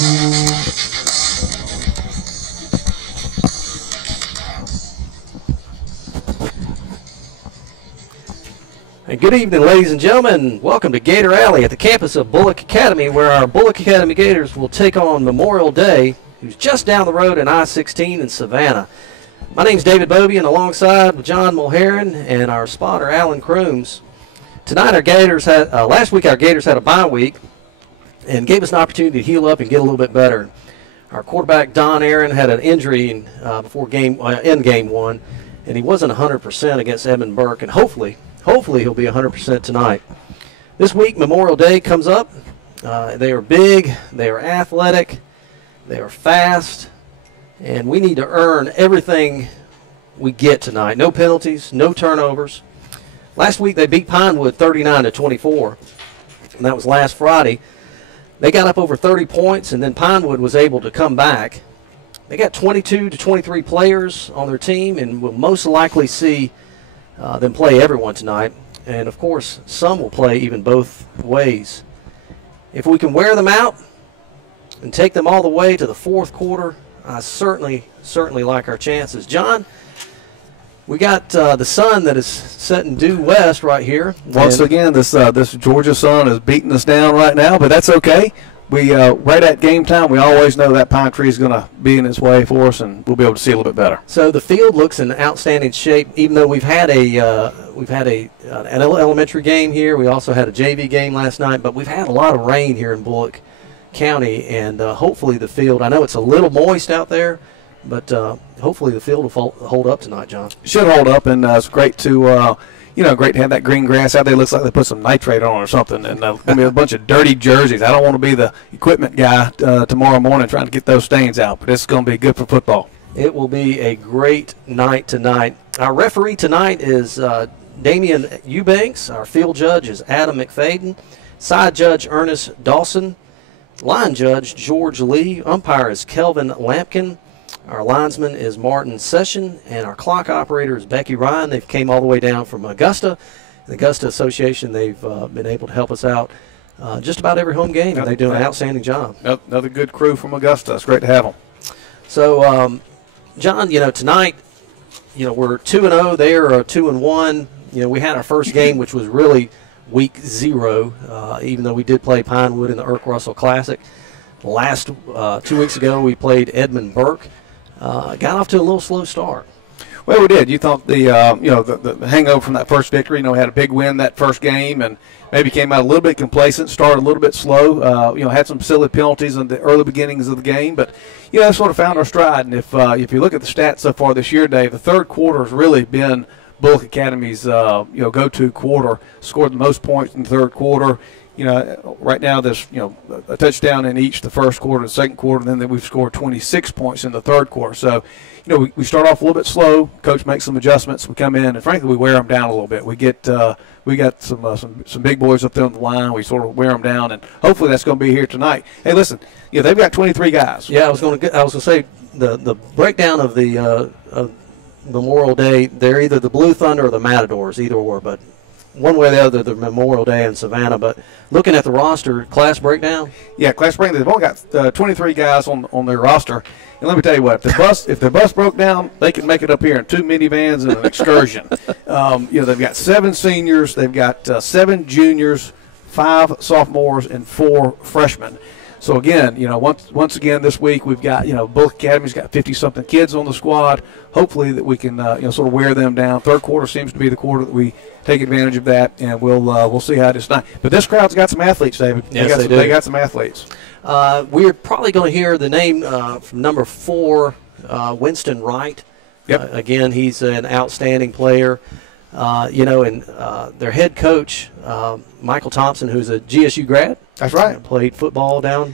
And good evening, ladies and gentlemen. Welcome to Gator Alley at the campus of Bulloch Academy, where our Bulloch Academy Gators will take on Memorial Day, who's just down the road in I-16 in Savannah. My name's David Beaubien, alongside with John Mulherin and our spotter, Alan Crooms. Tonight, our Gators had, last week our Gators had a bye week and gave us an opportunity to heal up and get a little bit better. Our quarterback, Don Aaron, had an injury before game one, and he wasn't 100% against Edmund Burke, and hopefully he'll be 100% tonight. This week, Memorial Day comes up. They are big, they are athletic, they are fast, and we need to earn everything we get tonight. No penalties, no turnovers. Last week they beat Pinewood 39-24, and that was last Friday. They got up over 30 points, and then Pinewood was able to come back. They got 22 to 23 players on their team, and we'll most likely see them play everyone tonight. And, of course, some will play even both ways. If we can wear them out and take them all the way to the fourth quarter, I certainly like our chances. John, we got the sun that is setting due west right here. Once again, this Georgia sun is beating us down right now, but that's okay. We right at game time, we always know that pine tree is going to be in its way for us, and we'll be able to see a little bit better. So the field looks in outstanding shape, even though we've had an elementary game here. We also had a JV game last night, but we've had a lot of rain here in Bulloch County, and hopefully the field, I know it's a little moist out there, but hopefully the field will hold up tonight, John. Should hold up, and it's great to great to have that green grass out there. It looks like they put some nitrate on or something, and there'll be a bunch of dirty jerseys. I don't want to be the equipment guy tomorrow morning trying to get those stains out, but it's going to be good for football. It will be a great night tonight. Our referee tonight is Damian Eubanks. Our field judge is Adam McFadden. Side judge Ernest Dawson. Line judge George Lee. Umpire is Kelvin Lampkin. Our linesman is Martin Session, and our clock operator is Becky Ryan. They've came all the way down from Augusta. The Augusta Association, they've been able to help us out just about every home game, and they do an outstanding job. Another good crew from Augusta. It's great to have them. So, John, tonight, we're 2-0. They are 2-1. We had our first game, which was really week 0, even though we did play Pinewood in the Irk Russell Classic. Last 2 weeks ago, we played Edmund Burke. Got off to a little slow start. Well, we did. You thought the hangover from that first victory. We had a big win that first game, and maybe came out a little bit complacent, started a little bit slow. Had some silly penalties in the early beginnings of the game, but sort of found our stride. And if you look at the stats so far this year, Dave, the third quarter has really been Bulloch Academy's go-to quarter. Scored the most points in the third quarter. Right now there's a touchdown in each the first quarter, the second quarter, and then we've scored 26 points in the third quarter. So, we start off a little bit slow. Coach makes some adjustments. We come in, and frankly, we wear them down a little bit. We got some big boys up there on the line. We sort of wear them down, and hopefully that's going to be here tonight. Hey, listen, they've got 23 guys. Yeah, I was going to say the breakdown of the Memorial Day. They're either the Blue Thunder or the Matadors, either or, but one way or the other, the Memorial Day in Savannah. But looking at the roster, class breakdown? Yeah, class breakdown. They've only got 23 guys on their roster. And let me tell you what, if their bus broke down, they can make it up here in 2 minivans and an excursion. They've got 7 seniors, they've got 7 juniors, 5 sophomores, and 4 freshmen. So again, once again this week we've got Bulloch Academy's got 50-something kids on the squad. Hopefully that we can sort of wear them down. Third quarter seems to be the quarter that we take advantage of that, and we'll see how it is tonight. But this crowd's got some athletes, David. Yes, they do. They got some athletes. We're probably going to hear the name from number 4, Winston Wright. Yep. Again, he's an outstanding player. And their head coach, Michael Thompson, who's a GSU grad. That's right. Played football down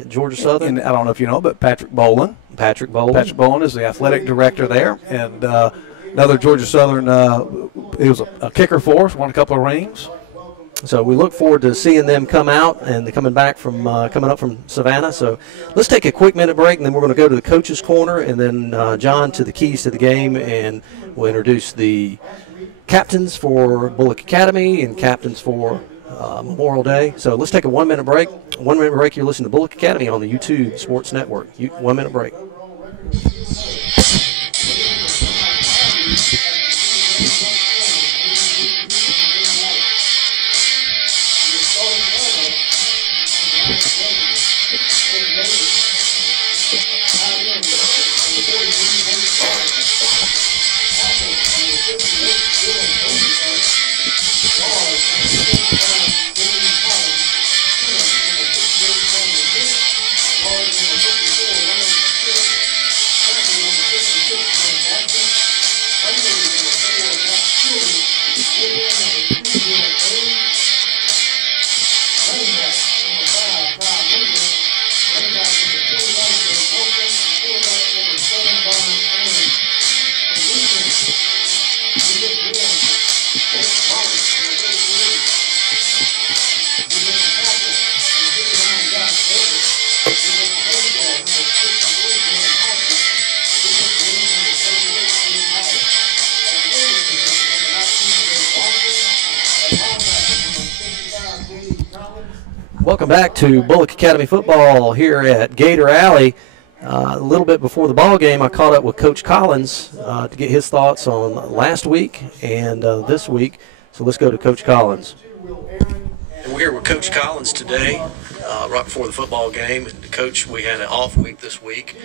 at Georgia Southern. And I don't know if you know, but Patrick Boland is the athletic director there. And another Georgia Southern, he was a kicker for us, won a couple of rings. So we look forward to seeing them come out, and they're coming up from Savannah. So let's take a quick minute break, and then we're going to go to the coach's corner, and then John to the keys to the game, and we'll introduce the captains for Bulloch Academy and captains for Memorial Day. So let's take a 1-minute break. 1 minute break. You're listening to Bulloch Academy on the YouTube Sports Network. 1 minute break. Welcome back to Bulloch Academy football here at Gator Alley. A little bit before the ball game, I caught up with Coach Collins to get his thoughts on last week and this week. So let's go to Coach Collins. We're here with Coach Collins today, right before the football game. Coach, we had an off week this week.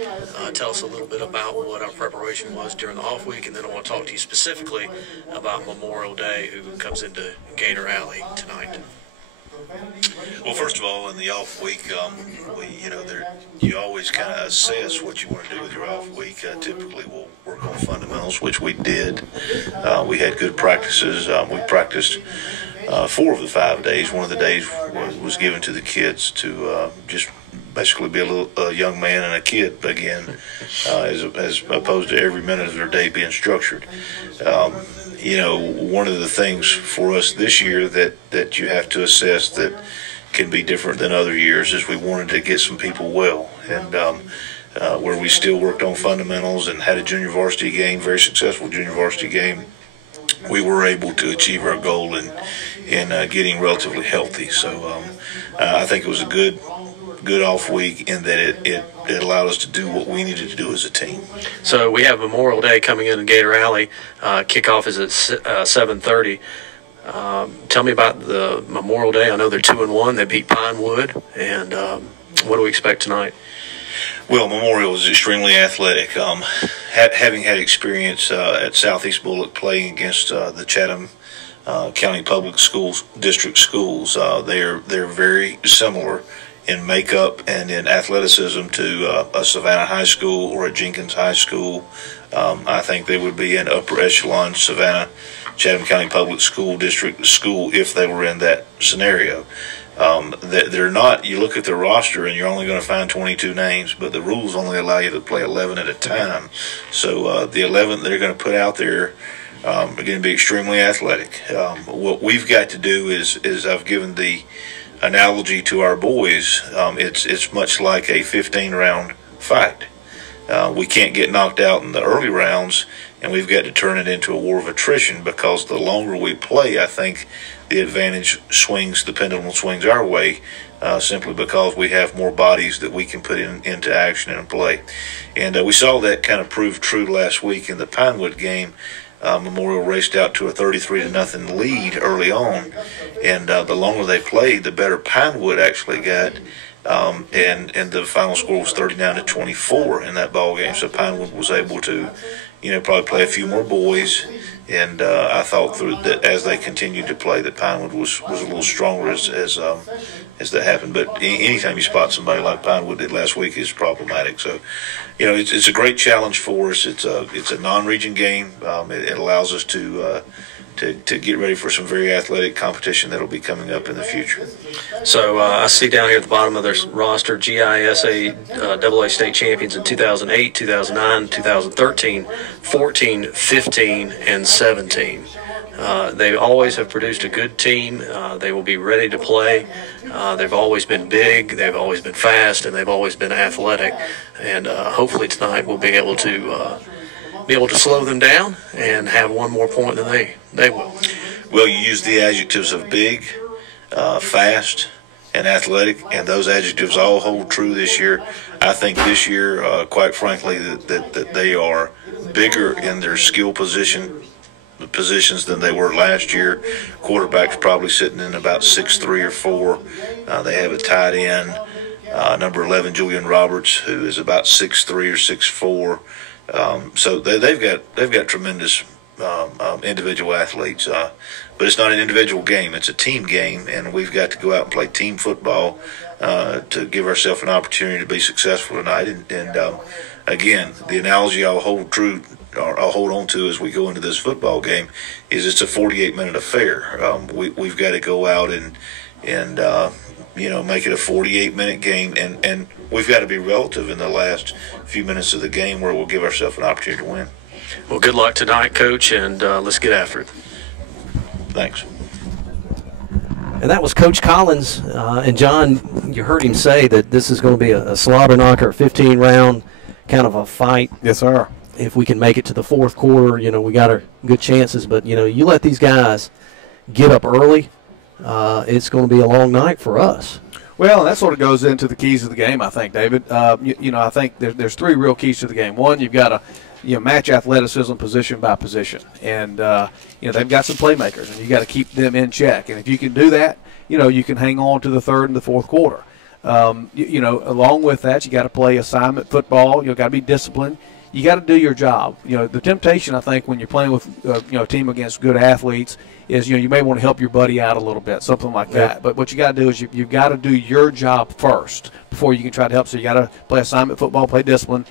Tell us a little bit about what our preparation was during the off week, and then I want to talk to you specifically about Memorial Day, who comes into Gator Alley tonight. Well, first of all, in the off week, you always kind of assess what you want to do with your off week. Typically, we'll work on fundamentals, which we did. We had good practices. We practiced 4 of the 5 days. One of the days was given to the kids to just basically be a young man and a kid again, as opposed to every minute of their day being structured. One of the things for us this year that you have to assess that can be different than other years is we wanted to get some people well. And where we still worked on fundamentals and had a junior varsity game, very successful junior varsity game, we were able to achieve our goal in getting relatively healthy. So I think it was a good off week in that it allowed us to do what we needed to do as a team. So we have Memorial Day coming in Gator Alley. Kickoff is at 7:30. Tell me about the Memorial Day. I know they're 2-1. They beat Pinewood. And what do we expect tonight? Well, Memorial is extremely athletic. Having had experience at Southeast Bulloch playing against the Chatham County Public Schools district schools, they're very similar in makeup and in athleticism to a Savannah High School or a Jenkins High School. I think they would be an upper echelon Savannah Chatham County Public School District school if they were in that scenario. They're not. You look at their roster and you're only going to find 22 names, but the rules only allow you to play 11 at a time. So the 11 they're going to put out there are going to be extremely athletic. What we've got to do is I've given the analogy to our boys. It's much like a 15-round fight. We can't get knocked out in the early rounds, and we've got to turn it into a war of attrition, because the longer we play, I think the advantage swings, the pendulum swings our way, simply because we have more bodies that we can put into action and play. And we saw that kind of prove true last week in the Pinewood game. Memorial raced out to a 33-0 lead early on, and the longer they played, the better Pinewood actually got. And the final score was 39-24 in that ball game. So Pinewood was able to, probably play a few more boys. And I thought through that as they continued to play, that Pinewood was a little stronger as that happened. But anytime you spot somebody like Pinewood did last week is problematic. So, it's a great challenge for us. It's a non-region game. It allows us to get ready for some very athletic competition that will be coming up in the future. So I see down here at the bottom of their roster, GISA AA state champions in 2008, 2009, 2013, 14, 15, and 17. They always have produced a good team. They will be ready to play. They've always been big, they've always been fast, and they've always been athletic. And hopefully tonight we'll be able to slow them down and have one more point than they will. Well, you use the adjectives of big, fast, and athletic, and those adjectives all hold true this year. I think this year, quite frankly, that they are bigger in their skill positions than they were last year. Quarterback's probably sitting in about 6'3" or 4. They have a tight end, number 11, Julian Roberts, who is about 6'3" or 6'4". So they've got tremendous individual athletes. But it's not an individual game; it's a team game, and we've got to go out and play team football to give ourselves an opportunity to be successful tonight. And again, the analogy I'll hold on to as we go into this football game is it's a 48-minute affair. We've got to go out and make it a 48-minute game, and we've got to be relative in the last few minutes of the game where we'll give ourselves an opportunity to win. Well, good luck tonight, Coach, and let's get after it. Thanks. And that was Coach Collins. And, John, you heard him say that this is going to be a slobber knocker, 15-round kind of a fight. Yes, sir. If we can make it to the fourth quarter, we got our good chances. But, you let these guys get up early, it's going to be a long night for us. Well, that sort of goes into the keys of the game, I think, David. I think there's three real keys to the game. One, you've got to match athleticism position by position. And, they've got some playmakers, and you got to keep them in check. And if you can do that, you can hang on to the third and the fourth quarter. Along with that, you got to play assignment football. You've got to be disciplined. You got to do your job. The temptation, I think, when you're playing with a team against good athletes is you may want to help your buddy out a little bit, something like that. Yeah. But what you got to do is you've got to do your job first before you can try to help. So you got to play assignment football, play discipline,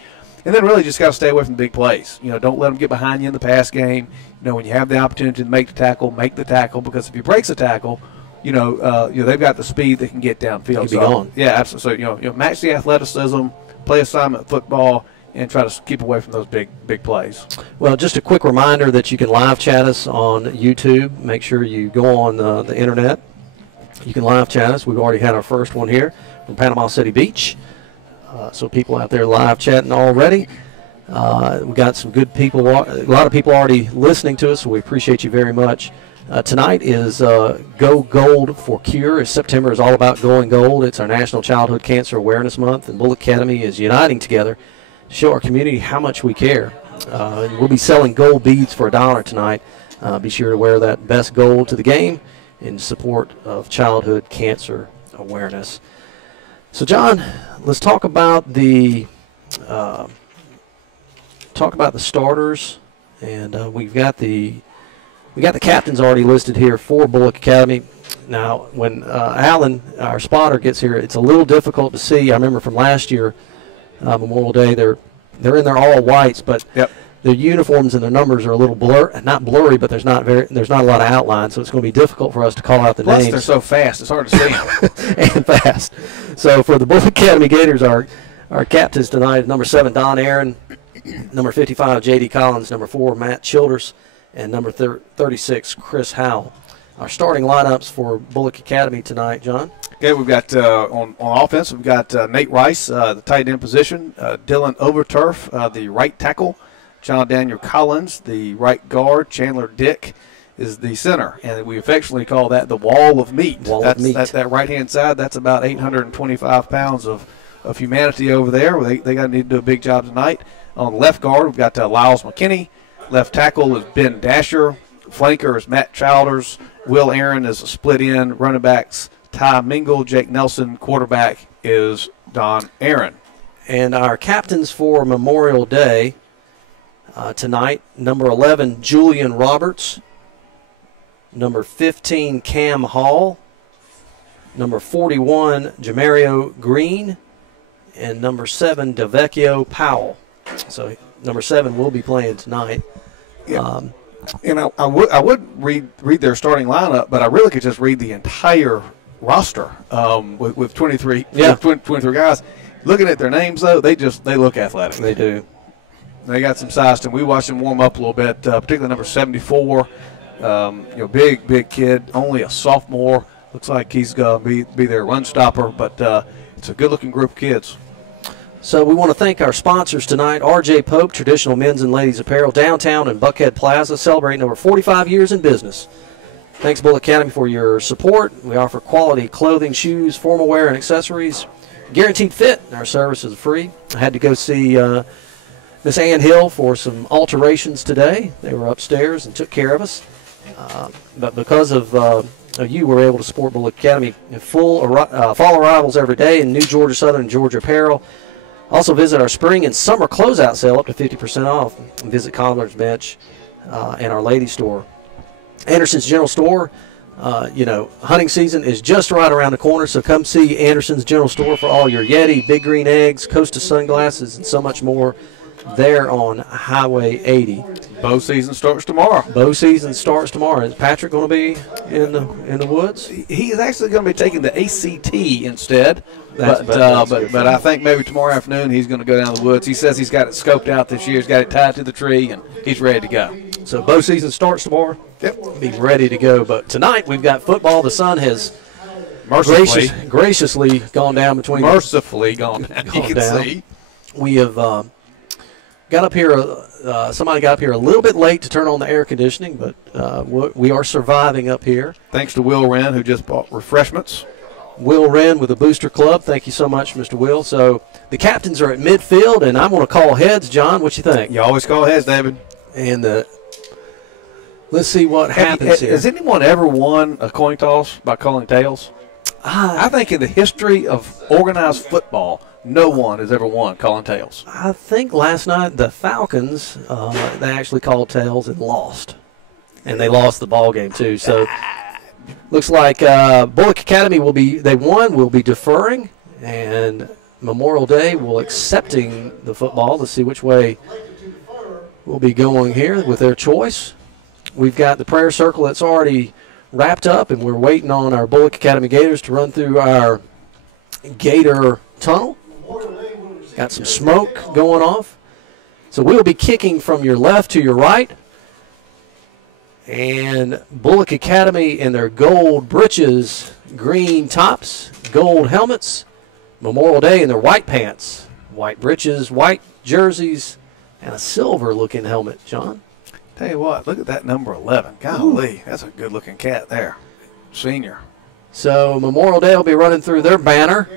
and then really just got to stay away from big plays. Don't let them get behind you in the pass game. When you have the opportunity to make the tackle, because if he breaks a tackle, they've got the speed that can get downfield. Be gone. Yeah, absolutely. So match the athleticism, play assignment football, and try to keep away from those big plays. Well, just a quick reminder that you can live chat us on YouTube. Make sure you go on the internet. You can live chat us. We've already had our first one here from Panama City Beach. So people out there live chatting already. We got some good people, a lot of people already listening to us, so we appreciate you very much. Tonight is Go Gold for Cure. September is all about going gold. It's our National Childhood Cancer Awareness Month, and Bulloch Academy is uniting together to show our community how much we care. We'll be selling gold beads for $1 tonight. Be sure to wear that best gold to the game in support of childhood cancer awareness. So, John, let's talk about the starters, and we got the captains already listed here for Bulloch Academy. Now, when Alan, our spotter, gets here, it's a little difficult to see. I remember from last year, Memorial Day, they're in their all whites, but yep. Their uniforms and their numbers are a little not blurry, but there's not a lot of outline, so it's going to be difficult for us to call out the names. Plus, they're so fast, it's hard to see them. And fast. So for the Bulloch Academy Gators, our captains tonight is number 7, Don Aaron, number 55, J.D. Collins, number 4, Matt Childers, and number 36, Chris Howell. Our starting lineups for Bulloch Academy tonight, John. Okay, we've got on offense, we've got Nate Rice, the tight end position, Dylan Overturf, the right tackle, John Daniel Collins, the right guard, Chandler Dick is the center, and we affectionately call that the wall of meat. That's that right-hand side. That's about 825 pounds of humanity over there. They got to need to do a big job tonight. On the left guard, we've got Lyles McKinney. Left tackle is Ben Dasher. Flanker is Matt Childers. Will Aaron is a split end. Running backs, Ty Mingle, Jake Nelson. Quarterback is Don Aaron. And our captains for Memorial Day tonight, number 11, Julian Roberts. Number 15, Cam Hall. Number 41, Jamario Green. And number 7, DeVecchio Powell. So number 7 will be playing tonight. Yeah. And I would read their starting lineup, but I really could just read the entire roster with 23, 23 guys. Looking at their names, though, they look athletic. They do. They got some size to them. We watched them warm up a little bit, particularly number 74. Big kid, only a sophomore. Looks like he's going to be their run stopper, but it's a good-looking group of kids. So we want to thank our sponsors tonight, R.J. Pope, Traditional Men's and Ladies Apparel, downtown in Buckhead Plaza, celebrating over 45 years in business. Thanks, Bulloch Academy, for your support. We offer quality clothing, shoes, formal wear, and accessories. Guaranteed fit. Our service is free. I had to go see Miss Ann Hill for some alterations today. They were upstairs and took care of us. But because of you, we're able to support Bulloch Academy in full fall arrivals every day in new Georgia Southern and Georgia apparel. Also visit our spring and summer closeout sale up to 50% off. And visit Cobbler's Bench and our ladies store. Anderson's General Store, hunting season is just right around the corner, so come see Anderson's General Store for all your Yeti, Big Green Eggs, Costa sunglasses, and so much more there on Highway 80. Bow season starts tomorrow. Bow season starts tomorrow. Is Patrick going to be in the woods? He is actually going to be taking the ACT instead. But I think maybe tomorrow afternoon he's going to go down the woods. He says he's got it scoped out this year. He's got it tied to the tree, and he's ready to go. So bow season starts tomorrow. Yep. Be ready to go. But tonight we've got football. The sun has graciously gone down between. Mercifully gone down. You can see. We have got up here. Somebody got up here a little bit late to turn on the air conditioning, but we are surviving up here. Thanks to Will Wren, who just bought refreshments. Will Wren with the Booster Club. Thank you so much, Mr. Will. So the captains are at midfield, and I'm going to call heads. John, what you think? You always call heads, David. And let's see what happens here. Has anyone ever won a coin toss by calling tails? I think in the history of organized football, no one has ever won calling tails. I think last night the Falcons, they actually called tails and lost. And they lost the ball game, too. So looks like Bulloch Academy will be deferring, and Memorial Day will accepting the football. Let's see which way we'll be going here with their choice. We've got the prayer circle that's already wrapped up, and we're waiting on our Bulloch Academy Gators to run through our Gator tunnel. Got some smoke going off. So we'll be kicking from your left to your right. And Bulloch Academy in their gold breeches, green tops, gold helmets. Memorial Day in their white pants, white breeches, white jerseys, and a silver-looking helmet, John. Tell you what, look at that number 11. Golly, that's a good-looking cat there. Senior. So Memorial Day will be running through their banner.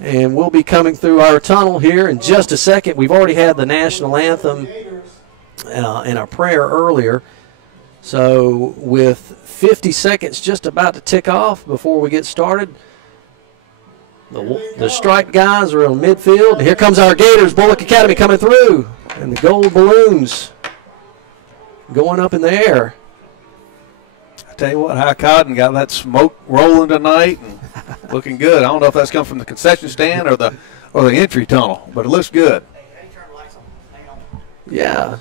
And we'll be coming through our tunnel here in just a second. We've already had the national anthem and our prayer earlier. So with 50 seconds just about to tick off before we get started, the striped guys are in midfield. Here comes our Gators, Bulloch Academy coming through. And the gold balloons going up in the air. I tell you what, High Cotton got that smoke rolling tonight and looking good. I don't know if that's come from the concession stand or the entry tunnel, but it looks good. Yeah.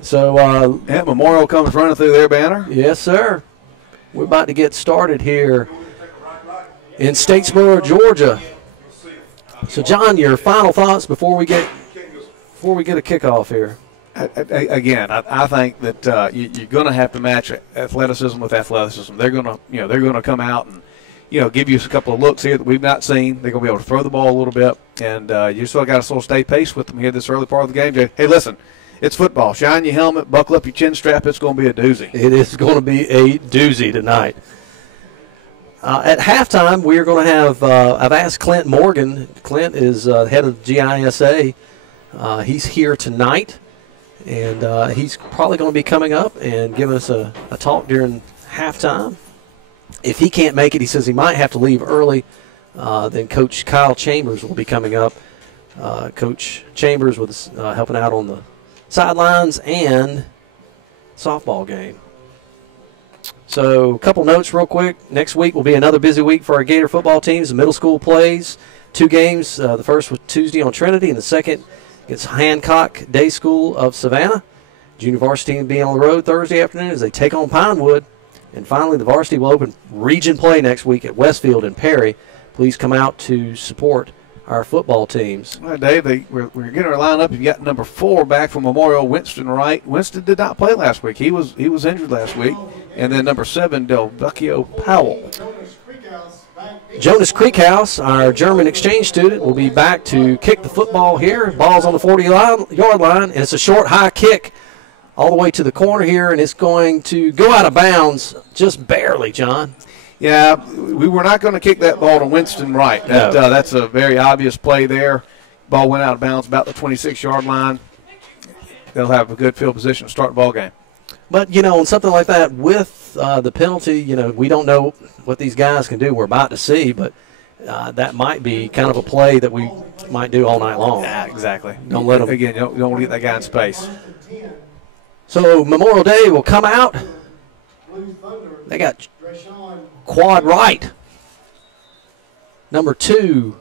So Memorial comes running through their banner. Yes, sir. We're about to get started here in Statesboro, Georgia. So, John, your final thoughts before we get a kickoff here. Again, I think that you're going to have to match athleticism with athleticism. They're going to come out and give you a couple of looks here that we've not seen. They're going to be able to throw the ball a little bit, and you still got to sort of stay pace with them here this early part of the game. Hey, listen, it's football. Shine your helmet, buckle up your chin strap. It's going to be a doozy. It is going to be a doozy tonight. At halftime, we are going to have. I've asked Clint Morgan. Clint is head of GISA. He's here tonight. And he's probably going to be coming up and giving us a talk during halftime. If he can't make it, he says he might have to leave early. Then Coach Kyle Chambers will be coming up. Coach Chambers was helping out on the sidelines and softball game. So a couple notes real quick. Next week will be another busy week for our Gator football teams. The middle school plays 2 games. The first was Tuesday on Trinity, and the second it's Hancock Day School of Savannah. Junior varsity will be on the road Thursday afternoon as they take on Pinewood. And finally, the varsity will open region play next week at Westfield and Perry. Please come out to support our football teams. Well, Dave, we're getting our lineup. You've got number 4 back from Memorial, Winston Wright. Winston did not play last week. He was injured last week. And then number 7, Del Vecchio Powell. Jonas Creekhouse, our German exchange student, will be back to kick the football here. Ball's on the 40-yard line, and it's a short, high kick all the way to the corner here, and it's going to go out of bounds just barely, John. Yeah, we were not going to kick that ball to Winston Wright. That's a very obvious play there. Ball went out of bounds about the 26-yard line. They'll have a good field position to start the ball game. But, on something like that with the penalty, we don't know what these guys can do. We're about to see, but that might be kind of a play that we might do all night long. Yeah, exactly. Don't let them. Again, you don't want to get that guy in space. So Memorial Day will come out. They got quad right. Number 2,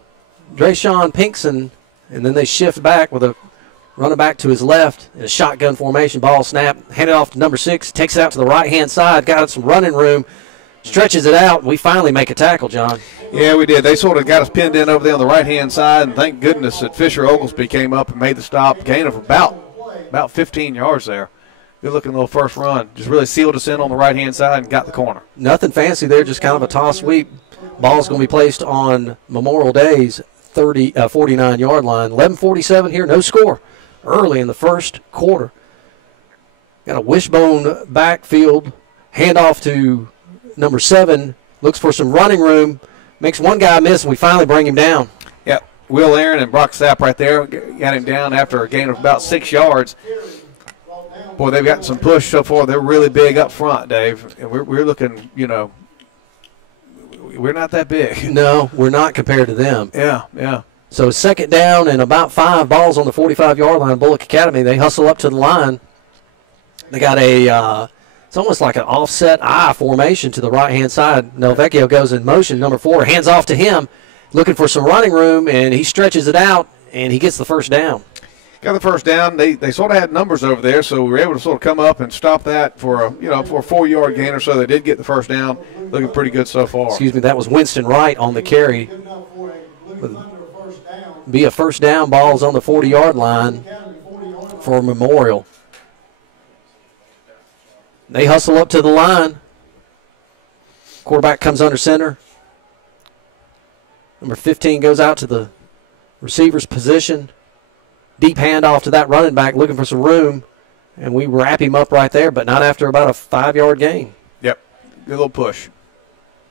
Drayshawn Pinkson, and then they shift back with a running back to his left in a shotgun formation. Ball snap, hand it off to number 6, takes it out to the right-hand side, got some running room, stretches it out, and we finally make a tackle, John. Yeah, we did. They sort of got us pinned in over there on the right-hand side, and thank goodness that Fisher Oglesby came up and made the stop, gain of about 15 yards there. Good-looking little first run. Just really sealed us in on the right-hand side and got the corner. Nothing fancy there, just kind of a toss sweep. Ball's going to be placed on Memorial Day's 49-yard line. 11:47 here, no score early in the first quarter. Got a wishbone backfield. Handoff to number 7. Looks for some running room. Makes one guy miss, and we finally bring him down. Yep. Will Aaron and Brock Sapp right there got him down after a gain of about 6 yards. Boy, they've got some push so far. They're really big up front, Dave. And we're looking, we're not that big. No, we're not compared to them. Yeah. So second down and about 5 balls on the 45-yard line. Bulloch Academy, they hustle up to the line. They got it's almost like an offset I formation to the right-hand side. Nelvecchio goes in motion. Number 4, hands off to him, looking for some running room, and he stretches it out, and he gets the first down. Got the first down. They sort of had numbers over there, so we were able to sort of come up and stop that for a 4-yard gain or so. They did get the first down. Looking pretty good so far. Excuse me, that was Winston Wright on the carry. Be a first down. Balls on the 40-yard line for Memorial. They hustle up to the line. Quarterback comes under center. Number 15 goes out to the receiver's position. Deep handoff to that running back looking for some room, and we wrap him up right there, but not after about a 5-yard gain. Yep, good little push.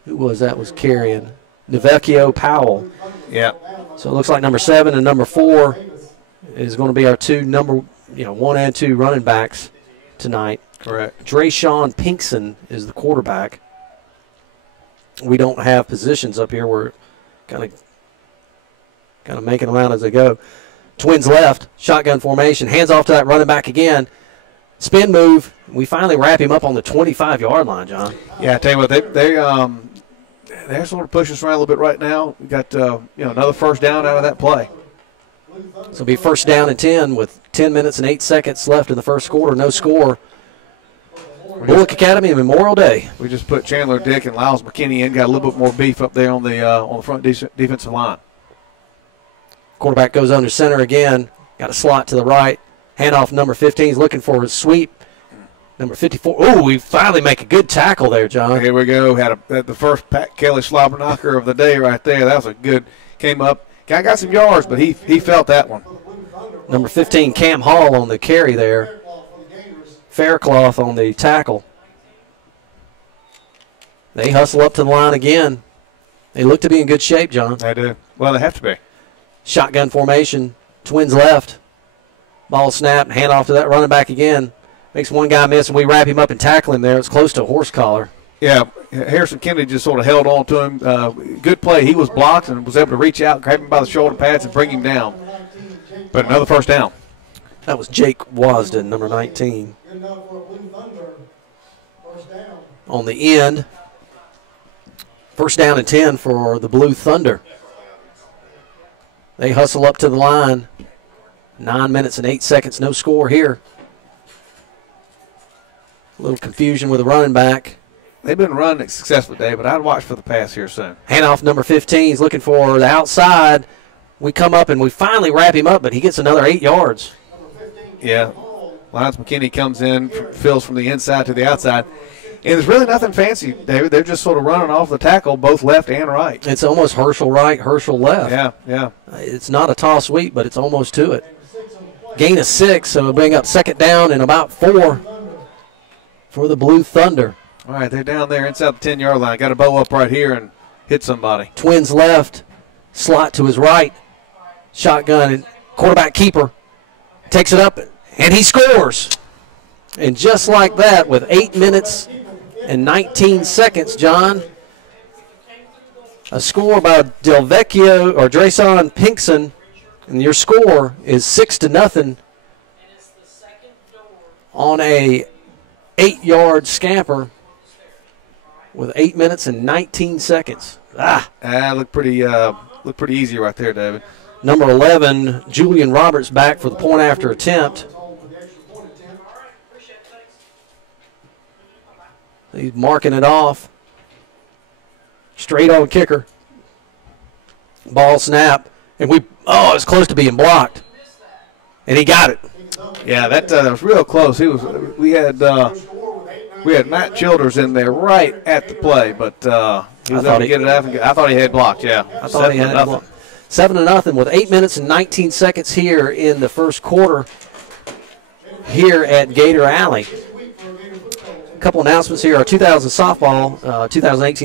Who was that was carrying? Nevecchio Powell. Yeah. So it looks like number 7 and number 4 is going to be our 1 and 2 running backs tonight. Correct. Drayshawn Pinkson is the quarterback. We don't have positions up here. We're kind of making them out as they go. Twins left, shotgun formation, hands off to that running back again. Spin move. We finally wrap him up on the 25-yard line, John. Yeah, I tell you what, they're sort of pushing us around a little bit right now. We got another first down out of that play. So it'll be first down and 10 with 10 minutes and 8 seconds left in the first quarter. No score. Bulloch Academy and Memorial Day. We just put Chandler Dick and Lyles McKinney in. Got a little bit more beef up there on the front defensive line. Quarterback goes under center again. Got a slot to the right. Handoff number 15 is looking for his sweep. Number 54. Oh, we finally make a good tackle there, John. Here we go. Had the first Pat Kelly slobber knocker of the day right there. That was a good. Came up. Guy got some yards, but he felt that one. Number 15, Cam Hall on the carry there. Faircloth on the tackle. They hustle up to the line again. They look to be in good shape, John. They do. Well, they have to be. Shotgun formation. Twins left. Ball snap. Hand off to that running back again. Makes one guy miss, and we wrap him up and tackle him there. It's close to a horse collar. Yeah, Harrison Kennedy just sort of held on to him. Good play. He was blocked and was able to reach out, grab him by the shoulder pads, and bring him down. But another first down. That was Jake Wasden, number 19. On the end, first down and 10 for the Blue Thunder. They hustle up to the line. 9 minutes and 8 seconds, no score here. A little confusion with the running back. They've been running successfully, Dave, but I'd watch for the pass here soon. Handoff number 15 is looking for the outside. We come up and we finally wrap him up, but he gets another 8 yards. Yeah. Lyles McKinney comes in, fills from the inside to the outside. And there's really nothing fancy, David. They're just sort of running off the tackle, both left and right. It's almost Herschel right, Herschel left. Yeah. It's not a toss sweep, but it's almost to it. Gain of 6, so it'll bring up second down and about 4 for the Blue Thunder. All right, they're down there inside the 10-yard line. Got to bow up right here and hit somebody. Twins left, slot to his right, shotgun, and quarterback keeper takes it up, and he scores. And just like that, with 8 minutes and 19 seconds, John, a score by Delvecchio or Drayson Pinkson, and your score is 6-0 on a 8-yard scamper with 8 minutes and 19 seconds. Looked pretty easy right there, David. Number 11, Julian Roberts, back for the point after attempt. He's marking it off. Straight on kicker. Ball snap. And it's close to being blocked. And he got it. Yeah, that was real close. We had Matt Childers in there right at the play, but he was able to get it out. I thought he had blocked, yeah. I thought he had it blocked. 7-0 with 8 minutes and 19 seconds here in the first quarter here at Gator Alley. A couple announcements here. Our 2018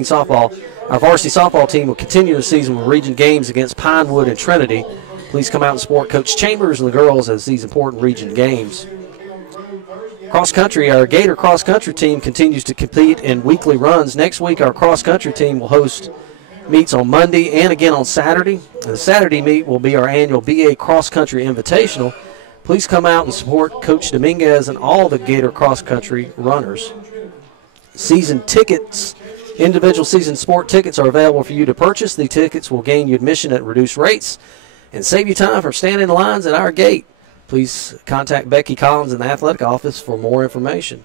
softball, our varsity softball team will continue the season with region games against Pinewood and Trinity. Please come out and support Coach Chambers and the girls as these important region games. Cross country, our Gator cross country team continues to compete in weekly runs. Next week, our cross country team will host meets on Monday and again on Saturday. And the Saturday meet will be our annual BA Cross Country Invitational. Please come out and support Coach Dominguez and all the Gator cross country runners. Season tickets, individual season sport tickets are available for you to purchase. The tickets will gain you admission at reduced rates and save you time from standing in the lines at our gate. Please contact Becky Collins in the athletic office for more information.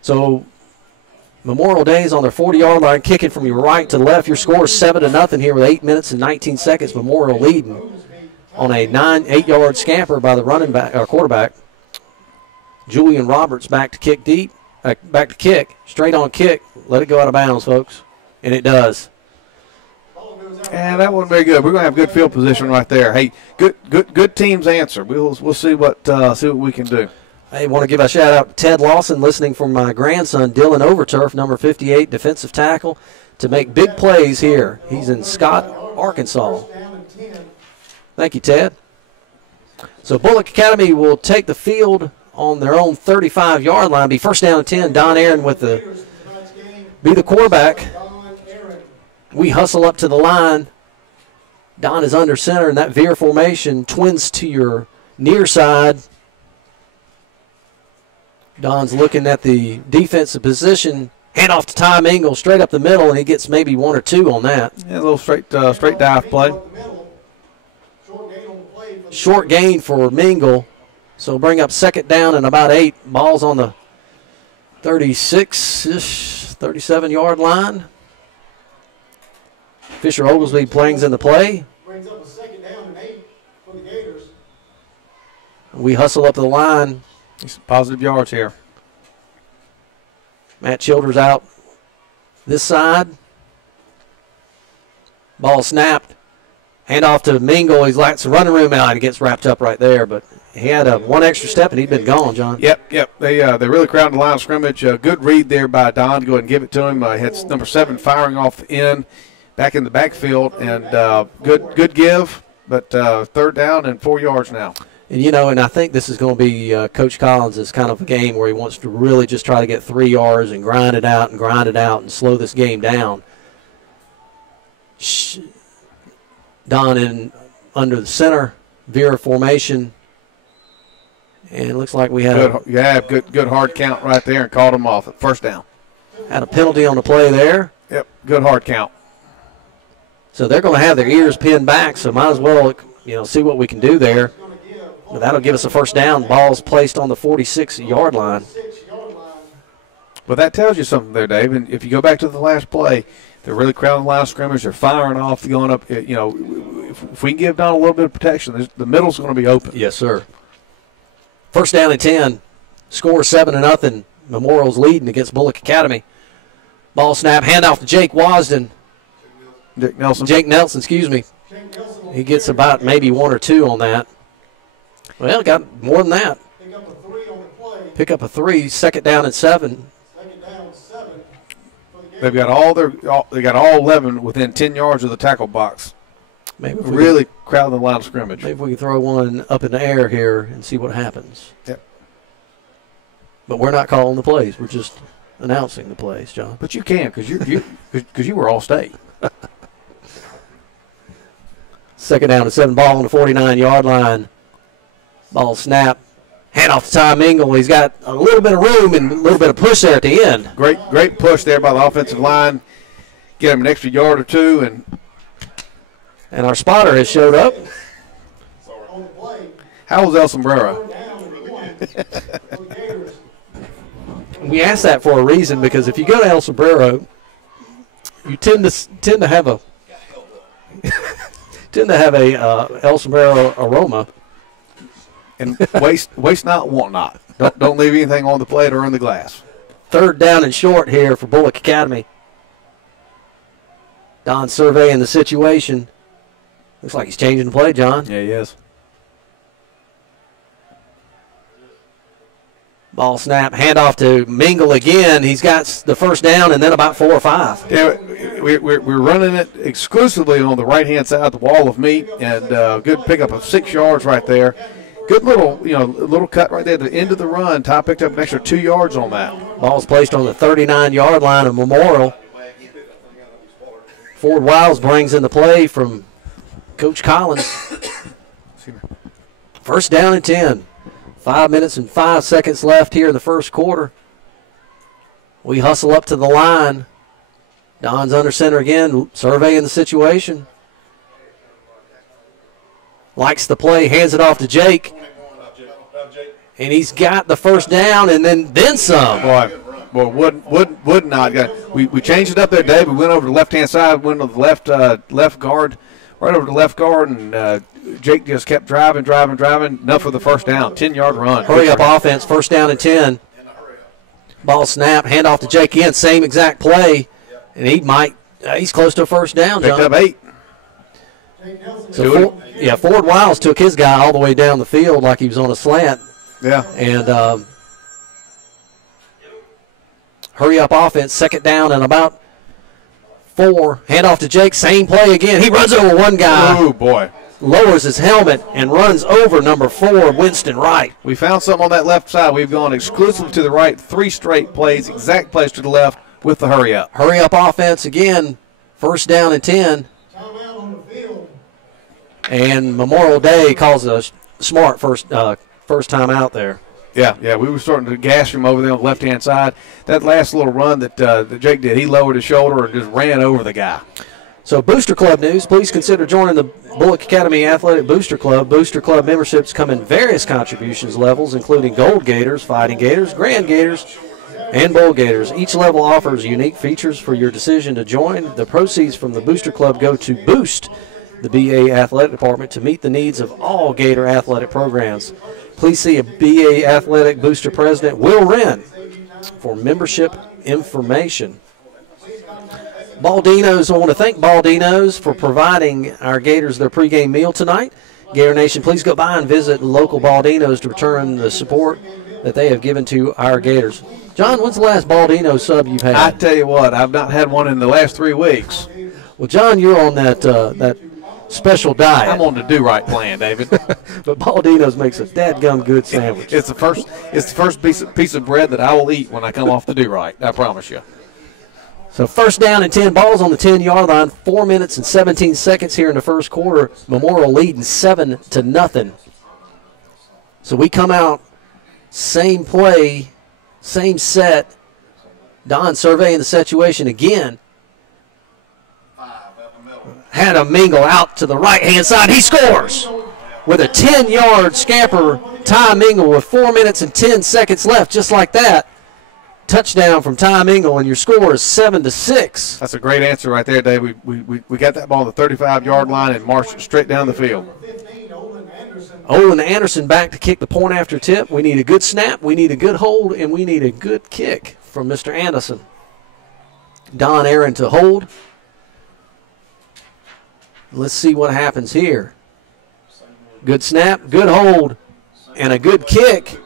So Memorial Day is on their 40-yard line, kicking from your right to left. Your score is 7-0 here with 8 minutes and 19 seconds. Memorial leading on a 8-yard scamper by the running back or quarterback. Julian Roberts back to kick deep, back to kick, straight on kick. Let it go out of bounds, folks, and it does. And that wasn't very good. We're going to have good field position right there. Hey, good team's answer. We'll see what we can do. I want to give a shout out to Ted Lawson, listening from my grandson Dylan Overturf, number 58, defensive tackle, to make big plays here. He's in Scott, Arkansas. Thank you, Ted. So Bulloch Academy will take the field on their own 35-yard line. Be first down and 10. Don Aaron be the quarterback. We hustle up to the line. Don is under center in that veer formation. Twins to your near side. Don's looking at the defensive position. Hand off to Ty Mingle straight up the middle, and he gets maybe 1 or 2 on that. Yeah, a little straight dive play. Short gain for Mingle. So bring up second down and about 8. Ball's on the 36-ish, 37-yard line. Fisher Oglesby brings in the play. Brings up a second down and 8 for the Gators. We hustle up the line. Some positive yards here. Matt Childers out this side. Ball snapped. Hand off to Mingle. He's like some running room out. He gets wrapped up right there, but he had one extra step and he'd been gone, John. Yep. They really crowded the line of scrimmage. Good read there by Don to go ahead and give it to him. He had number 7 firing off the end, back in the backfield, and good give, but third down and 4 yards now. And, I think this is going to be Coach Collins' kind of a game where he wants to really just try to get 3 yards and grind it out and slow this game down. Don in under the center, veer formation. And it looks like we had good hard count right there and called him off at first down. Had a penalty on the play there. Yep, good hard count. So they're going to have their ears pinned back, so might as well, see what we can do there. That'll give us a first down. Ball's placed on the 46-yard line. Well, that tells you something there, Dave. And if you go back to the last play, they're really crowding the line of scrimmage. They're firing off, going up. If we can give Don a little bit of protection, the middle's going to be open. Yes, sir. First down and 10. Score 7-0. Memorial's leading against Bulloch Academy. Ball snap, handoff to Jake Wasden. Jake Nelson, excuse me. He gets about maybe 1 or 2 on that. Well, got more than that. Pick up a 3 on the play. Pick up a 3, 2nd down and 7. 2nd down, 7 for the Gators. They've got they got all 11 within 10 yards of the tackle box. Maybe if we Really crowding the line of scrimmage. maybe we can throw one up in the air here and see what happens. Yep. But we're not calling the plays. We're just announcing the plays, John. But you can because you were all state. 2nd down and 7, ball on the 49-yard line. Ball snap. Hand off to Tom Ingle. He's got a little bit of room and a little bit of push there at the end. Great push there by the offensive line. Get him an extra yard or two. And our spotter has showed up. On the play. How was El Sombrero? 3rd down and 1 for the Gators. We asked that for a reason because if you go to El Sombrero, you tend to have a El Sombrero aroma. And waste not, want not. Don't leave anything on the plate or in the glass. 3rd down and short here for Bulloch Academy. Don surveying the situation. Looks like he's changing the play, John. Yeah, he is. Ball snap, handoff to Mingle again. He's got the 1st down and then about 4 or 5. Yeah, we're running it exclusively on the right-hand side of the wall of meat, and good pickup of 6 yards right there. Good little cut right there at the end of the run. Ty picked up an extra 2 yards on that. Ball's placed on the 39-yard line of Memorial. Ford Wiles brings in the play from Coach Collins. 1st down and 10. 5 minutes and 5 seconds left here in the 1st quarter. We hustle up to the line. Don's under center again, surveying the situation. Likes the play, hands it off to Jake. And he's got the 1st down and then some. Boy, would not. We changed it up there, Dave. We went over to the left-hand side, went to the left guard, right over to the left guard, and Jake just kept driving. Enough for the 1st down. 10-yard run. Hurry up offense, 1st down and 10. Ball snap, hand off to Jake again, same exact play. And he's close to a 1st down, John. Picked up 8. So Ford Wiles took his guy all the way down the field like he was on a slant. Yeah. And hurry up offense, 2nd down and about 4. Hand off to Jake, same play again. He runs over one guy. Oh, boy. Lowers his helmet and runs over number 4, Winston Wright. We found something on that left side. We've gone exclusively to the right, 3 straight plays, exact plays to the left with the hurry up. Hurry up offense again, 1st down and 10. Timeout on the field. And Memorial Day calls a smart first time out there. Yeah, we were starting to gas him over there on the left-hand side. That last little run that Jake did, he lowered his shoulder and just ran over the guy. So Booster Club news, please consider joining the Bulloch Academy Athletic Booster Club. Booster Club memberships come in various contributions levels, including Gold Gators, Fighting Gators, Grand Gators, and Bull Gators. Each level offers unique features for your decision to join. The proceeds from the Booster Club go to Boost, the BA Athletic Department, to meet the needs of all Gator athletic programs. Please see a BA Athletic Booster President, Will Wren, for membership information. Baldino's, I want to thank Baldino's for providing our Gators their pregame meal tonight. Gator Nation, please go by and visit local Baldino's to return the support that they have given to our Gators. John, when's the last Baldino sub you've had? I tell you what, I've not had one in the last 3 weeks. Well, John, you're on that special diet. I'm on the do-right plan, David. But Baldino's makes a dadgum good sandwich. It's the first piece of bread that I will eat when I come off the do-right, I promise you. So 1st down and 10, balls on the 10-yard line, 4 minutes and 17 seconds here in the 1st quarter. Memorial leading 7-0. So we come out, same play, same set. Don surveying the situation again. Had a mingle out to the right-hand side. He scores with a 10-yard scamper. Ty Mingle with 4 minutes and 10 seconds left, just like that. Touchdown from Ty Mingle, and your score is 7-6. That's a great answer right there, Dave. We got that ball on the 35-yard line and marched it straight down the field. Olin Anderson back to kick the point after tip. We need a good snap, we need a good hold, and we need a good kick from Mr. Anderson. Don Aaron to hold. Let's see what happens here. Good snap, good hold. and a good kick.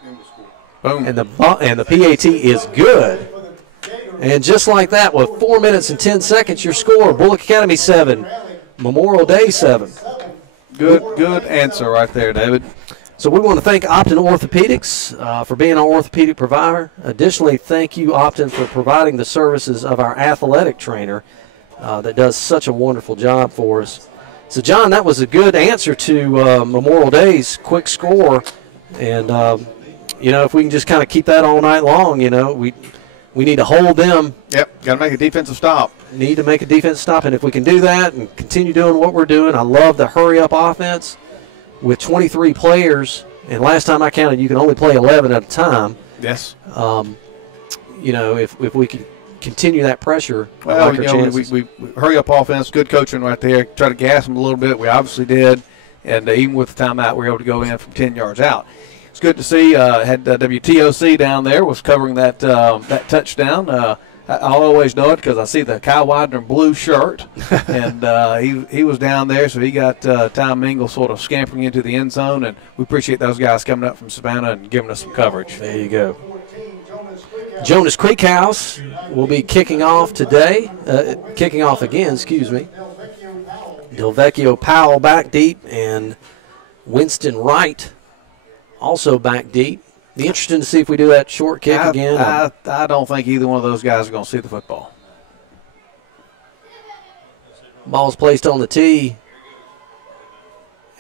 Boom. And the PAT is good. And just like that, with 4 minutes and 10 seconds, your score, Bulloch Academy 7, Memorial Day 7. Good answer right there, David. So we want to thank Optin Orthopedics for being our orthopedic provider. Additionally, thank you, Optin, for providing the services of our athletic trainer that does such a wonderful job for us. So, John, that was a good answer to Memorial Day's quick score. And, you know, if we can just kind of keep that all night long, you know, we need to hold them. Yep, got to make a defensive stop. Need to make a defensive stop. And if we can do that and continue doing what we're doing, I love the hurry-up offense. With 23 players, and last time I counted, you can only play 11 at a time. Yes. You know, if we can continue that pressure, well, like you know, we hurry up offense, good coaching right there. Try to gas them a little bit. We obviously did, and even with the timeout, we were able to go in from 10 yards out. It's good to see. Had WTOC down there was covering that that touchdown. I'll always know it because I see the Kyle Widener blue shirt, and he was down there, so he got Tom Mingle sort of scampering into the end zone, and we appreciate those guys coming up from Savannah and giving us some coverage. There you go. Jonas Creek House will be kicking off today, kicking off again, excuse me. Delvecchio Powell back deep, and Winston Wright also back deep. Be interesting to see if we do that short kick again. I don't think either one of those guys are going to see the football. Ball's placed on the tee.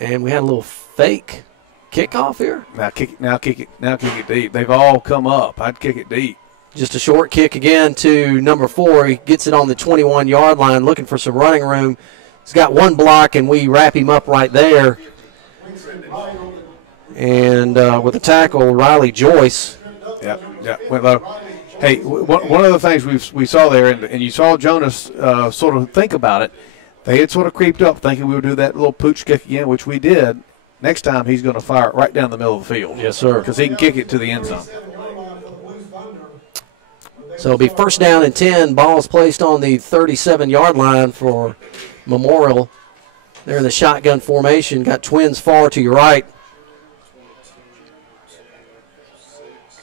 And we had a little fake kickoff here. Now kick it deep. They've all come up. I'd kick it deep. Just a short kick again to number 4. He gets it on the 21-yard line, looking for some running room. He's got one block, and we wrap him up right there. And with a tackle, Riley Joyce. Yeah. Well, hey, one of the things we saw there, and you saw Jonas sort of think about it, they had sort of creeped up thinking we would do that little pooch kick again, which we did. Next time he's going to fire it right down the middle of the field. Yes, sir. Because he can kick it to the end zone. So it'll be first down and 10. Ball's placed on the 37-yard line for Memorial. They're in the shotgun formation. Got twins far to your right.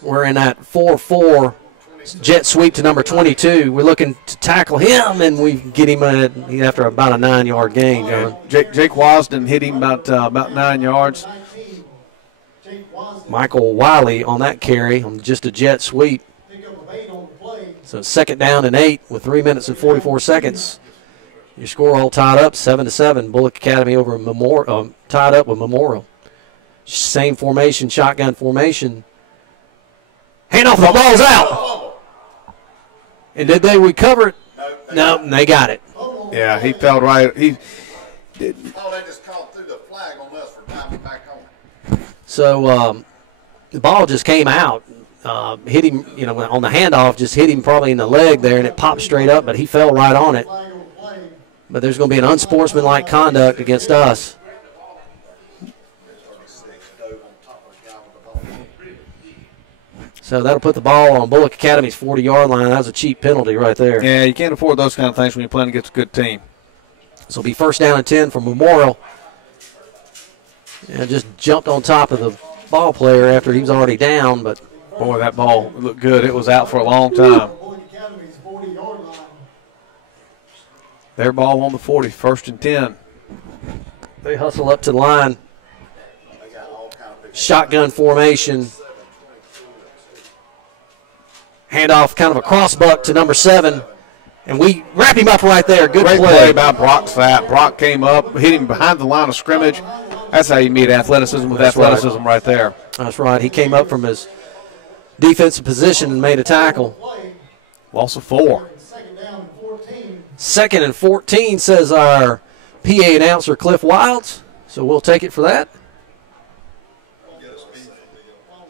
We're in that 4-4 jet sweep to number 22. We're looking to tackle him, and we get him after about a 9-yard gain. Yeah, Jake Wasden hit him about 9 yards. Michael Wiley on that carry on just a jet sweep. So second down and 8 with 3 minutes and 44 seconds. Your score all tied up, 7-7. Bulloch Academy over Memorial, tied up with Memorial. Same formation, shotgun formation. Handoff, the ball's out. And did they recover it? No, they got it. Yeah, he fell right. He did. Oh, they just called through the flag on us for diving back on. So the ball just came out, hit him, you know, on the handoff, just hit him probably in the leg there, and it popped straight up, but he fell right on it. But there's going to be an unsportsmanlike conduct against us. So that'll put the ball on Bulloch Academy's 40-yard line. That was a cheap penalty right there. Yeah, you can't afford those kind of things when you're playing against a good team. So it'll be first down and 10 for Memorial. And just jumped on top of the ball player after he was already down. But boy, that ball looked good. It was out for a long time. Their ball on the 40, first and 10. They hustle up to the line. Shotgun formation. Handoff, kind of a cross buck to number 7. And we wrap him up right there. Good Great play by Brock Sapp. Brock came up, hit him behind the line of scrimmage. That's how you meet athleticism with athleticism right there. That's right. He came up from his defensive position and made a tackle. Loss of 4. Second and 14, says our PA announcer, Cliff Wilds. So we'll take it for that.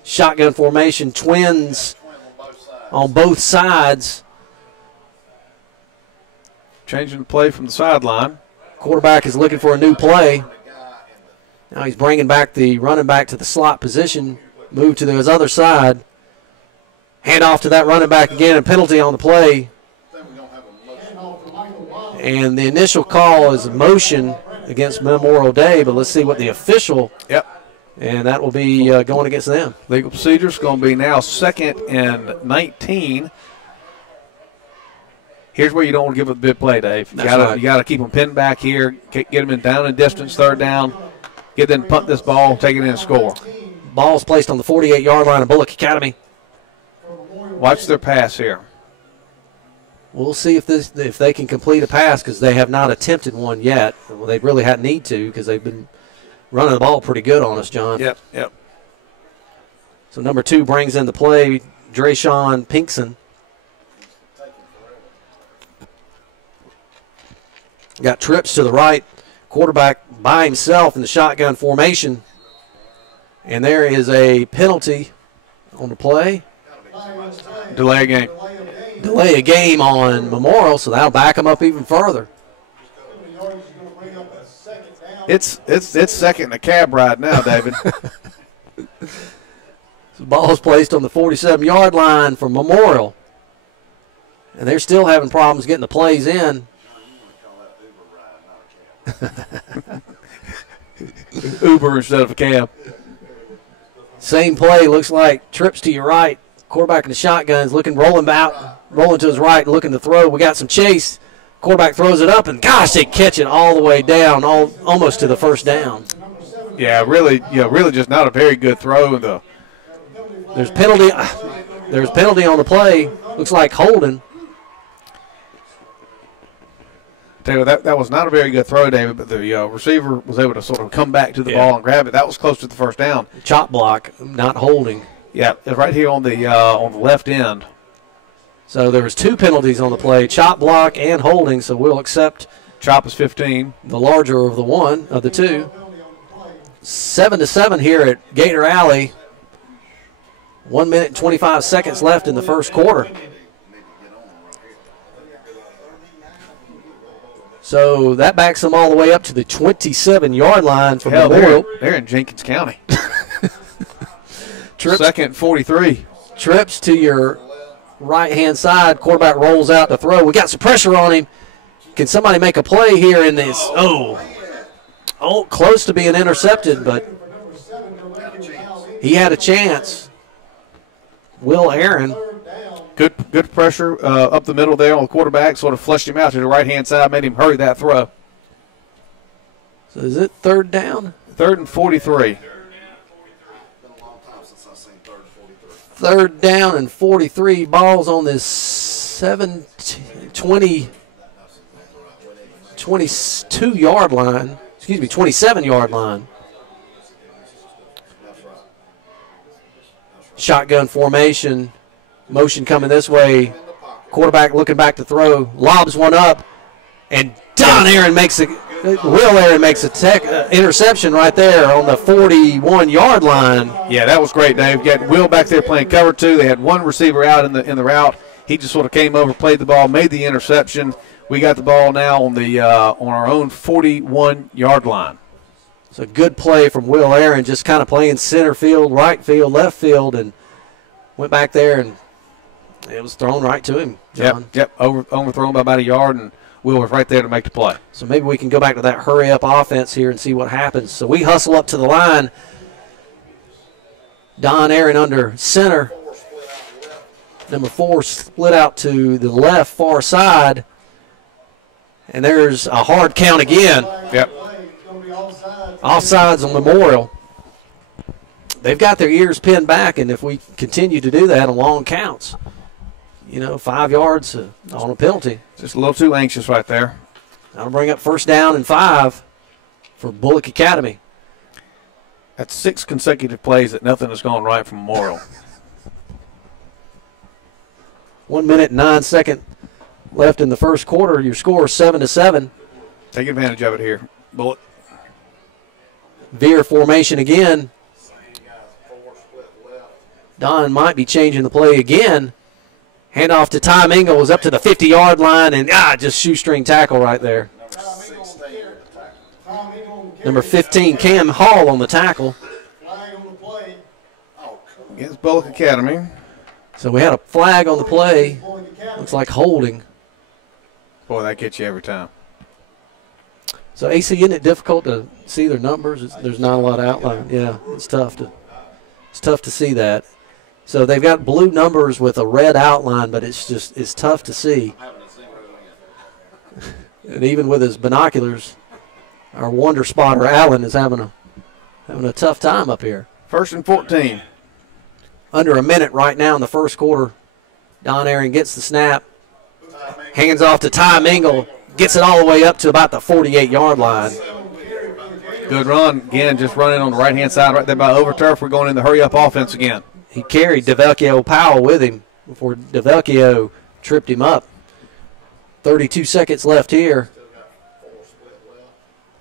Shotgun formation, twins on both sides. Changing the play from the sideline. Quarterback is looking for a new play. Now he's bringing back the running back to the slot position. Move to his other side. Hand off to that running back again. A penalty on the play. And the initial call is a motion against Memorial Day, but let's see what the official And that will be going against them. Legal procedure is going to be now 2nd and 19. Here's where you don't want to give up a big play, Dave. You got to keep them pinned back here, get them in down and distance, 3rd down, get them to punt this ball, take it in and score. Ball's placed on the 48-yard line of Bulloch Academy. Watch their pass here. We'll see if they can complete a pass because they have not attempted one yet. Well, they really had need to because they've been running the ball pretty good on us, John. Yep. So number 2 brings in the play, Drayshawn Pinkson. Got trips to the right, quarterback by himself in the shotgun formation. And there is a penalty on the play. Delay a game. Delay a game on Memorial, so that'll back them up even further. It's 2nd in a cab ride now, David. The ball is placed on the 47-yard line for Memorial. And they're still having problems getting the plays in. Uber instead of a cab. Same play, looks like trips to your right. Quarterback in the shotguns rolling to his right, looking to throw. We got some chase. Quarterback throws it up, and gosh, they catch it all the way down, almost to the 1st down. Yeah, really just not a very good throw. There's penalty on the play. Looks like holding. Tell you what, that was not a very good throw, David, but the receiver was able to sort of come back to the ball and grab it. That was close to the 1st down. Chop block, not holding. Yeah, it's right here on the left end. So there was 2 penalties on the play, chop block and holding, so we'll accept chop is 15. The larger of the 2. 7-7 here at Gator Alley. 1 minute and 25 seconds left in the 1st quarter. So that backs them all the way up to the 27-yard line for Memorial. They're in Jenkins County. Trips, 2nd and 43. Trips to your right-hand side. Quarterback rolls out to throw. We got some pressure on him. Can somebody make a play here in this? Oh, close to being intercepted, but he had a chance. Mulherin. Good pressure up the middle there on the quarterback. Sort of flushed him out to the right-hand side, made him hurry that throw. So is it 3rd down? 3rd and 43. 3rd down and 43. Balls on this 22-yard line. Excuse me, 27-yard line. Shotgun formation. Motion coming this way. Quarterback looking back to throw. Lobs one up. And Will Aaron makes an interception right there on the 41-yard line. Yeah, that was great, Dave. You got Will back there playing cover 2. They had one receiver out in the route. He just sort of came over, played the ball, made the interception. We got the ball now on our own 41-yard line. It's a good play from Will Aaron, just kind of playing center field, right field, left field, and went back there, and it was thrown right to him, John. Yep. Overthrown by about a yard, and Will was right there to make the play. So maybe we can go back to that hurry-up offense here and see what happens. So we hustle up to the line. Don Aaron under center. Number 4 split out to the left far side. And there's a hard count again. Yep. Offsides on Memorial. They've got their ears pinned back, and if we continue to do that on long counts, 5 yards on a penalty. Just a little too anxious right there. That'll bring up 1st down and 5 for Bulloch Academy. That's 6 consecutive plays that nothing has gone right from Memorial. 1 minute and 9 seconds left in the 1st quarter. Your score is 7-7. Take advantage of it here, Bulloch. Veer formation again. Don might be changing the play again. Handoff to Tom Ingalls up to the 50-yard line, and just shoestring tackle right there. Number 15, Cam Hall on the tackle. Against Bulloch Academy. So we had a flag on the play. Looks like holding. Boy, that gets you every time. So, AC, isn't it difficult to see their numbers? There's not a lot of outline. Yeah, it's tough to see that. So they've got blue numbers with a red outline, but it's tough to see. And even with his binoculars, our wonder spotter Allen is having a tough time up here. 1st and 14. Under a minute right now in the first quarter. Don Aaron gets the snap, hands off to Ty Mingle, gets it all the way up to about the 48-yard line. Good run. Again, just running on the right-hand side right there by Overturf. We're going in the hurry-up offense again. He carried DeVecchio Powell with him before DeVecchio tripped him up. 32 seconds left here.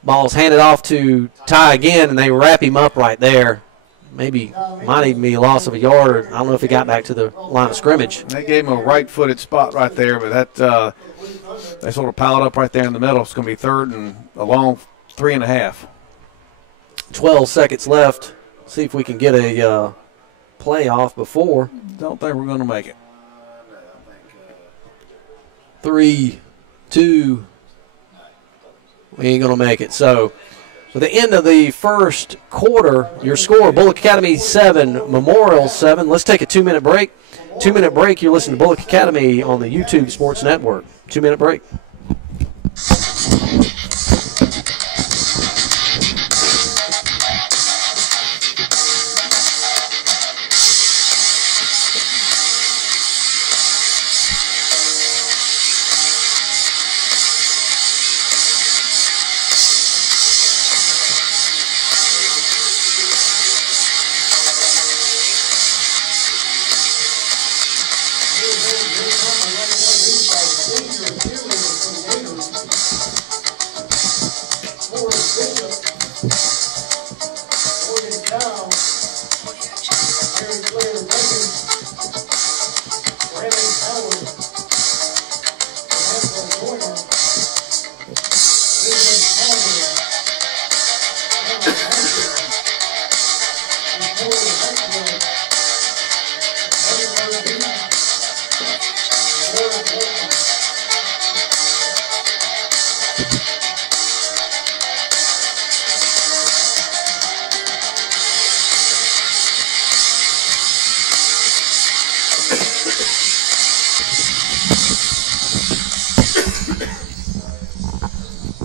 Ball's handed off to Ty again, and they wrap him up right there. Might even be a loss of a yard. I don't know if he got back to the line of scrimmage. They gave him a right-footed spot right there, but that they sort of piled up right there in the middle. It's going to be 3rd and a long 3.5. 12 seconds left. See if we can get a playoff before. Don't think we're going to make it. 3, 2. We ain't going to make it. So, at the end of the first quarter, your score, Bulloch Academy 7, Memorial 7. Let's take a 2-minute break. 2-minute break. You're listening to Bulloch Academy on the YouTube Sports Network. 2-minute break.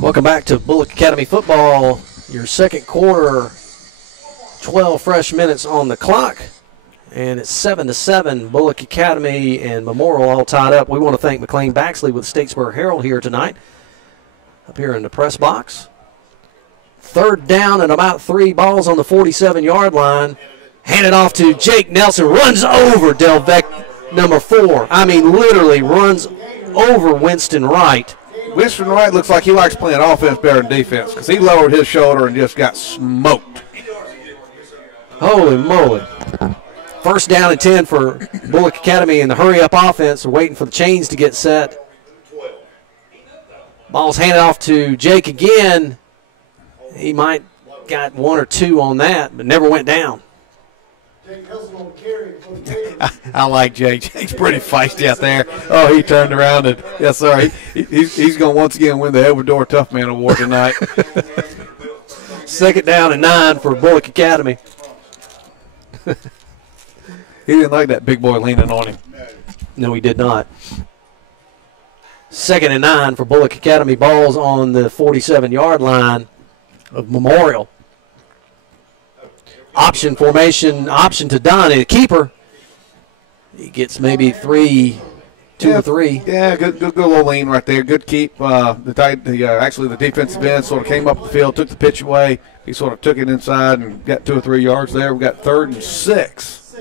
Welcome back to Bulloch Academy football. Your second quarter, 12 fresh minutes on the clock, and it's 7-7. Bulloch Academy and Memorial all tied up. We want to thank McLean Baxley with Statesboro Herald here tonight, up here in the press box. 3rd down and about 3 balls on the 47-yard line. Handed off to Jake Nelson. Runs over Delvec, number 4. I mean, literally runs over Winston Wright. Winston Wright looks like he likes playing offense better than defense because he lowered his shoulder and just got smoked. Holy moly. 1st down and 10 for Bulloch Academy in the hurry-up offense. They're waiting for the chains to get set. Ball's handed off to Jake again. He might got 1 or 2 on that, but never went down. I like Jake. Jake's pretty feisty out there. Oh, he turned around and, yes, sir, he's going to once again win the Elverdor Tough Man Award tonight. 2nd down and 9 for Bulloch Academy. He didn't like that big boy leaning on him. No, he did not. 2nd and 9 for Bulloch Academy. Balls on the 47-yard line of Memorial. Option formation, option to Donnie, the keeper. He gets maybe 2 or 3. Yeah, good little lean right there. Good keep. Actually, the defensive end sort of came up the field, took the pitch away. He sort of took it inside and got 2 or 3 yards there. We got 3rd and 6.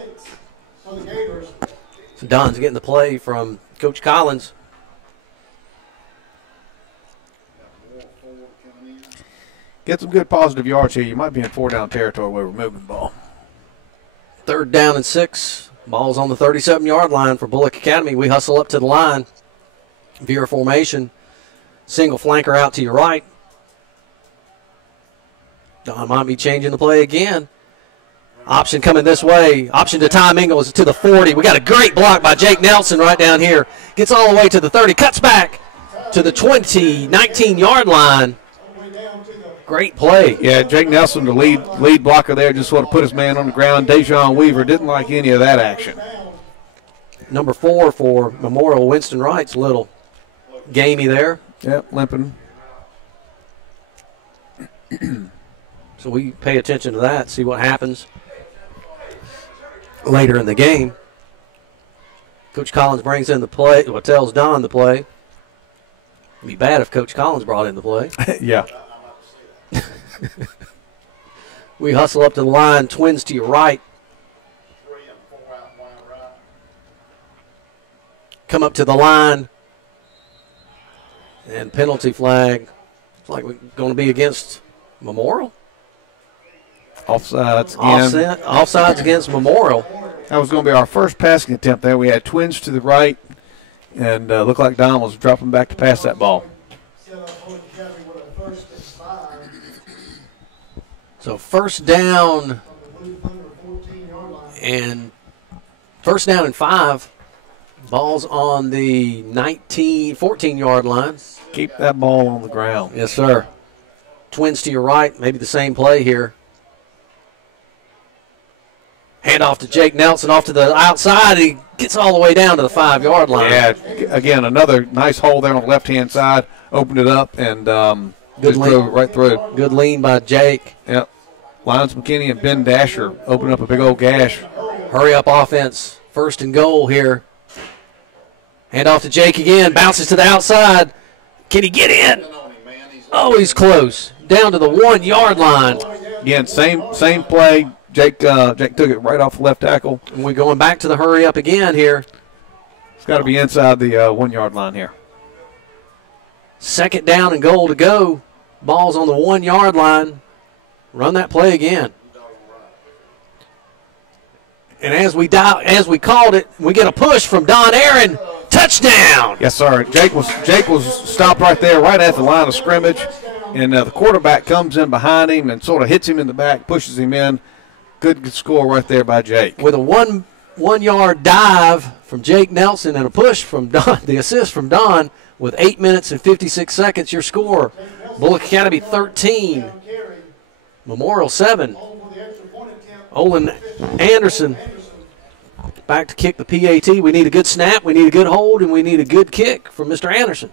So Don's getting the play from Coach Collins. Get some good positive yards here. You might be in 4-down territory where we're moving the ball. 3rd down and 6. Ball's on the 37-yard line for Bulloch Academy. We hustle up to the line. Veer formation. Single flanker out to your right. Don might be changing the play again. Option coming this way. Option to Ty Mingles to the 40. We got a great block by Jake Nelson right down here. Gets all the way to the 30. Cuts back to the 19-yard line. Great play. Yeah, Jake Nelson, the lead blocker there, just sort of put his man on the ground. Dejon Weaver didn't like any of that action. Number 4 for Memorial, Winston Wright's a little gamey there. Yep, limping. So we pay attention to that, see what happens later in the game. Coach Collins brings in the play, well, tells Don the play. It'd be bad if Coach Collins brought in the play. Yeah. We hustle up to the line, twins to your right. Come up to the line. And penalty flag. It's like we're going to be against Memorial. Offsides again. Offsides against Memorial. That was going to be our first passing attempt there. We had twins to the right, and looked like Don was dropping back to pass that ball. So first down and 5. Ball's on the 14-yard line. Keep that ball on the ground. Yes, sir. Twins to your right, maybe the same play here. Hand off to Jake Nelson, off to the outside. He gets all the way down to the 5-yard line. Yeah, again, another nice hole there on the left-hand side. Opened it up and Good just lean. drove it right through. Good lean by Jake. Yep. Lyons McKinney and Ben Dasher open up a big old gash. Hurry up offense. First and goal here. Hand off to Jake again. Bounces to the outside. Can he get in? Oh, he's close. Down to the 1-yard line. Again, same play. Jake took it right off the left tackle. And we're going back to the hurry up again here. It's got to be inside the 1-yard line here. Second down and goal to go. Ball's on the 1-yard line. Run that play again. And as we called it, we get a push from Don Aaron. Touchdown! Yes, sir. Jake was stopped right there, right at the line of scrimmage, and the quarterback comes in behind him and sort of hits him in the back, pushes him in. Good score right there by Jake. With a one-yard dive from Jake Nelson and a push from Don, the assist from Don, with 8 minutes and 56 seconds, your score. Bulloch Academy 13, Memorial 7. Olin Anderson back to kick the PAT. We need a good snap, we need a good hold, and we need a good kick from Mr. Anderson.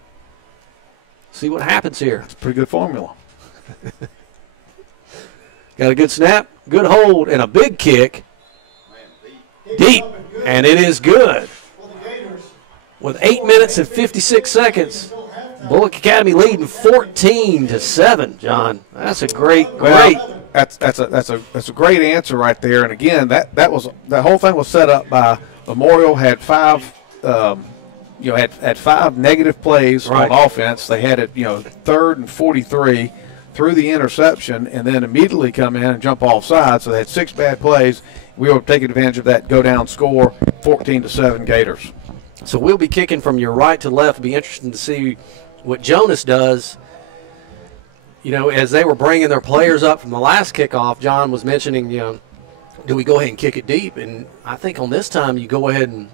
See what happens here. It's a pretty good formula. Got a good snap, good hold, and a big kick. Deep, and it is good. With 8 minutes and 56 seconds, Bulloch Academy leading 14-7. John, that's a great. That's a great answer right there. And again, that whole thing was set up by Memorial. Had five negative plays right on offense. They had it 3rd and 43 through the interception, and then immediately come in and jump offside. So they had 6 bad plays. We were taking advantage of that go down score, 14-7 Gators. So we'll be kicking from your right to left. It'll be interesting to see what Jonas does. As they were bringing their players up from the last kickoff, John was mentioning, do we go ahead and kick it deep? And I think on this time you go ahead and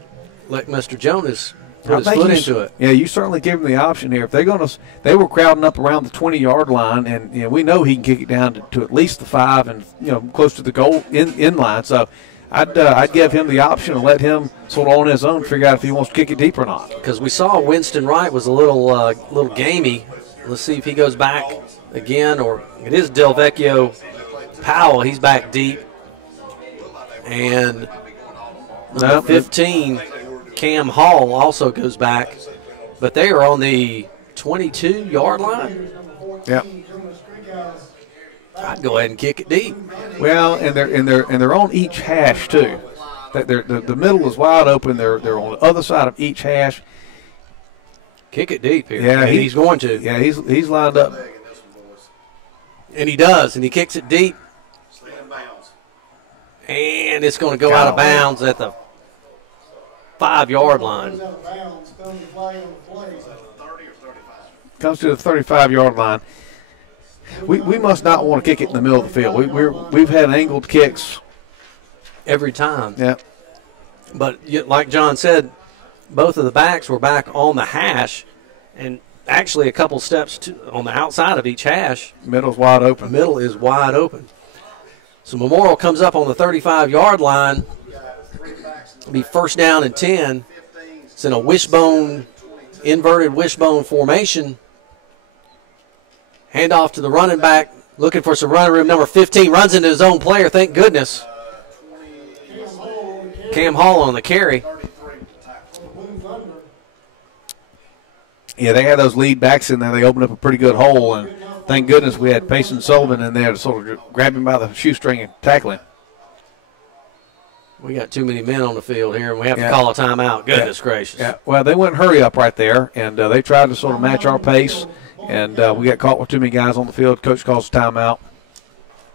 let Mr. Jonas put his foot into it. Yeah, you certainly give them the option here. If they were crowding up around the 20-yard line, and we know he can kick it down to at least the 5 and close to the goal in line. So I'd give him the option and let him sort of on his own figure out if he wants to kick it deep or not. Because we saw Winston Wright was a little gamey. Let's see if he goes back again, or it is Delvecchio Powell. He's back deep. And number 15, Cam Hall, also goes back. But they are on the 22-yard line. Yep. I'd go ahead and kick it deep. Well, and they're on each hash too. The middle is wide open. They're on the other side of each hash. Kick it deep here. Yeah, he's going to. Yeah, he's lined up. And he does, and he kicks it deep. And it's going to go out of bounds at the 5-yard line. Comes to the 35-yard line. We must not want to kick it in the middle of the field. We've had angled kicks every time. Yeah. But like John said, both of the backs were back on the hash, and actually a couple steps on the outside of each hash. Middle's wide open. Middle is wide open. So Memorial comes up on the 35-yard line. It'll be first down and 10. It's in a wishbone, inverted wishbone formation. Handoff to the running back, looking for some running room. Number 15 runs into his own player, thank goodness. Cam Hall on the carry. Yeah, they had those lead backs in there. They opened up a pretty good hole, and thank goodness we had Payson Sullivan in there to sort of grab him by the shoestring and tackle him. We got too many men on the field here, and we have to call a timeout. Goodness gracious. Yeah, well, they went hurry up right there, and they tried to sort of match our pace, and we got caught with too many guys on the field. Coach calls a timeout.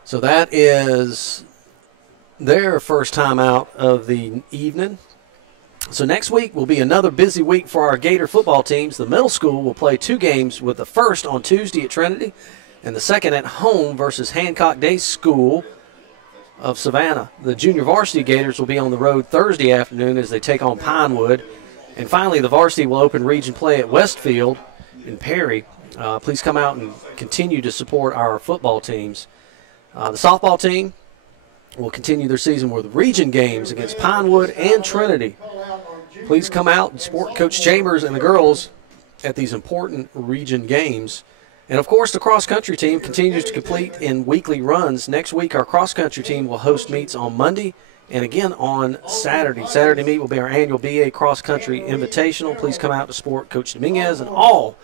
So that is their first timeout of the evening. So next week will be another busy week for our Gator football teams. The middle school will play 2 games, with the first on Tuesday at Trinity and the second at home versus Hancock Day School of Savannah. The junior varsity Gators will be on the road Thursday afternoon as they take on Pinewood. And finally, the varsity will open region play at Westfield in Perry. Please come out and continue to support our football teams. The softball team will continue their season with region games against Pinewood and Trinity. Please come out and support Coach Chambers and the girls at these important region games. And, of course, the cross-country team continues to complete in weekly runs. Next week, our cross-country team will host meets on Monday and again on Saturday. Saturday meet will be our annual BA cross-country invitational. Please come out to support Coach Dominguez and all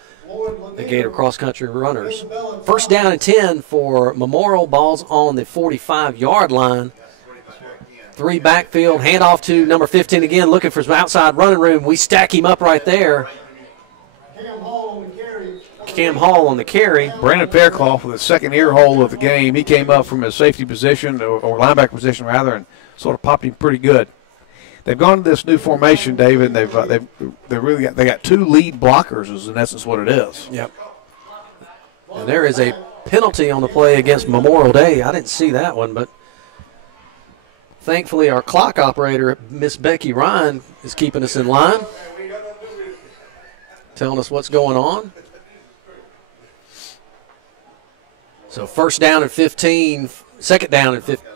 the Gator cross-country runners. First down and 10 for Memorial. Ball's on the 45-yard line. 3 backfield, handoff to number 15 again, looking for some outside running room. We stack him up right there. Cam Hall on the carry. Brandon Fairclough with his second ear hole of the game. He came up from his safety position, or linebacker position rather, and sort of popped him pretty good. They've gone to this new formation, David, and they got 2 lead blockers, is in essence what it is. Yep. And there is a penalty on the play against Memorial Day. I didn't see that one, but thankfully our clock operator, Miss Becky Ryan, is keeping us in line, telling us what's going on. So first down and 15, second down and 15.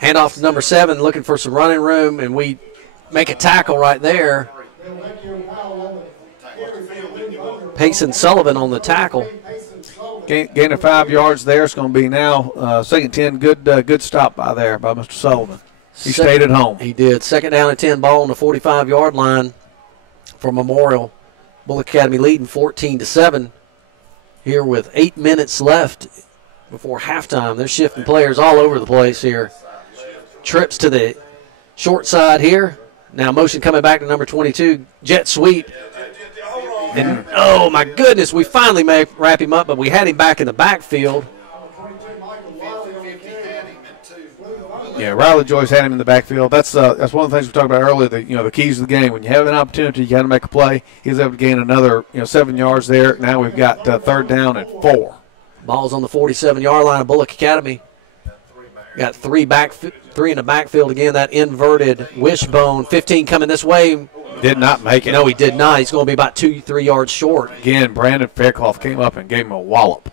Handoff to number 7, looking for some running room, and we make a tackle right there. Payson Sullivan on the tackle. Gain of 5 yards there. It's going to be now second 10. Good stop by there by Mr. Sullivan. He stayed at home. He did. Second down and 10, ball on the 45-yard line for Memorial. Bulloch Academy leading 14-7 here with 8 minutes left before halftime. They're shifting players all over the place here. Trips to the short side here. Now motion coming back to number 22. Jet sweep. And, oh, my goodness, we finally may wrap him up, but we had him back in the backfield. Yeah, Riley Joyce had him in the backfield. That's one of the things we talked about earlier. The keys of the game. When you have an opportunity, you got to make a play. He was able to gain another 7 yards there. Now we've got third down and 4. Ball's on the 47-yard line of Bulloch Academy. Got 3 in the backfield again. That inverted wishbone. 15 coming this way. Did not make it. No, he did not. He's going to be about 2-3 yards short. Again, Brandon Fairclough came up and gave him a wallop.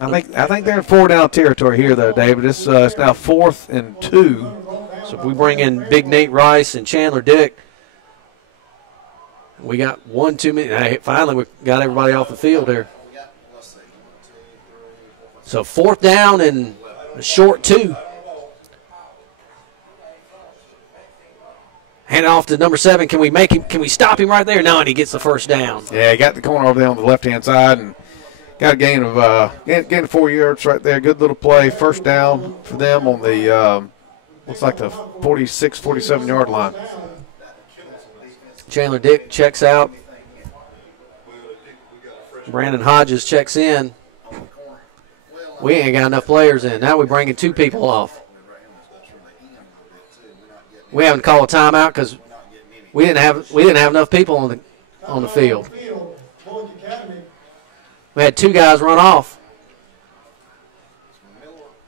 I think they're in 4-down territory here, though, David. It's now 4th and 2. So if we bring in Big Nate Rice and Chandler Dick, we got 1 too many. Hey, finally, we got everybody off the field here. So 4th down and a short 2. Hand it off to number 7. Can we make him? Can we stop him right there? No, and he gets the first down. Yeah, he got the corner over there on the left-hand side and got a gain of 4 yards right there. Good little play. First down for them on the looks like the 46, 47-yard line. Chandler Dick checks out. Brandon Hodges checks in. We ain't got enough players in. Now we're bringing 2 people off. We haven't called a timeout because we didn't have enough people on the field. We had 2 guys run off.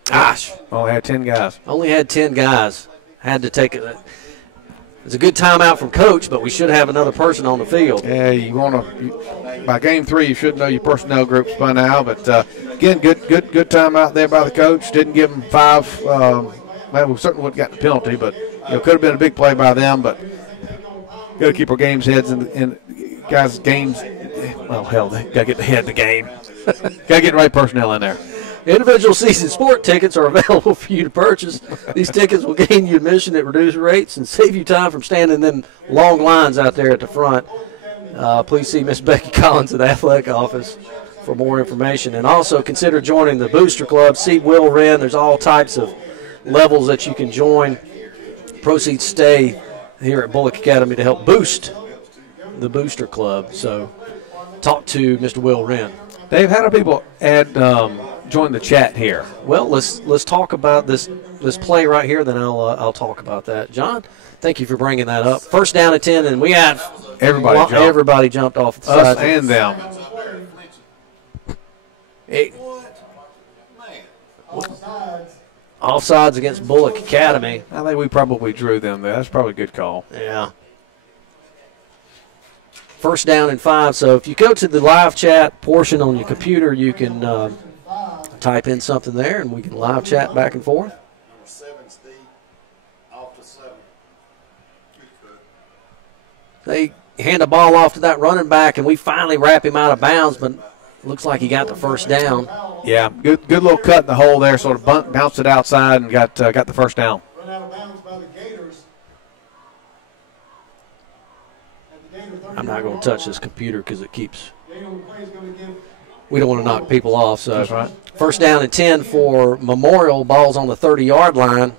Gosh. Only had 10 guys. Only had 10 guys. Had to take it. It's a good timeout from Coach, but we should have another person on the field. Yeah, you want to. By game 3, you should know your personnel groups by now. But again, good timeout there by the coach. Didn't give them 5. Well, we certainly wouldn't have gotten a penalty, but could have been a big play by them. But got to keep our games heads in guys' games. Well, hell, they got to get the head of the game. Got to get the right personnel in there. Individual season sport tickets are available for you to purchase. These tickets will gain you admission at reduced rates and save you time from standing in them long lines out there at the front. Please see Miss Becky Collins at the athletic office for more information. And also consider joining the Booster Club. See Will Wren. There's all types of levels that you can join. Proceeds stay here at Bulloch Academy to help boost the Booster Club. So talk to Mr. Will Wren. Dave, how do people join the chat here? Well, let's talk about this play right here. Then I'll talk about that. John, thank you for bringing that up. First down at 10, and we have everybody jumped off the us side. And them. Offsides against Bulloch Academy. I think we probably drew them there. That's probably a good call. Yeah. First down and 5. So if you go to the live chat portion on your computer, you can type in something there, and we can live chat back and forth. Number 7, Steve, off to 7. They hand the ball off to that running back, and we finally wrap him out of bounds, but looks like he got the first down. Yeah, good little cut in the hole there, sort of bounced it outside and got the first down. Run out of bounds by the Gators. I'm not going to touch this computer because it keeps. We don't want to knock people off. So that's right. First down and 10 for Memorial. Ball's on the 30-yard line.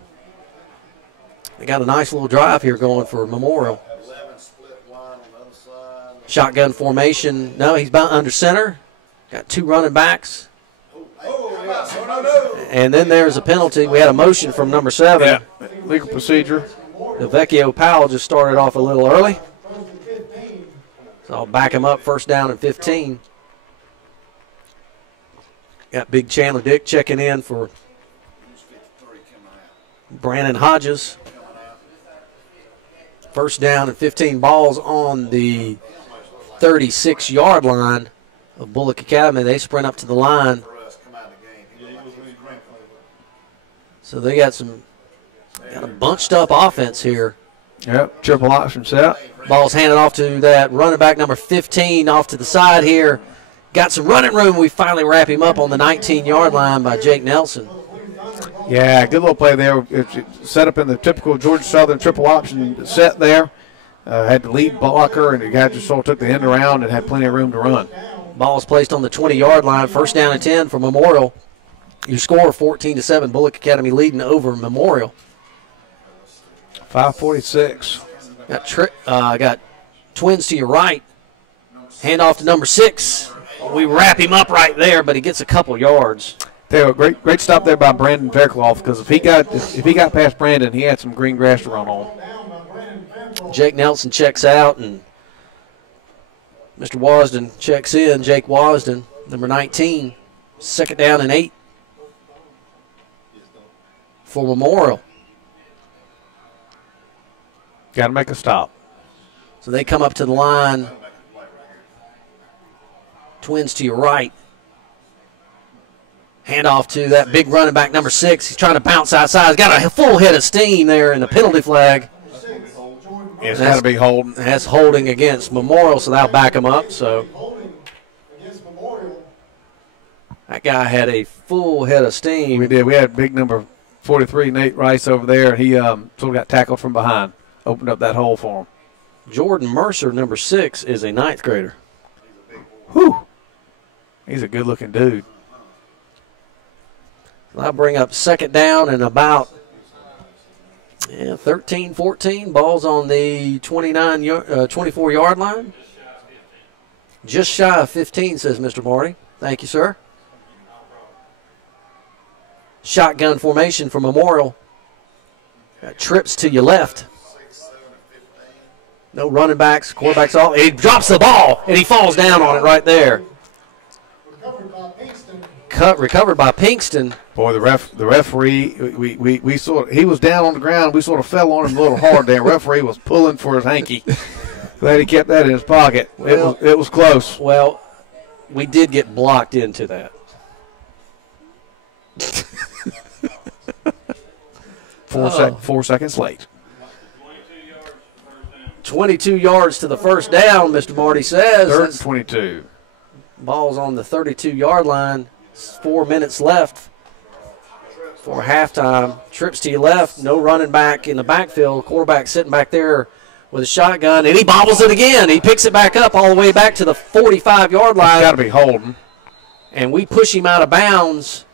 They got a nice little drive here going for Memorial. 11 split line on the other side. Shotgun formation. No, he's bound under center. Got 2 running backs. And then there's a penalty. We had a motion from number 7. Yeah. Legal procedure. Vecchio Powell just started off a little early. So I'll back him up. First down and 15. Got Big Chandler Dick checking in for Brandon Hodges. First down and 15. Balls on the 36-yard line of Bulloch Academy. They sprint up to the line. So they got a bunched up offense here. Yep, triple option set. Ball's handed off to that running back number 15 off to the side here. Got some running room. We finally wrap him up on the 19-yard line by Jake Nelson. Yeah, good little play there. It's set up in the typical Georgia Southern triple option set there. Had the lead blocker, and the guy just sort of took the end around and had plenty of room to run. Ball's placed on the 20-yard line. First down and 10 for Memorial. Your score 14-7. Bulloch Academy leading over Memorial. 5:46. Got twins to your right. Hand off to number 6. We wrap him up right there, but he gets a couple yards. Tell you, great stop there by Brandon Faircloth, because if he got past Brandon, he had some green grass to run on. Jake Nelson checks out, and Mr. Wasden checks in. Jake Wasden, number 19. Second down and 8 for Memorial. Got to make a stop. So they come up to the line. Twins to your right. Hand off to that big running back, number 6. He's trying to bounce outside. He's got a full head of steam there in the penalty flag. It's got to be holding. That's holding against Memorial, so that'll back him up. So that guy had a full head of steam. We did. We had big number 43, Nate Rice, over there. He sort of got tackled from behind. Opened up that hole for him. Jordan Mercer, number 6, is a 9th grader. Whew. He's a good-looking dude. I'll bring up second down and about 13, 14. Ball's on the 24-yard line. Just shy of 15, says Mr. Marty. Thank you, sir. Shotgun formation for Memorial. Got trips to your left. No running backs, quarterbacks all. He drops the ball, and he falls down on it right there. recovered by Pinkston. Boy, the referee, he was down on the ground. We sort of fell on him a little hard there. Referee was pulling for his hanky. Glad he kept that in his pocket. Well, it was close. Well, we did get blocked into that. 4 seconds late. 22 yards to the first down, Mr. Marty says. Third and 22. Ball's on the 32-yard line. 4 minutes left for halftime. Trips to your left. No running back in the backfield. Quarterback sitting back there with a shotgun, and he bobbles it again. He picks it back up all the way back to the 45-yard line. Got to be holding. And we push him out of bounds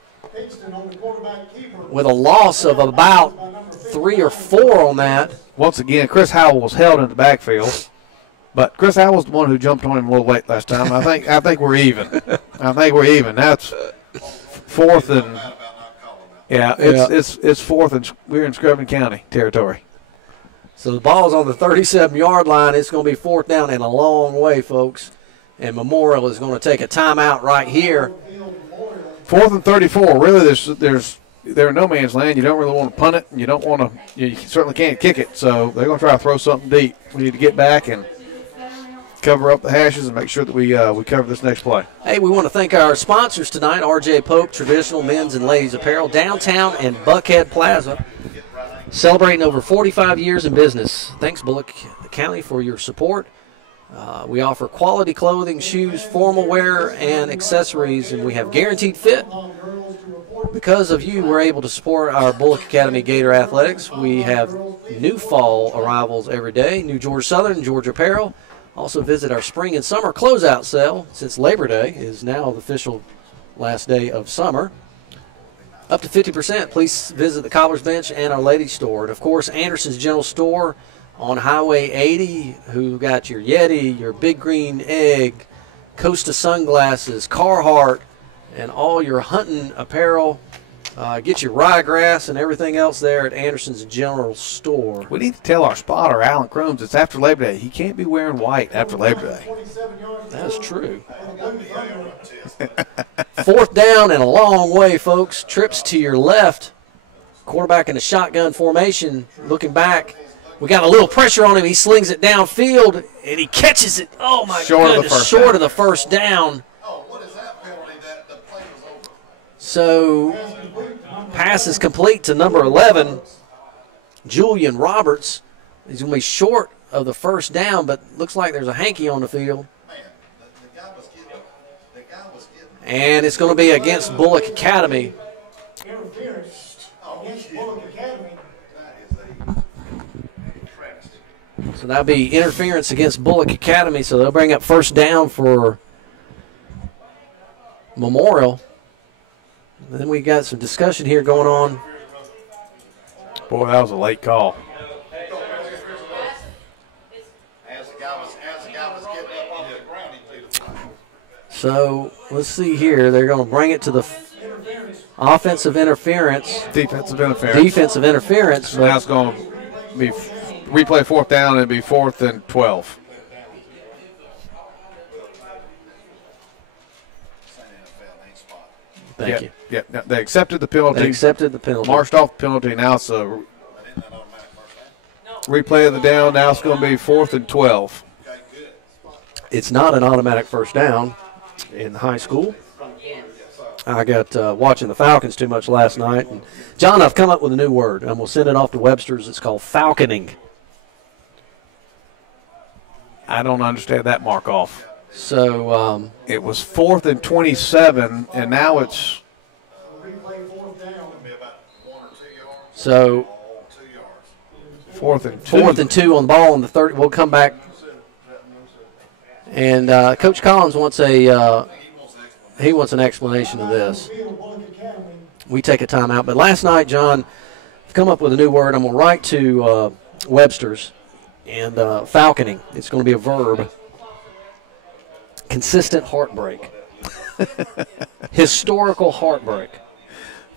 with a loss of about 3 or 4 on that. Once again, Chris Howell was held in the backfield, but Chris Howell was the one who jumped on him a little late last time. I think we're even. I think we're even. That's fourth and it's fourth, and we're in Scrubbin County territory. So the ball's on the 37-yard line. It's going to be 4th down and a long way, folks. And Memorial is going to take a timeout right here. 4th and 34. Really, they're in no man's land. You don't really want to punt it, and you don't want to. You certainly can't kick it. So they're going to try to throw something deep. We need to get back and cover up the hashes and make sure that we cover this next play. Hey, we want to thank our sponsors tonight: R.J. Pope Traditional Men's and Ladies Apparel, downtown and Buckhead Plaza, celebrating over 45 years in business. Thanks, Bulloch County, for your support. We offer quality clothing, shoes, formal wear, and accessories, and we have guaranteed fit. Because of you, we're able to support our Bulloch Academy Gator Athletics. We have new fall arrivals every day, new Georgia Southern and Georgia Apparel. Also visit our spring and summer closeout sale, since Labor Day is now the official last day of summer. Up to 50%. Please visit the Cobbler's Bench and our ladies store. And, of course, Anderson's General Store on Highway 80, who got your Yeti, your Big Green Egg, Costa sunglasses, Carhartt, and all your hunting apparel. Get your ryegrass and everything else there at Anderson's General Store. We need to tell our spotter, Alan Crooms, it's after Labor Day. He can't be wearing white after Labor Day. That's true. 4th down and a long way, folks. Trips to your left. Quarterback in a shotgun formation, looking back. We got a little pressure on him. He slings it downfield, and he catches it. Oh, my goodness, short of the first down. So, pass is complete to number 11, Julian Roberts. He's going to be short of the first down, but looks like there's a hanky on the field. And it's going to be against Bulloch Academy. So that'll be interference against Bulloch Academy. So they'll bring up 1st down for Memorial. And then we got some discussion here going on. Boy, that was a late call. So let's see here. They're going to bring it to the offensive interference. Defensive interference. Defensive interference. So now it's going to be replay 4th down and be 4th and 12. Thank you. Yeah, they accepted the penalty. They accepted the penalty. Marched off the penalty. Now it's a replay of the down. Now it's going to be 4th and 12. It's not an automatic 1st down in high school. I got watching the Falcons too much last night. And John, I've come up with a new word, and we'll send it off to Webster's. It's called falconing. I don't understand that mark off. So it was 4th and 27, and now it's so 4th and 2. 4th and 2 on the ball on the 30. We'll come back. And Coach Collins wants he wants an explanation of this. We take a timeout. But last night, John, I've come up with a new word. I'm going to write to Webster's. And falconing, it's going to be a verb. Consistent heartbreak. Historical heartbreak.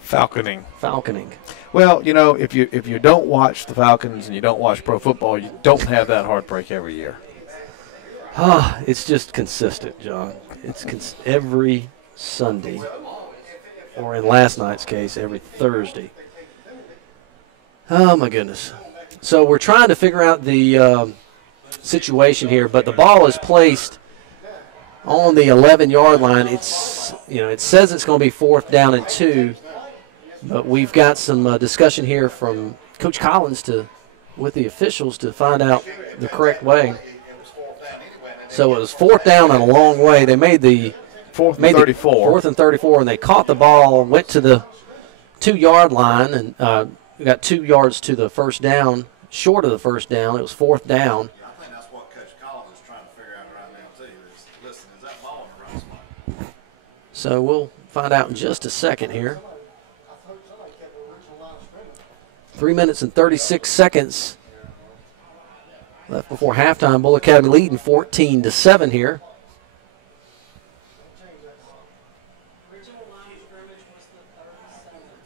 Falconing. Falconing. Well, you know, if you don't watch the Falcons and you don't watch pro football, you don't have that heartbreak every year. It's just consistent, John. It's every Sunday. or in last night's case, every Thursday. Oh, my goodness. So we're trying to figure out the situation here, but the ball is placed on the 11-yard line. It's, it says it's going to be 4th down and 2, but we've got some discussion here from Coach Collins with the officials to find out the correct way. So it was 4th down and a long way. They made the 4th and 34, and they caught the ball, went to the 2-yard line, and we got 2 yards to the first down, short of the first down. It was 4th down. I think that's what Coach Collins is trying to figure out right now, too. Listen, is that ball in the right spot? So we'll find out in just a second here. 3 minutes and 36 seconds left before halftime. Bulloch Academy leading 14-7 here.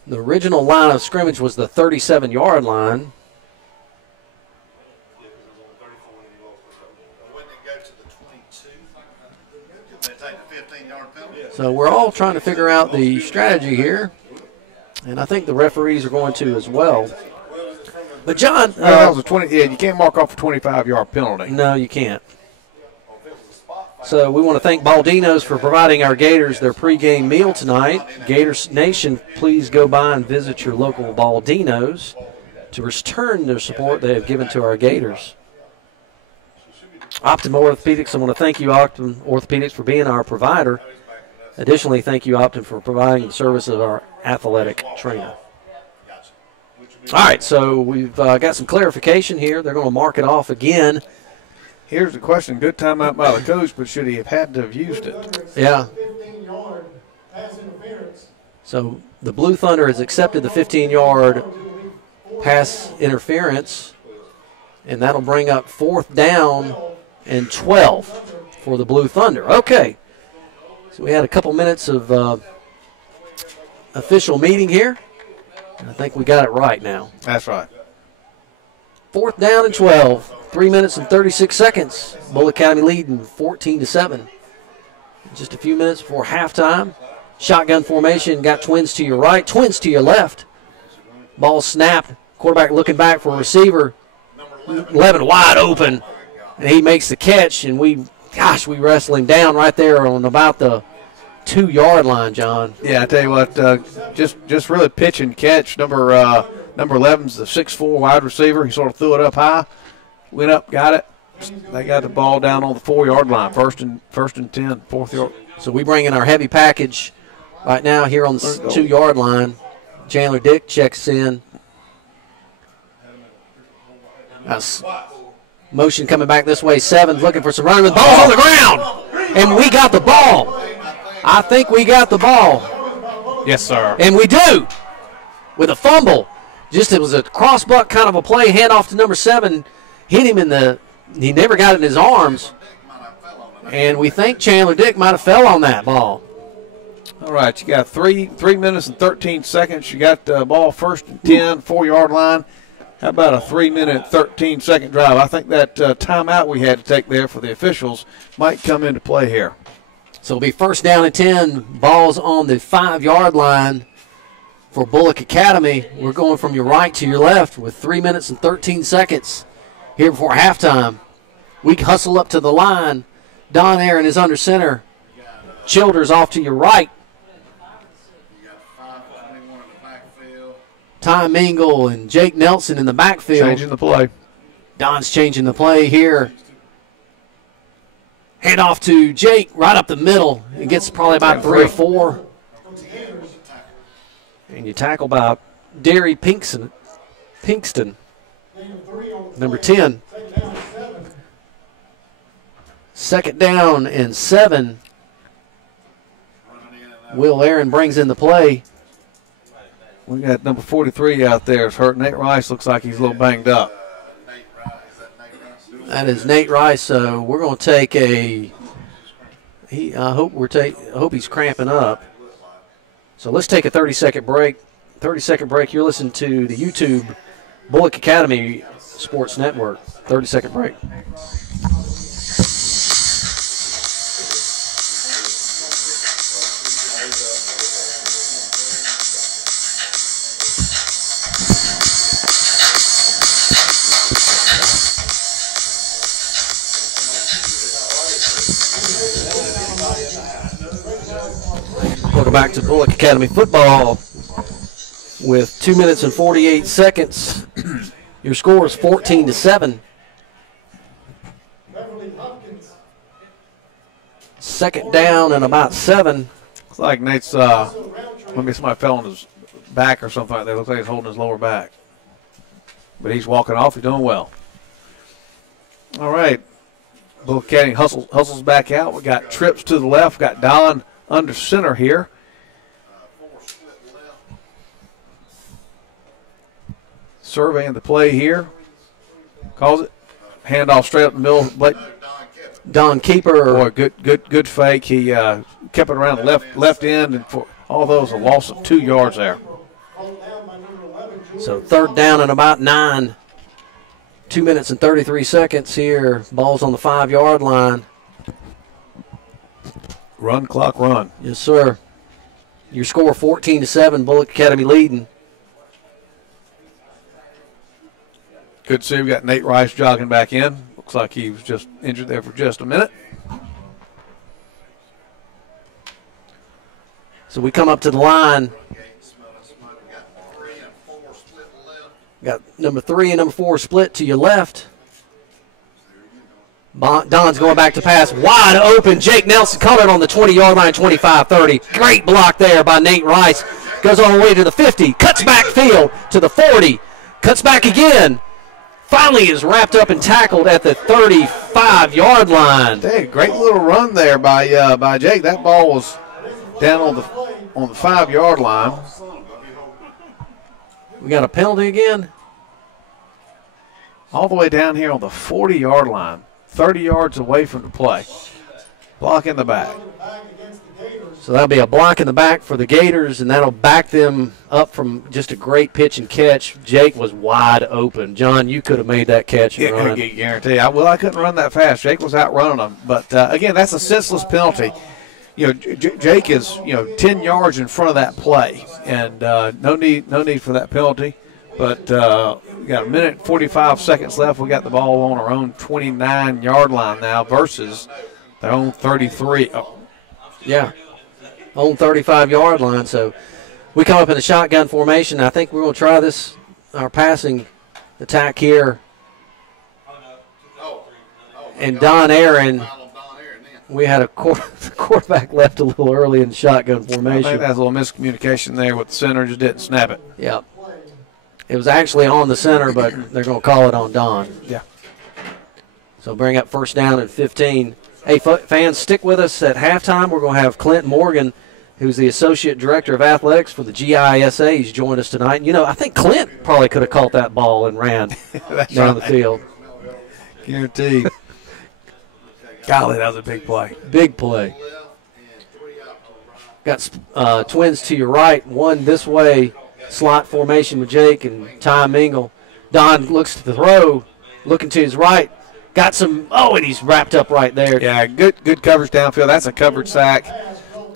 The original line of scrimmage was the 37-yard line. So we're all trying to figure out the strategy here, and I think the referees are going to as well. But John, that was a 20. Yeah, you can't mark off a 25-yard penalty. No, you can't. So we want to thank Baldino's for providing our Gators their pregame meal tonight. Gators Nation, please go by and visit your local Baldino's to return their support they have given to our Gators. Optum Orthopedics, I want to thank you, Optum Orthopedics, for being our provider. Additionally, thank you, Optum, for providing the service of our athletic trainer. All right, so we've got some clarification here. They're going to mark it off again. Here's the question. Good timeout by the coach, but should he have had to have used it? Yeah. So the Blue Thunder has accepted the 15-yard pass interference, and that'll bring up 4th down and 12 for the Blue Thunder. Okay. So we had a couple minutes of official meeting here. I think we got it right now. That's right. 4th down and 12. 3 minutes and 36 seconds. Bulloch Academy leading 14-7. Just a few minutes before halftime. Shotgun formation. Got twins to your right, twins to your left. Ball snapped. Quarterback looking back for a receiver. 11 wide open. And he makes the catch, and we wrestle him down right there on about the 2-yard line, John. Yeah, I tell you what, just really pitch and catch. Number 11's the 6'4" wide receiver. He sort of threw it up high, went up, got it. They got the ball down on the 4-yard line, first and 10, 4th yard. So we bring in our heavy package right now here on the 2-yard line. Chandler Dick checks in. That's motion coming back this way. 7's looking for some running. The ball's on the ground, and we got the ball. I think we got the ball. Yes, sir. And we do, with a fumble. It was a cross-buck kind of a play, handoff to number 7, hit him he never got it in his arms, and we think Chandler Dick might have fell on that ball. All right, you got 3 minutes and 13 seconds. You got the ball 1st and 10, 4-yard line. How about a 3-minute, 13-second drive? I think that timeout we had to take there for the officials might come into play here. So it'll be 1st down and 10, balls on the 5-yard line for Bulloch Academy. We're going from your right to your left with 3 minutes and 13 seconds here before halftime. We hustle up to the line. Don Aaron is under center. Childers off to your right. Ty Mingle and Jake Nelson in the backfield. Changing the play. Don's changing the play here. Hand off to Jake right up the middle. It gets probably about 3 or 4. And you tackle by Derry Pinkston, number 10. 2nd down and 7. Will Aaron brings in the play. We got number 43 out there. It's hurt. Nate Rice looks like he's a little banged up. That is Nate Rice. So we're going to take I hope he's cramping up. So let's take a 30-second break. 30-second break. You're listening to the YouTube Bulloch Academy Sports Network. 30-second break. back to Bulloch Academy football with 2 minutes and 48 seconds. Your score is 14-7. Second down and about 7. Looks like Nate's maybe somebody fell on his back or something like that. Looks like he's holding his lower back. But he's walking off. He's doing well. All right. Bulloch Academy hustles back out. We got trips to the left. Got Don under center here. Surveying the play here. Calls it. Handoff straight up the middle. Don Keeper. Boy, good fake. He kept it around the left end, and for all those, a loss of 2 yards there. So third down and about 9. 2 minutes and 33 seconds here. Ball's on the 5-yard line. Run clock run. Yes, sir. Your score 14-7. Bulloch Academy leading. Good to see we got Nate Rice jogging back in. Looks like he was just injured there for just a minute. So we come up to the line. Got number 3 and number 4 split to your left. Don's going back to pass. Wide open. Jake Nelson caught it on the 20-yard line, 25-30. Great block there by Nate Rice. Goes all the way to the 50. Cuts back field to the 40. Cuts back again. Finally is wrapped up and tackled at the 35-yard line. Hey, great little run there by Jake. That ball was down on the 5-yard line. We got a penalty again. All the way down here on the 40-yard line, 30 yards away from the play. Block in the back. So that'll be a block in the back for the Gators, and that'll back them up from just a great pitch and catch. Jake was wide open. John, you could have made that catch and run. I guarantee. I couldn't run that fast. Jake was outrunning him. But, again, that's a senseless penalty. You know, Jake is, 10 yards in front of that play, and no need for that penalty. But we got a minute and 45 seconds left. We got the ball on our own 29-yard line now versus their own 33. Oh. Yeah, own 35-yard line. So we come up in the shotgun formation. I think we're going to try this, our passing attack here. And Don Aaron. We had a quarterback left a little early in the shotgun formation. I think that's a little miscommunication there with the center, just didn't snap it. Yep. It was actually on the center, but they're going to call it on Don. Yeah. So bring up first down and 15. Hey, fans, stick with us at halftime. We're going to have Clint Morgan, who's the Associate Director of Athletics for the GISA. He's joined us tonight. I think Clint probably could have caught that ball and ran down the field. Guaranteed. Golly, that was a big play. Big play. Got twins to your right, one this way, slot formation with Jake and Ty Mingle. Don looks to the throw, looking to his right. Got some, and he's wrapped up right there. Yeah, good coverage downfield. That's a covered sack.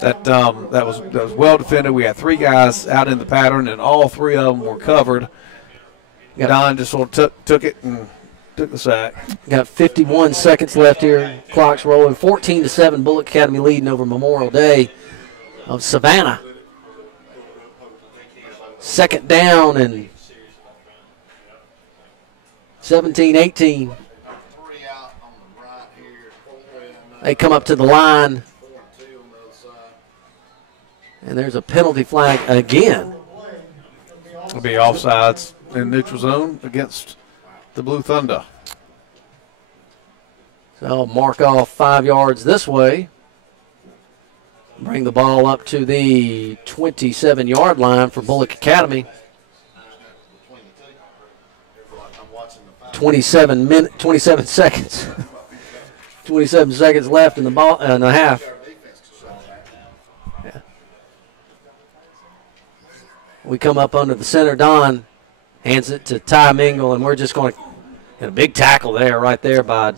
That was well defended. We had 3 guys out in the pattern, and all 3 of them were covered. Don just sort of took it and took the sack. Got 51 seconds left here. Clock's rolling. 14-7. Bulloch Academy leading over Memorial Day of Savannah. Second down and 17-18. They come up to the line. And there's a penalty flag again. It'll be offsides in neutral zone against the Blue Thunder. So I'll mark off 5 yards this way. Bring the ball up to the 27-yard line for Bulloch Academy. 27 seconds. 27 seconds left in the ball and a half. Yeah. We come up under the center. Don hands it to Ty Mingle, and we're just going to get a big tackle there, right there by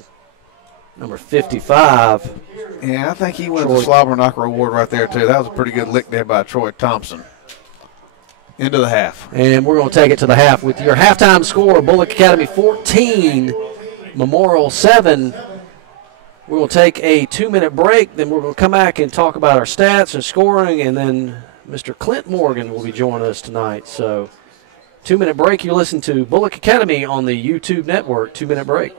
number 55. Yeah, I think he wins the Slobber Knocker Award right there, too. That was a pretty good lick there by Troy Thompson. Into the half. And we're going to take it to the half with your halftime score, Bulloch Academy 14, Memorial 7. We will take a 2-minute break. Then we're going to come back and talk about our stats and scoring, and then Mr. Clint Morgan will be joining us tonight. So 2-minute break. You listen to Bulloch Academy on the YouTube network. 2-minute break.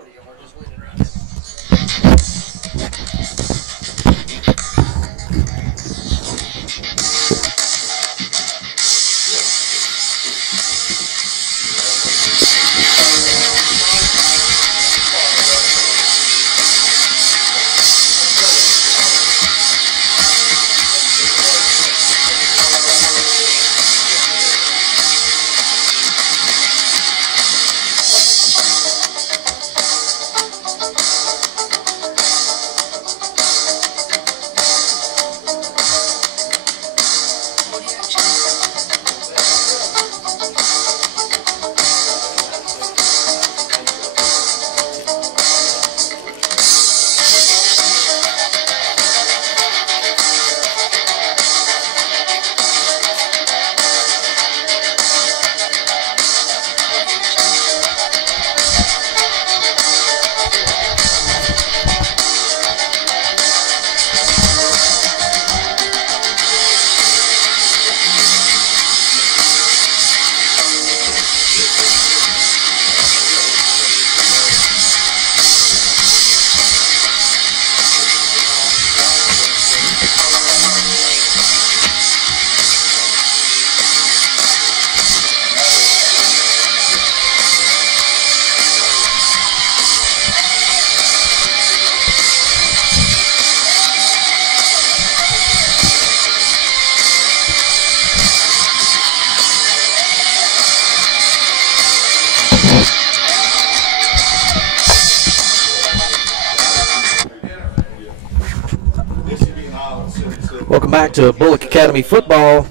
Welcome back to Bulloch Academy football,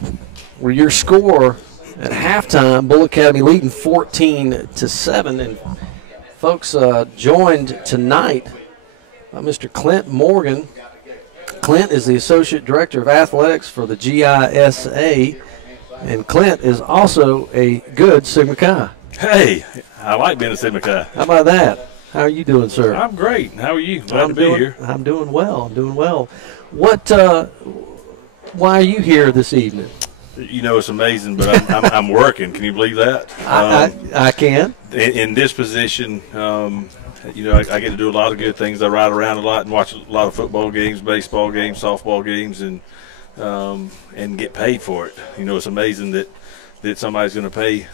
where your score at halftime, Bulloch Academy leading 14-7. And folks, joined tonight by Mr. Clint Morgan. Clint is the Associate Director of Athletics for the GISA, and Clint is also a good Sigma Chi. Hey, I like being a Sigma Chi. How about that? How are you doing, sir? I'm great. How are you? Glad to be here. I'm doing well. I'm doing well. What? Why are you here this evening? You know, it's amazing, but I'm working. Can you believe that? I can. In this position, you know, I get to do a lot of good things. I ride around a lot and watch a lot of football games, baseball games, softball games, and get paid for it. You know, it's amazing that somebody's going to pay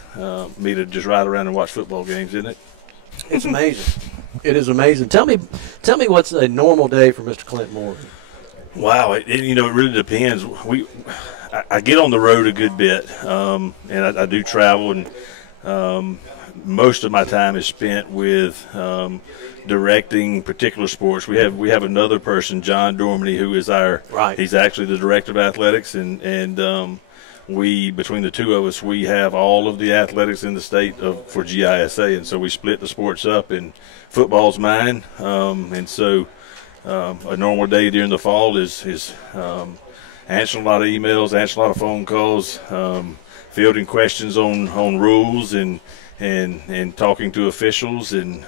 me to just ride around and watch football games, isn't it? It's amazing. It is amazing. Tell me what's a normal day for Mr. Clint Morgan. Wow, you know, it really depends. I get on the road a good bit, and I do travel, and most of my time is spent with directing particular sports. We have another person, John Dormany, who is he's actually the director of athletics, and we, between the two of us, we have all of the athletics in the state for GISA, and so we split the sports up, and football's mine, and so a normal day during the fall is answering a lot of emails, answering a lot of phone calls, fielding questions on rules, and talking to officials, and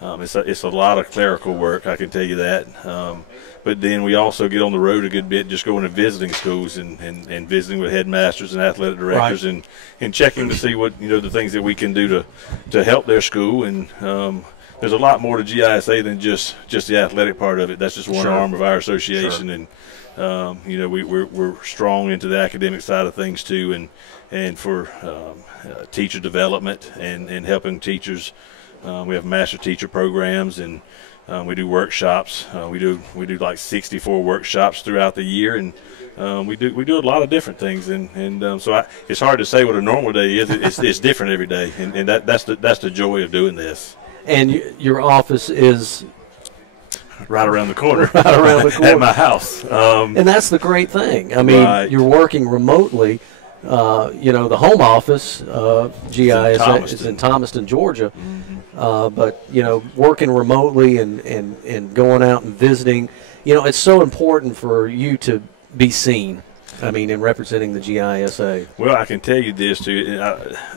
it's a lot of clerical work, I can tell you that. But then we also get on the road a good bit, just going and visiting schools and visiting with headmasters and athletic directors, right, and checking to see what, you know, the things that we can do to help their school. And there's a lot more to GISA than just the athletic part of it. That's just one Sure. arm of our association, Sure. and you know, we're strong into the academic side of things too, and for teacher development and helping teachers. We have master teacher programs, and we do workshops. We do like 64 workshops throughout the year, and we do a lot of different things. And so it's hard to say what a normal day is. It's different every day, and that's the joy of doing this. And your office is right around the corner. Right around the corner at my house. And that's the great thing. I mean, right. You're working remotely. You know, the home office, GISA, is in Thomaston, Georgia. Mm-hmm. But, you know, working remotely and going out and visiting, you know, it's so important for you to be seen. I mean, in representing the GISA? Well, I can tell you this too.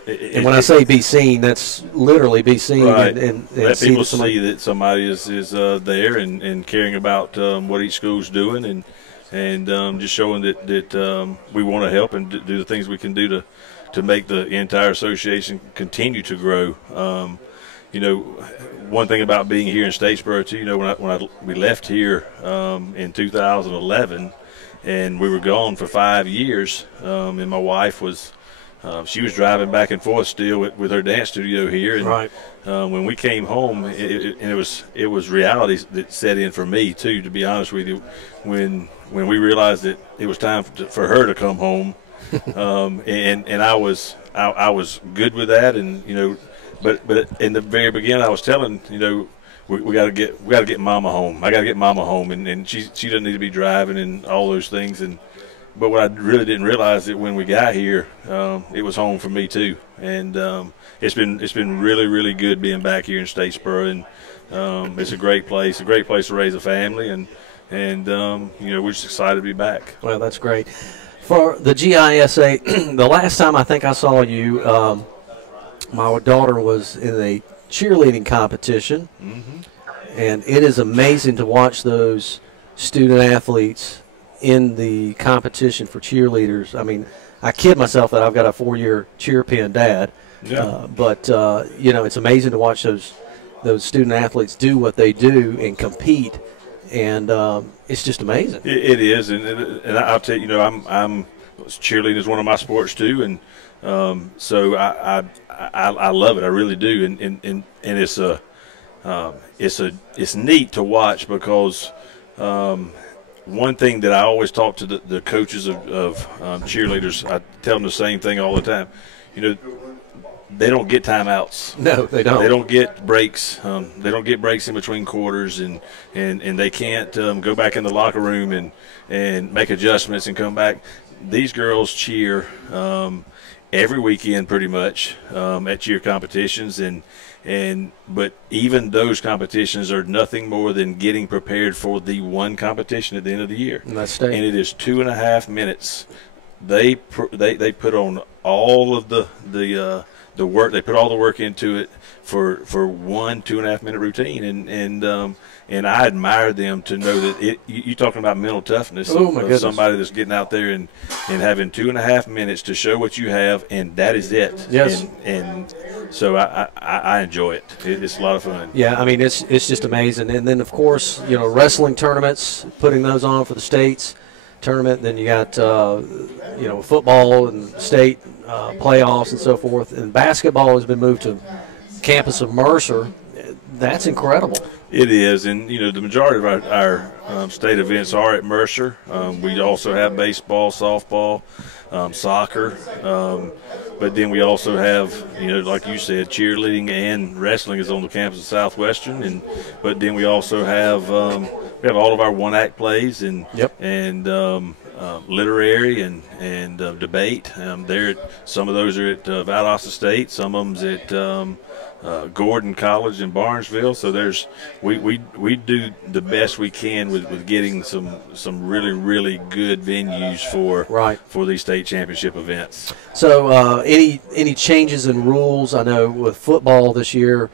And when I say be seen, that's literally be seen. Right. And let see people that somebody, see that somebody is there and caring about what each school's doing, and just showing that we want to help and do the things we can do to make the entire association continue to grow. You know, one thing about being here in Statesboro too, you know, when we left here in 2011, and we were gone for 5 years, and my wife was she was driving back and forth still with her dance studio here, and right. When we came home, it was reality that set in for me too. To be honest with you, when we realized that it was time for her to come home, and I was good with that, and you know. But in the very beginning, I was telling, you know, we got to get Mama home. I got to get Mama home, and she doesn't need to be driving and all those things. But what I really didn't realize that when we got here, it was home for me too. And it's been really, really good being back here in Statesboro, and it's a great place to raise a family, and you know, we're just excited to be back. Well, that's great. For the GISA, the last time I think I saw you. My daughter was in a cheerleading competition, and it is amazing to watch those student athletes in the competition for cheerleaders. I mean, I kid myself that I've got a 4-year cheer pin dad, but you know, it's amazing to watch those student athletes do what they do and compete, and it's just amazing. It is, and I'll tell you, you know, I'm cheerleading is one of my sports too, and so I love it. I really do, and it's neat to watch because one thing that I always talk to the coaches of cheerleaders, I tell them the same thing all the time. You know, they don't get timeouts. No, they don't. They don't get breaks. They don't get breaks in between quarters, and they can't go back in the locker room and make adjustments and come back. These girls cheer every weekend pretty much at cheer competitions, but even those competitions are nothing more than getting prepared for the one competition at the end of the year. And that's state. And it is 2.5 minutes. They put on all of the work. They put all the work into it for 1 2.5 minute routine, and I admire them to know that you're talking about mental toughness of somebody that's getting out there and having 2.5 minutes to show what you have, and that is it. Yes. And so I enjoy it. It's a lot of fun. Yeah, I mean, it's just amazing. And then, of course, you know, wrestling tournaments, putting those on for the states tournament. Then you got, you know, football and state playoffs and so forth. And basketball has been moved to campus of Mercer. That's incredible. It is, and you know, the majority of our state events are at Mercer. We also have baseball, softball, soccer, but then we also have, you know, like you said, cheerleading and wrestling is on the campus of Southwestern, but then we also have all of our one-act plays and literary and debate. Some of those are at Valdosta State, some of them's at Gordon College in Barnesville. So we do the best we can with getting some really, really good venues for these state championship events. So any changes in rules? I know with football this year,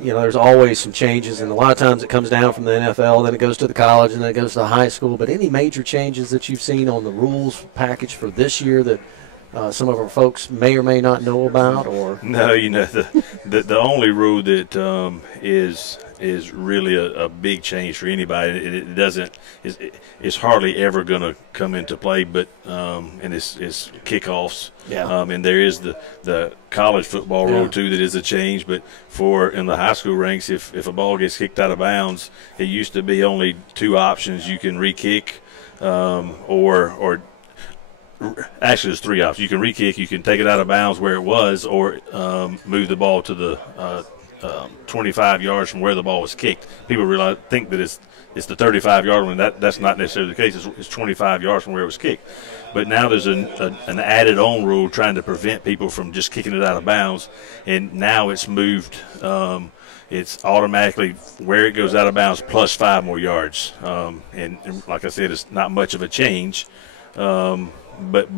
you know, there's always some changes, and a lot of times it comes down from the NFL, then it goes to the college, and then it goes to the high school. But any major changes that you've seen on the rules package for this year that some of our folks may or may not know about? Or no, you know, the only rule that is really a big change for anybody. It doesn't. It's hardly ever going to come into play, but and it's kickoffs. Yeah. And there is the college football rule too that is a change. But in the high school ranks, if a ball gets kicked out of bounds, it used to be only 2 options. You can re-kick, or actually there's 3 options. You can re-kick, you can take it out of bounds where it was, or move the ball to the 25 yards from where the ball was kicked. People think that it's the 35-yard one. That's not necessarily the case. It's 25 yards from where it was kicked. But now there's an added-on rule trying to prevent people from just kicking it out of bounds, and now it's moved. It's automatically where it goes out of bounds plus 5 more yards. And like I said, it's not much of a change. but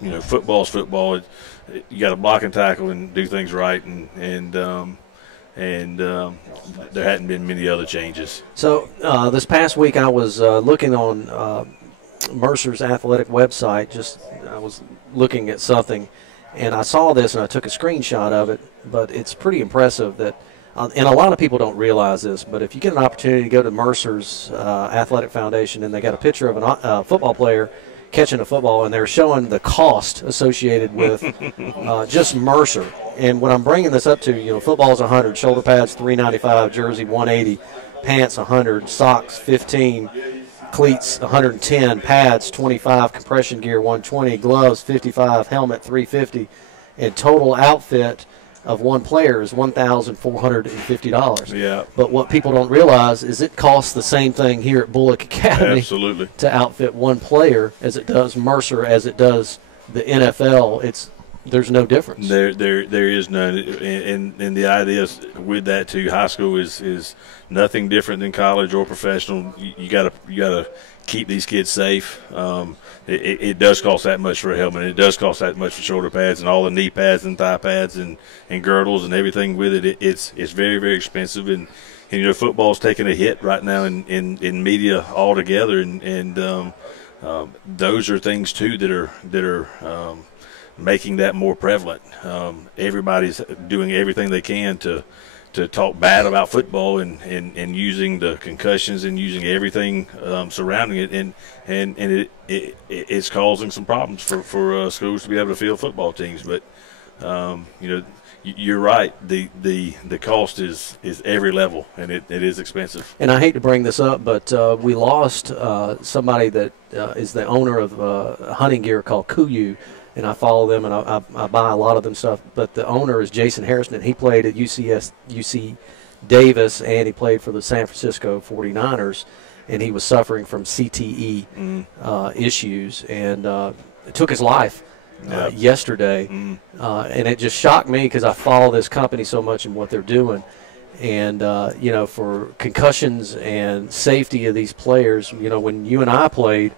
you know, football's football. You got to block and tackle and do things right, and there hadn't been many other changes. So this past week I was looking on Mercer's athletic website. I was looking at something, and I saw this, and I took a screenshot of it. But it's pretty impressive that, and a lot of people don't realize this, but if you get an opportunity to go to Mercer's Athletic Foundation, and they got a picture of a football player catching a football, and they're showing the cost associated with just Mercer. And when I'm bringing this up to, you know, football's $100, shoulder pads $395, jersey $180, pants $100, socks $15, cleats $110, pads $25, compression gear $120, gloves $55, helmet $350, and total outfit of one player is $1,450. Yeah. But what people don't realize is it costs the same thing here at Bulloch Academy Absolutely. to outfit one player as it does Mercer, as it does the NFL. There's no difference. There is none, and the idea is with that too. High school is nothing different than college or professional. You gotta keep these kids safe. It does cost that much for a helmet. It does cost that much for shoulder pads and all the knee pads and thigh pads and girdles and everything with it. It's very, very expensive, and you know, football's taking a hit right now in media altogether, and those are things too that are making that more prevalent. Everybody's doing everything they can to talk bad about football and using the concussions and using everything surrounding it, and it's causing some problems for schools to be able to field football teams. But you know, you're right. The cost is every level, and it is expensive. And I hate to bring this up, but we lost somebody that is the owner of hunting gear called Kuyu. And I follow them, and I buy a lot of them stuff. But the owner is Jason Harrison, and he played at UC Davis, and he played for the San Francisco 49ers, and he was suffering from CTE issues, and it took his life yesterday. And it just shocked me because I follow this company so much and what they're doing. And, you know, for concussions and safety of these players, you know, when you and I played,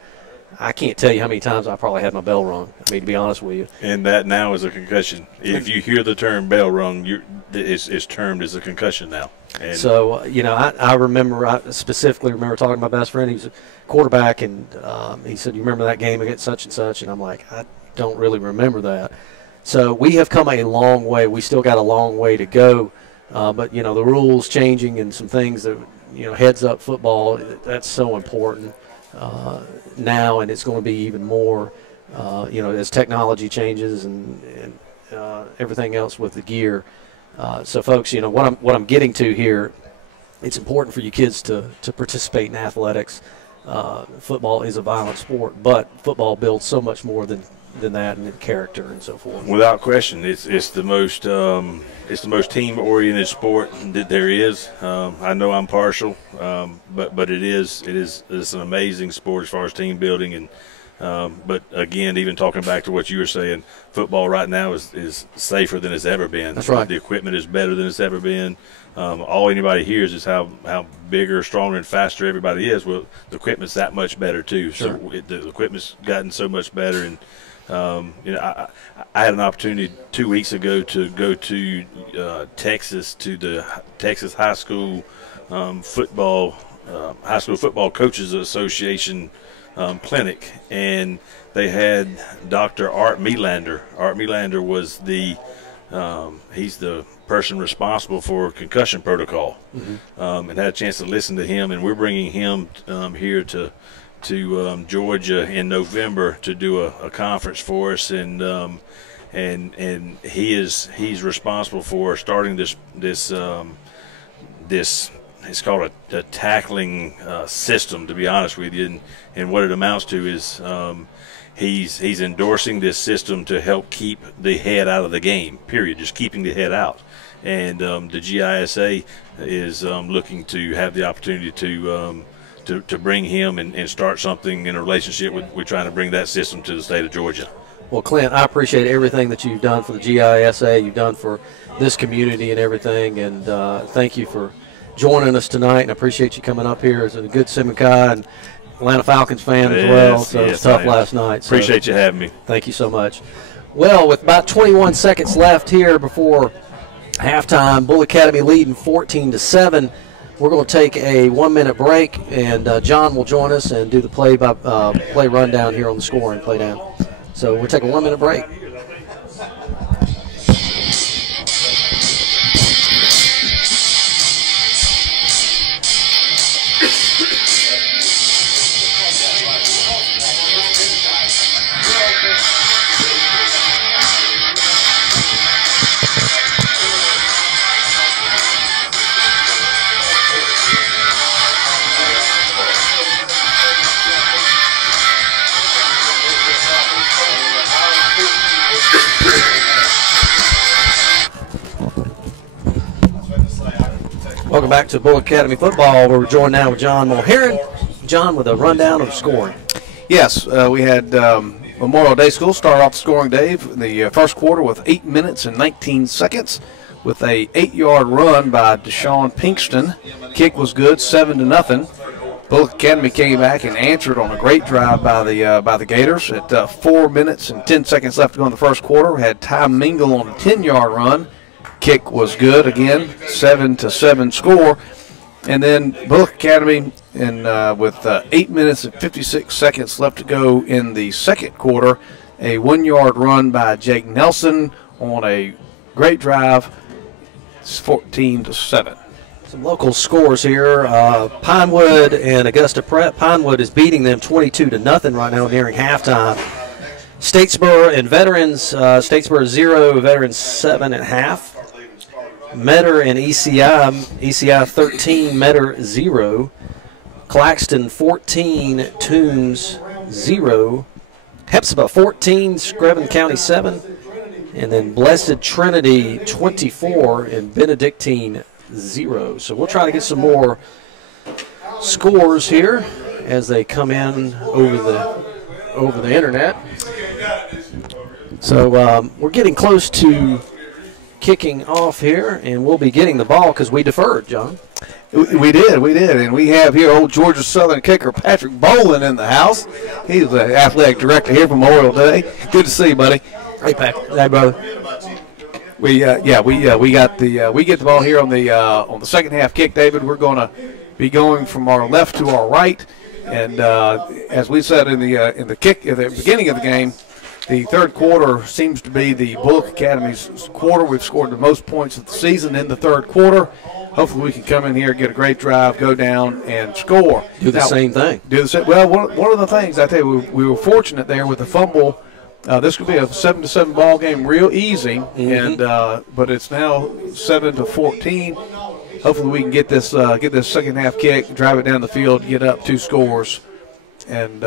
I can't tell you how many times I probably had my bell rung. I mean, to be honest with you. And that now is a concussion. If you hear the term bell rung, it's termed as a concussion now. And so, you know, I specifically remember talking to my best friend. He was a quarterback, and he said, "You remember that game against such and such?" And I'm like, I don't really remember that. So we have come a long way. We still got a long way to go. But, you know, the rules changing and some things that, you know, heads up football, that's so important. Now, and it's going to be even more, you know, as technology changes and everything else with the gear. So, folks, you know, what I'm getting to here, it's important for you kids to participate in athletics. Football is a violent sport, but football builds so much more than that, and character and so forth. Without question, it's the most team-oriented sport that there is. I know I'm partial, but it's an amazing sport as far as team building. And but again, even talking back to what you were saying, football right now is safer than it's ever been. That's right. The equipment is better than it's ever been. All anybody hears is how bigger, stronger, and faster everybody is. Well, the equipment's that much better too. Sure. So the equipment's gotten so much better. And you know, I had an opportunity 2 weeks ago to go to Texas, to the Texas High School Football Coaches Association clinic, and they had Dr. Art Melander. Art Melander was he's the person responsible for concussion protocol, and had a chance to listen to him. And we're bringing him here to Georgia in November to do a conference for us, and he's responsible for starting this it's called a tackling system, to be honest with you, and what it amounts to is he's endorsing this system to help keep the head out of the game, period, just keeping the head out. And the GISA is looking to have the opportunity to bring him and start something in a relationship with trying to bring that system to the state of Georgia. Well, Clint, I appreciate everything that you've done for the GISA, you've done for this community and everything, and thank you for joining us tonight, and I appreciate you coming up here as a good Simon Kai, and Atlanta Falcons fan as well, so yes, it's tough last night. So appreciate you having me. thank you so much. Well, with about 21 seconds left here before halftime, Bulloch Academy leading 14-7. We're going to take a 1-minute break, and John will join us and do the play rundown here on the scoring play down. So we'll take a 1-minute break. Welcome back to Bulloch Academy Football. We're joined now with John Mulherin. John with a rundown of scoring. Yes, we had Memorial Day School start off the scoring, Dave, the first quarter with 8 minutes and 19 seconds with a 8-yard run by Deshaun Pinkston. Kick was good, 7-0. Bulloch Academy came back and answered on a great drive by the Gators at 4 minutes and 10 seconds left to go in the first quarter. We had Ty Mingle on a 10-yard run. Kick was good again, 7-7 score. And then Bulloch Academy, with 8 minutes and 56 seconds left to go in the second quarter, a 1-yard run by Jake Nelson on a great drive, 14-7. Some local scores here. Pinewood and Augusta Prep. Pinewood is beating them 22-0 right now, nearing halftime. Statesboro and Veterans. Statesboro 0, Veterans 7 at half. Metter and ECI 13, Metter 0. Claxton 14, Toombs 0. Hepzibah 14, Screven County 7. And then Blessed Trinity 24 and Benedictine 0. So we'll try to get some more scores here as they come in over the internet. So we're getting close to kicking off here, and we'll be getting the ball because we deferred, John. We did, and we have here old Georgia Southern kicker Patrick Bolin in the house. He's the athletic director here for Memorial Day. Good to see you, buddy. Hey, Pat. Hey, brother. We get the ball here on the second half kick, David. We're going to be going from our left to our right, and as we said in the kick at the beginning of the game, the third quarter seems to be the Bulloch Academy's quarter. We've scored the most points of the season in the third quarter. Hopefully we can come in here, get a great drive, go down, and score. Do the same thing. Well, one of the things, I tell you, we were fortunate there with the fumble. This could be a 7-7 ball game real easy, but it's now 7-14. Hopefully we can get this second half kick, drive it down the field, get up 2 scores, and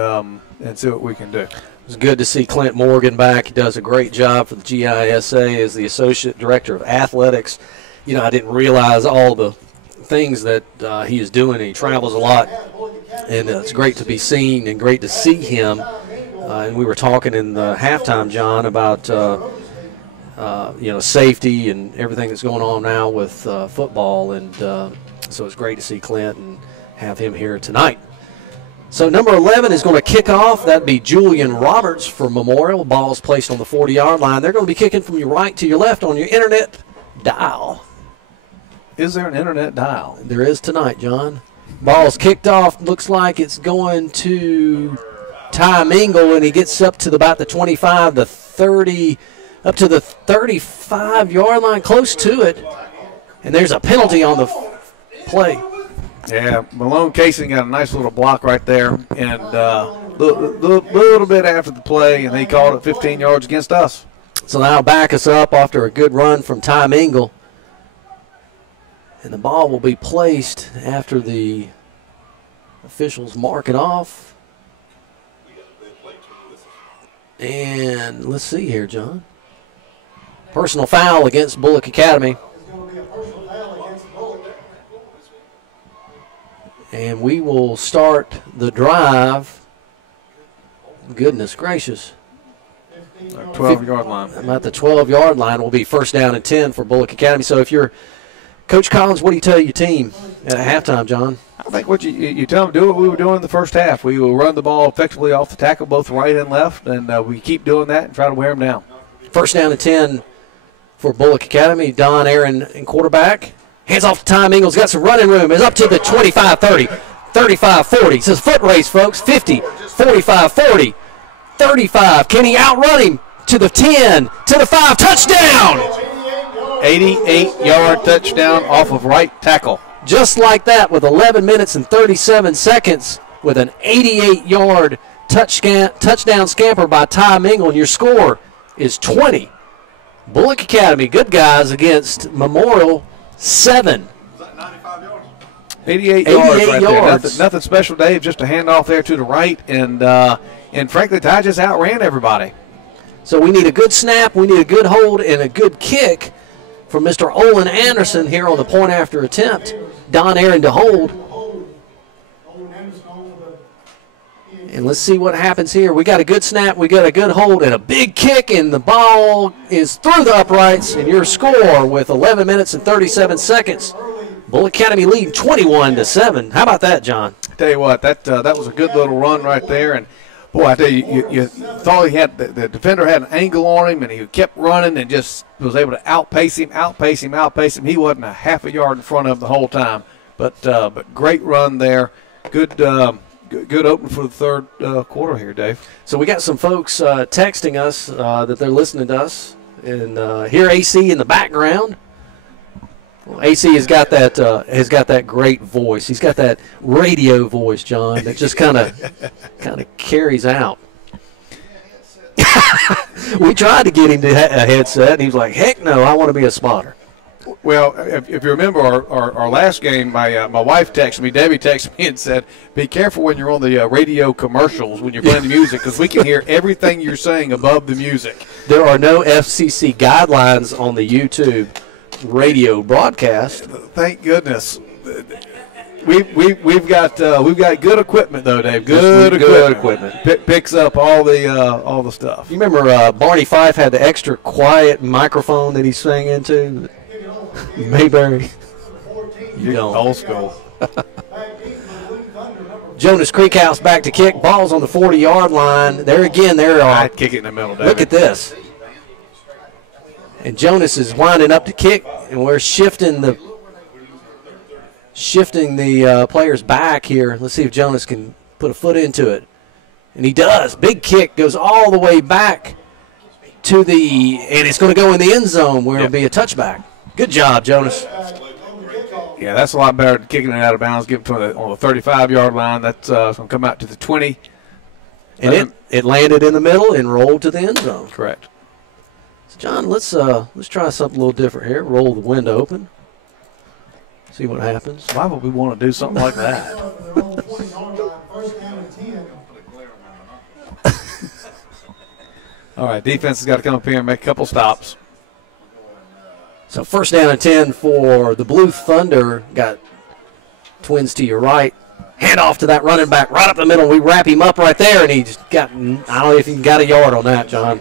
see what we can do. It's good to see Clint Morgan back. He does a great job for the GISA as the Associate Director of Athletics. You know, I didn't realize all the things that he is doing. He travels a lot, and it's great to be seen and great to see him. And we were talking in the halftime, John, about safety and everything that's going on now with football, and so it's great to see Clint and have him here tonight. So number 11 is going to kick off. That'd be Julian Roberts for Memorial. Ball's placed on the 40-yard line. They're going to be kicking from your right to your left on your internet dial. Is there an internet dial? There is tonight, John. Ball's kicked off. Looks like it's going to Ty Mingle, and he gets up to about the 25, the 30, up to the 35-yard line, close to it. And there's a penalty on the play. Yeah, Malone Casey got a nice little block right there, and little bit after the play, and he called it 15 yards against us. So now back us up after a good run from Ty Mingle. And the ball will be placed after the officials mark it off. And let's see here, John. Personal foul against Bulloch Academy. And we will start the drive. Goodness gracious. 12-yard line. About the 12-yard line will be first down and 10 for Bulloch Academy. So if you're Coach Collins, what do you tell your team at halftime, John? I think what you tell them do what we were doing in the first half. We will run the ball effectively off the tackle, both right and left, and we keep doing that and try to wear them down. First down and 10 for Bulloch Academy. Don Aaron in quarterback. Hands off to Tom Ingles. Got some running room. Is up to the 25-30, 35-40. Says foot race, folks. 50, 45, 40, 35. Can he outrun him to the 10, to the 5? Touchdown! 88-yard touchdown off of right tackle. Just like that, with 11 minutes and 37 seconds, with an 88-yard touchdown scamper by Ty Mingle, and your score is 20. Bulloch Academy, good guys, against Memorial, 7. 88 yards right yards. there. Nothing special, Dave, just a handoff there to the right, and frankly, Ty just outran everybody. So we need a good snap, we need a good hold, and a good kick from Mr. Olin Anderson here on the point after attempt. Don Aaron to hold. And let's see what happens here. We got a good snap, we got a good hold, and a big kick, and the ball is through the uprights, and your score with 11 minutes and 37 seconds. Bulloch Academy lead 21-7. How about that, John? I tell you what, that was a good little run right there, and boy, I tell you, you thought he had the defender had an angle on him, and he kept running and just was able to outpace him. He wasn't a half a yard in front of him the whole time, but great run there. Good open for the third quarter here, Dave. So we got some folks texting us that they're listening to us, and hear AC in the background. Well, AC has got that great voice. He's got that radio voice, John, that just kind of carries out. We tried to get him to a headset, and he was like, "Heck no, I want to be a spotter." Well, if you remember our last game, my wife texted me, Debbie texted me and said, "Be careful when you're on the radio commercials when you're playing the music, because we can hear everything you're saying above the music." There are no FCC guidelines on the YouTube radio broadcast. Thank goodness. We've got good equipment though, Dave. Good equipment. Picks up all the stuff. You remember Barney Fife had the extra quiet microphone that he sang into? Mayberry. You don't. Old school. Jonas Creekhouse back to kick. Ball's on the 40-yard line. There again, I'd kick it in the middle, David. Look at this. And Jonas is winding up to kick, and we're shifting the players back here. Let's see if Jonas can put a foot into it. And he does. Big kick goes all the way back to and it's going to go in the end zone where it'll be a touchback. Good job, Jonas. Yeah, that's a lot better than kicking it out of bounds, getting to on the 35-yard line. That's going to come out to the 20. And it landed in the middle and rolled to the end zone. Correct. So John, let's try something a little different here. Roll the window open. See what happens. Why would we want to do something like that? All right, defense has got to come up here and make a couple stops. So first down and 10 for the Blue Thunder. Got twins to your right. Hand off to that running back right up the middle. We wrap him up right there, and he just got, I don't know if he got a yard on that, John.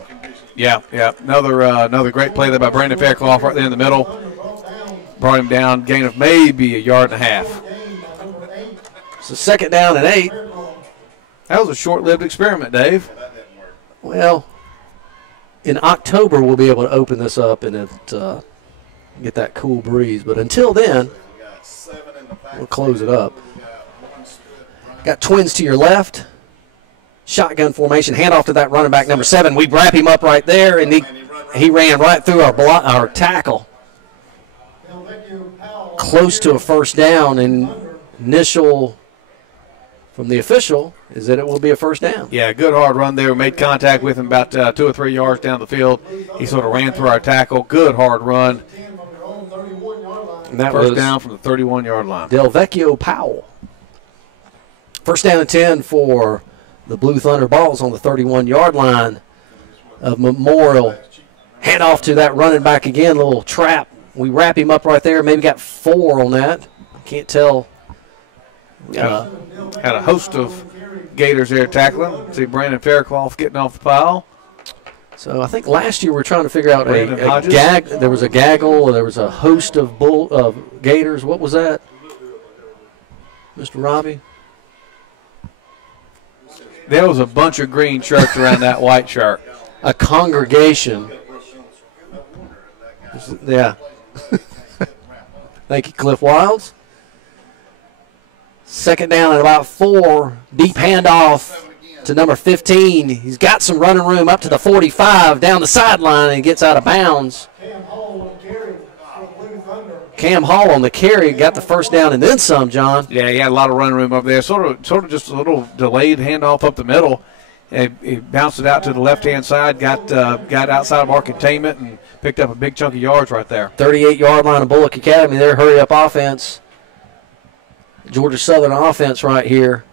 Yeah. Another great play there by Brandon Fairclough right there in the middle. Brought him down, gain of maybe a yard and a half. So second down and 8. That was a short-lived experiment, Dave. Well, in October we'll be able to open this up and get that cool breeze. But until then, we'll close it up. Got twins to your left. Shotgun formation. Hand off to that running back, number 7. We wrap him up right there, and he ran right through our tackle. Close to a first down, and initial from the official is that it will be a first down. Yeah, good hard run there. We made contact with him about 2 or 3 yards down the field. He sort of ran through our tackle. Good hard run. And that first was down from the 31-yard line. Delvecchio Powell. First down and 10 for the Blue Thunder. Balls on the 31-yard line of Memorial. Hand off to that running back again, little trap. We wrap him up right there. Maybe got 4 on that. Can't tell. Had a host of Gators there tackling. See Brandon Fairclough getting off the pile. So I think last year we were trying to figure out Brandon a Hodges? gag. There was a gaggle, or there was a host of Gators. What was that, Mr. Robbie? There was a bunch of green shirts around that white shirt. A congregation. Yeah. Thank you, Cliff Wilds. Second down at about 4. Deep handoff to number 15. He's got some running room up to the 45, down the sideline, and he gets out of bounds. Cam Hall on the carry got the first down and then some, John. Yeah, he had a lot of running room up there. Sort of just a little delayed handoff up the middle. And he bounced it out to the left-hand side, got outside of our containment, and picked up a big chunk of yards right there. 38-yard line of Bulloch Academy. Their hurry-up offense. Georgia Southern offense right here.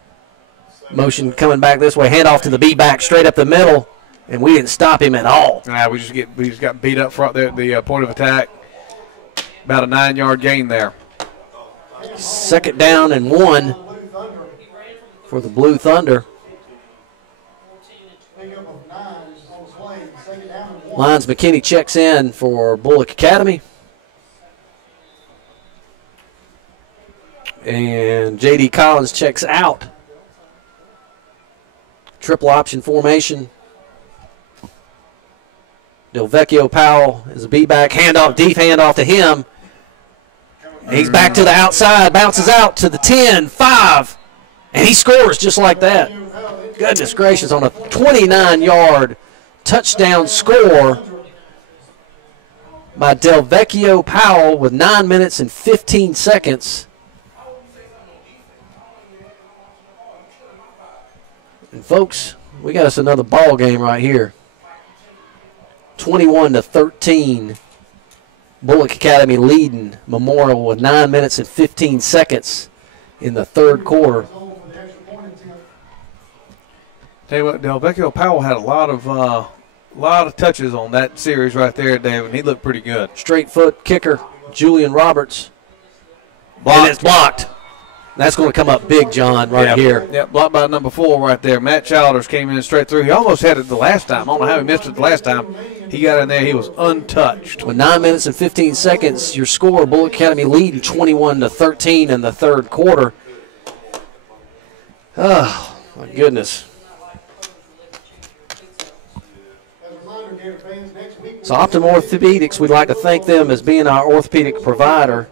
Motion coming back this way. Handoff to the B-back straight up the middle, and we didn't stop him at all. We just got beat up front there at the point of attack. About a 9-yard gain there. Second down and 1 for the Blue Thunder. Lyons McKinney checks in for Bulloch Academy. And J.D. Collins checks out. Triple option formation. Del Vecchio Powell is a B-back. Handoff, deep handoff to him. He's back to the outside, bounces out to the 10, 5, and he scores just like that. Goodness gracious, on a 29-yard touchdown score by Del Vecchio Powell with 9 minutes and 15 seconds. And folks, we got us another ball game right here. 21-13. Bulloch Academy leading Memorial with 9 minutes and 15 seconds in the third quarter. Tell you what, Del Vecchio Powell had a lot of touches on that series right there, Dave, and he looked pretty good. Straight foot kicker, Julian Roberts. Blocked. And it's blocked. That's going to come up big, John, right here. Yeah, blocked by number 4 right there. Matt Childers came in straight through. He almost had it the last time. I don't know how he missed it the last time. He got in there. He was untouched. With 9 minutes and 15 seconds, your score, Bulloch Academy leading 21-13 in the third quarter. Oh, my goodness. So Optum Orthopedics, we'd like to thank them as being our orthopedic provider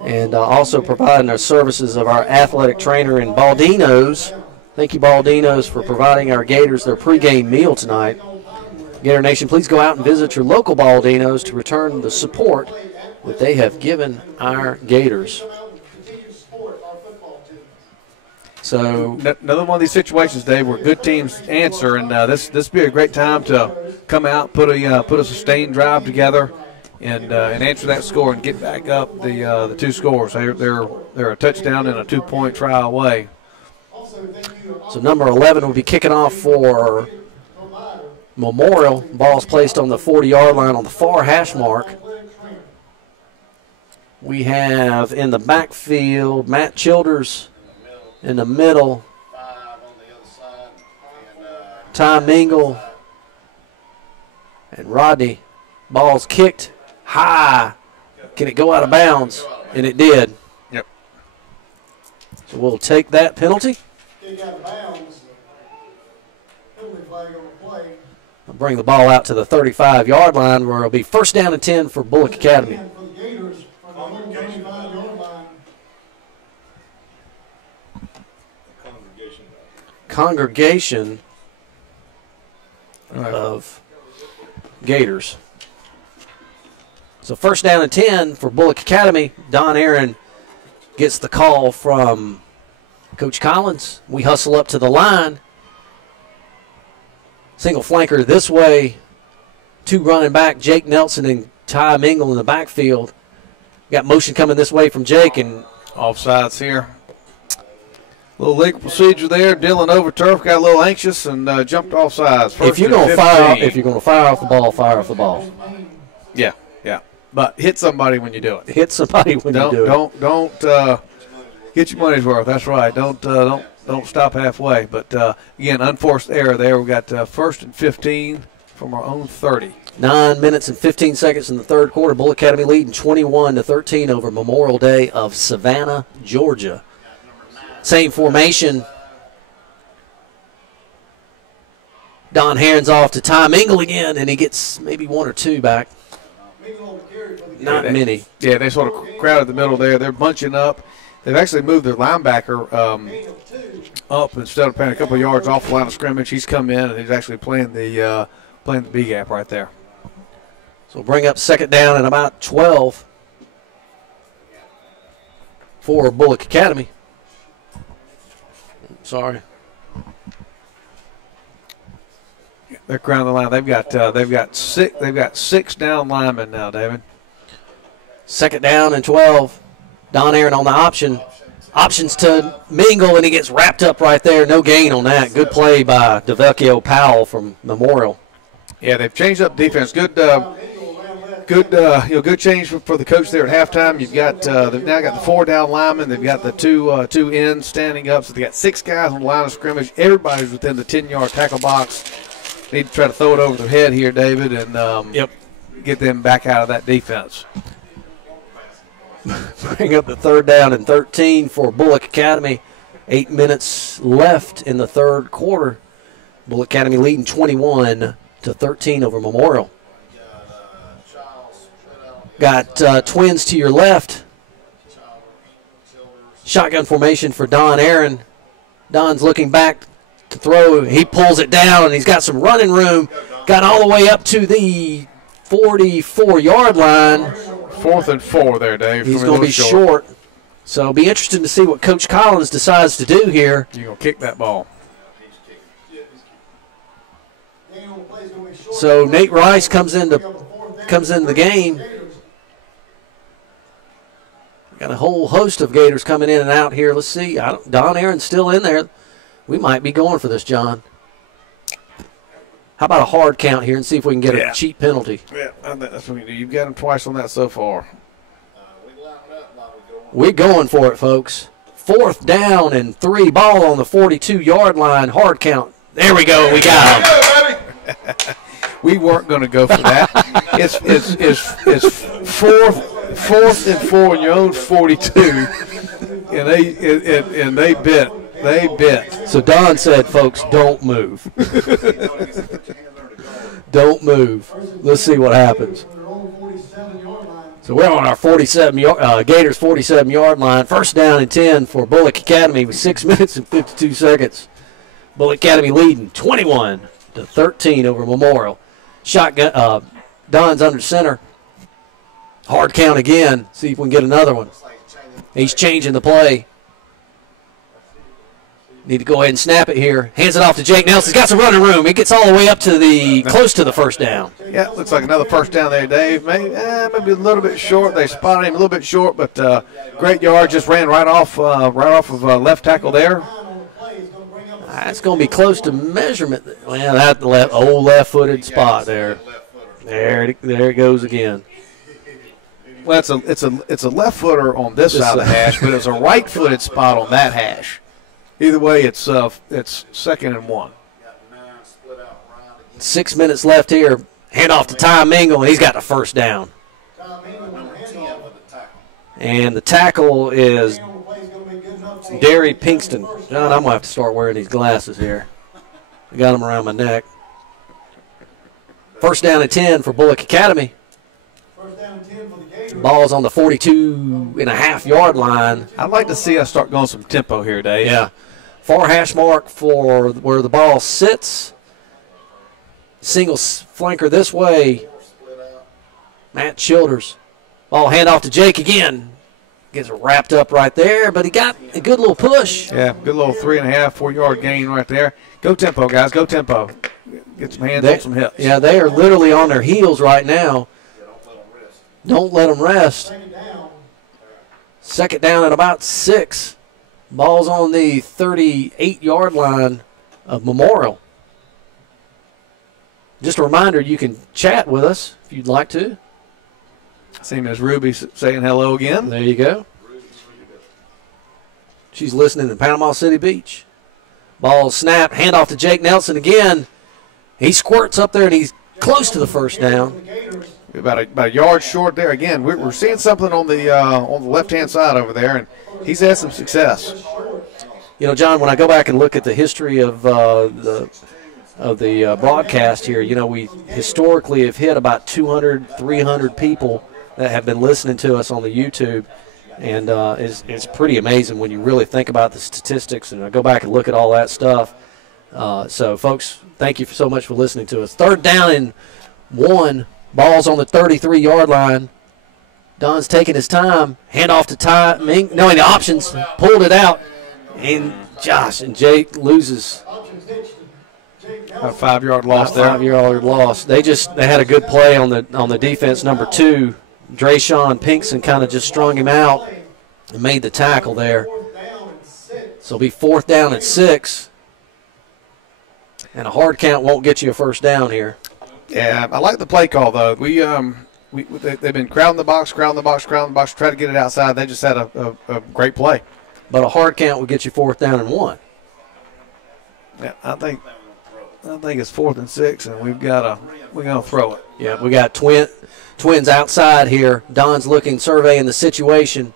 and also providing our services of our athletic trainer in Baldino's. Thank you, Baldino's, for providing our Gators their pregame meal tonight. Gator Nation, please go out and visit your local Baldino's to return the support that they have given our Gators. So another one of these situations, Dave, where good teams answer, and this would be a great time to come out, put a sustained drive together, and answer that score and get back up the 2 scores. They're a touchdown and a 2-point try away. So number 11 will be kicking off for Memorial. Ball's placed on the 40-yard line on the far hash mark. We have in the backfield Matt Childers in the middle. Ty Mingle and Rodney. Ball's kicked high. Can it go out of bounds? And it did. Yep. So we'll take that penalty. I'll bring the ball out to the 35-yard line where it'll be first down and 10 for Bulloch Academy. Congregation of Gators. So first down and 10 for Bulloch Academy. Don Aaron gets the call from Coach Collins. We hustle up to the line. Single flanker this way. 2 running back, Jake Nelson and Ty Mingle in the backfield. Got motion coming this way from Jake, and offsides here. Little legal procedure there. Dylan Overturf got a little anxious and jumped offsides. If you're going to fire off the ball, fire off the ball. Yeah. But hit somebody when you do it. Hit somebody when you do it. Don't get your money's worth. That's right. Don't stop halfway. But again, unforced error there. We got first and 15 from our own 30. 9 minutes and 15 seconds in the third quarter. Bulloch Academy leading 21-13 over Memorial Day of Savannah, Georgia. Same formation. Don Herron's off to Ty Mingle again, and he gets maybe one or two back. Not many. Yeah, they sort of crowded the middle there. They're bunching up. They've actually moved their linebacker up instead of playing a couple of yards off the line of scrimmage. He's come in, and he's actually playing the B gap right there. So bring up second down and about 12 for Bulloch Academy. Sorry. They're crowding the line. They've got six down linemen now, David. Second down and 12. Don Herron on the option. Options to Mingle, and he gets wrapped up right there. No gain on that. Good play by DeVecchio Powell from Memorial. Yeah, they've changed up defense. Good change for the coach there at halftime. You've got they've now got the 4 down linemen. They've got the two ends standing up. So they got 6 guys on the line of scrimmage. Everybody's within the 10-yard tackle box. Need to try to throw it over their head here, David, and get them back out of that defense. Bring up the third down and 13 for Bulloch Academy. 8 minutes left in the third quarter. Bulloch Academy leading 21-13 over Memorial. Got twins to your left. Shotgun formation for Don Herron. Don's looking back to throw. He pulls it down, and he's got some running room. Got all the way up to the 44-yard line. 4th and 4 there, Dave. He's going to be short. So it'll be interesting to see what Coach Collins decides to do here. You're going to kick that ball. So Nate Rice comes into the game. Got a whole host of Gators coming in and out here. Let's see. Don Herron's still in there. We might be going for this, John. How about a hard count here and see if we can get a cheap penalty? Yeah, I think that's what we do. You've got them twice on that so far. We're going for it, folks. 4th down and 3. Ball on the 42-yard line. Hard count. There we go. We got him. We weren't going to go for that. It's 4th and 4 in your own 42, and they bit. They bit. So Don said, folks, don't move. Don't move. Let's see what happens. So we're on our Gators 47-yard line. First down and 10 for Bulloch Academy with 6 minutes and 52 seconds. Bulloch Academy leading 21-13 over Memorial. Shotgun. Don's under center. Hard count again. See if we can get another one. He's changing the play. Need to go ahead and snap it here. Hands it off to Jake Nelson. He's got some running room. He gets all the way up to close to the first down. Yeah, looks like another first down there, Dave. Maybe a little bit short. They spotted him a little bit short, but great yard. Just ran right off of left tackle there. That's going to be close to measurement. Well, that left-footed spot there. There it goes again. Well, it's a left footer on this side of the hash, but it's a right-footed spot on that hash. Either way, it's 2nd and 1. 6 minutes left here. Hand off to Ty Mingle, and he's got the first down. And the tackle is Derry Pinkston. John, I'm going to have to start wearing these glasses here. I got them around my neck. First down and 10 for Bulloch Academy. Ball's on the 42.5-yard line. I'd like to see us start going some tempo here, Dave. Yeah. Far hash mark for where the ball sits. Single flanker this way. Matt Childers. Ball hand off to Jake again. Gets wrapped up right there, but he got a good little push. Yeah, good little 3.5, 4-yard gain right there. Go tempo, guys. Go tempo. Get some hands on some hips. Yeah, they are literally on their heels right now. Don't let them rest. Second down at about 6. Ball's on the 38-yard line of Memorial. Just a reminder, you can chat with us if you'd like to. Same as Ruby saying hello again. There you go. She's listening in Panama City Beach. Ball snapped, handoff to Jake Nelson again. He squirts up there, and he's close to the first down. About a yard short there. Again, we're seeing something on the left-hand side over there, and he's had some success. You know, John, when I go back and look at the history of the broadcast here, you know, we historically have hit about 200, 300 people that have been listening to us on the YouTube, and it's pretty amazing when you really think about the statistics, and I go back and look at all that stuff. So, folks, thank you so much for listening to us. 3rd down and 1. Ball's on the 33-yard line. Don's taking his time. Hand off to Ty Ming. Knowing the options. Pulled it out. And Josh and Jake loses. A 5-yard loss there. 5-yard loss. They had a good play on the defense, number 2. Drayshawn Pinkson kind of just strung him out and made the tackle there. So it'll be 4th down and 6. And a hard count won't get you a first down here. Yeah, I like the play call, though. They've been crowding the box, try to get it outside. They just had a great play. But a hard count would get you 4th down and 1. Yeah, I think it's 4th and 6, and we're gonna throw it. Yeah, we got twins outside here. Don's looking, surveying the situation.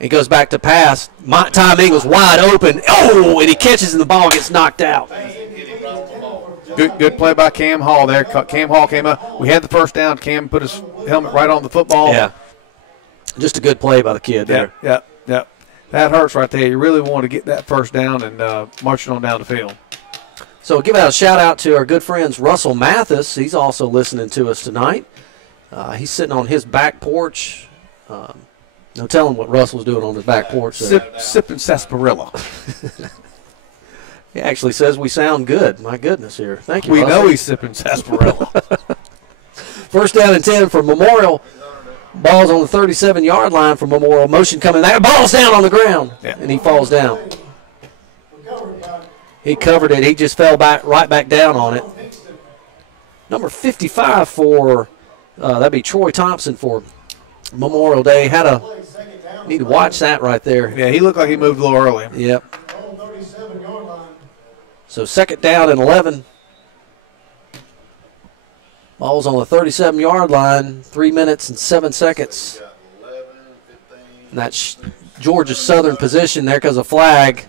He goes back to pass. My timing was wide open. Oh, and he catches and the ball gets knocked out. Good play by Cam Hall there. Cam Hall came up. We had the first down. Cam put his helmet right on the football. Yeah. Just a good play by the kid there. Yeah. That hurts right there. You really want to get that first down and march it on down the field. So give out a shout-out to our good friends Russell Mathis. He's also listening to us tonight. He's sitting on his back porch. No telling what Russell's doing on his back porch. Sipping sarsaparilla. He actually says we sound good. My goodness here. Thank you, We Russell. know he's sipping sarsaparilla. 1st down and 10 for Memorial. Ball's on the 37-yard line for Memorial. Motion coming there. Ball's down on the ground. Yeah. And he falls down. He covered it. He just fell right back down on it. Number 55 for, that'd be Troy Thompson for Memorial Day. Need to watch that right there. Yeah, he looked like he moved a little early. Yep. So 2nd down and 11. Ball's on the 37-yard line. 3 minutes and 7 seconds. And that's Georgia Southern position. There goes a flag.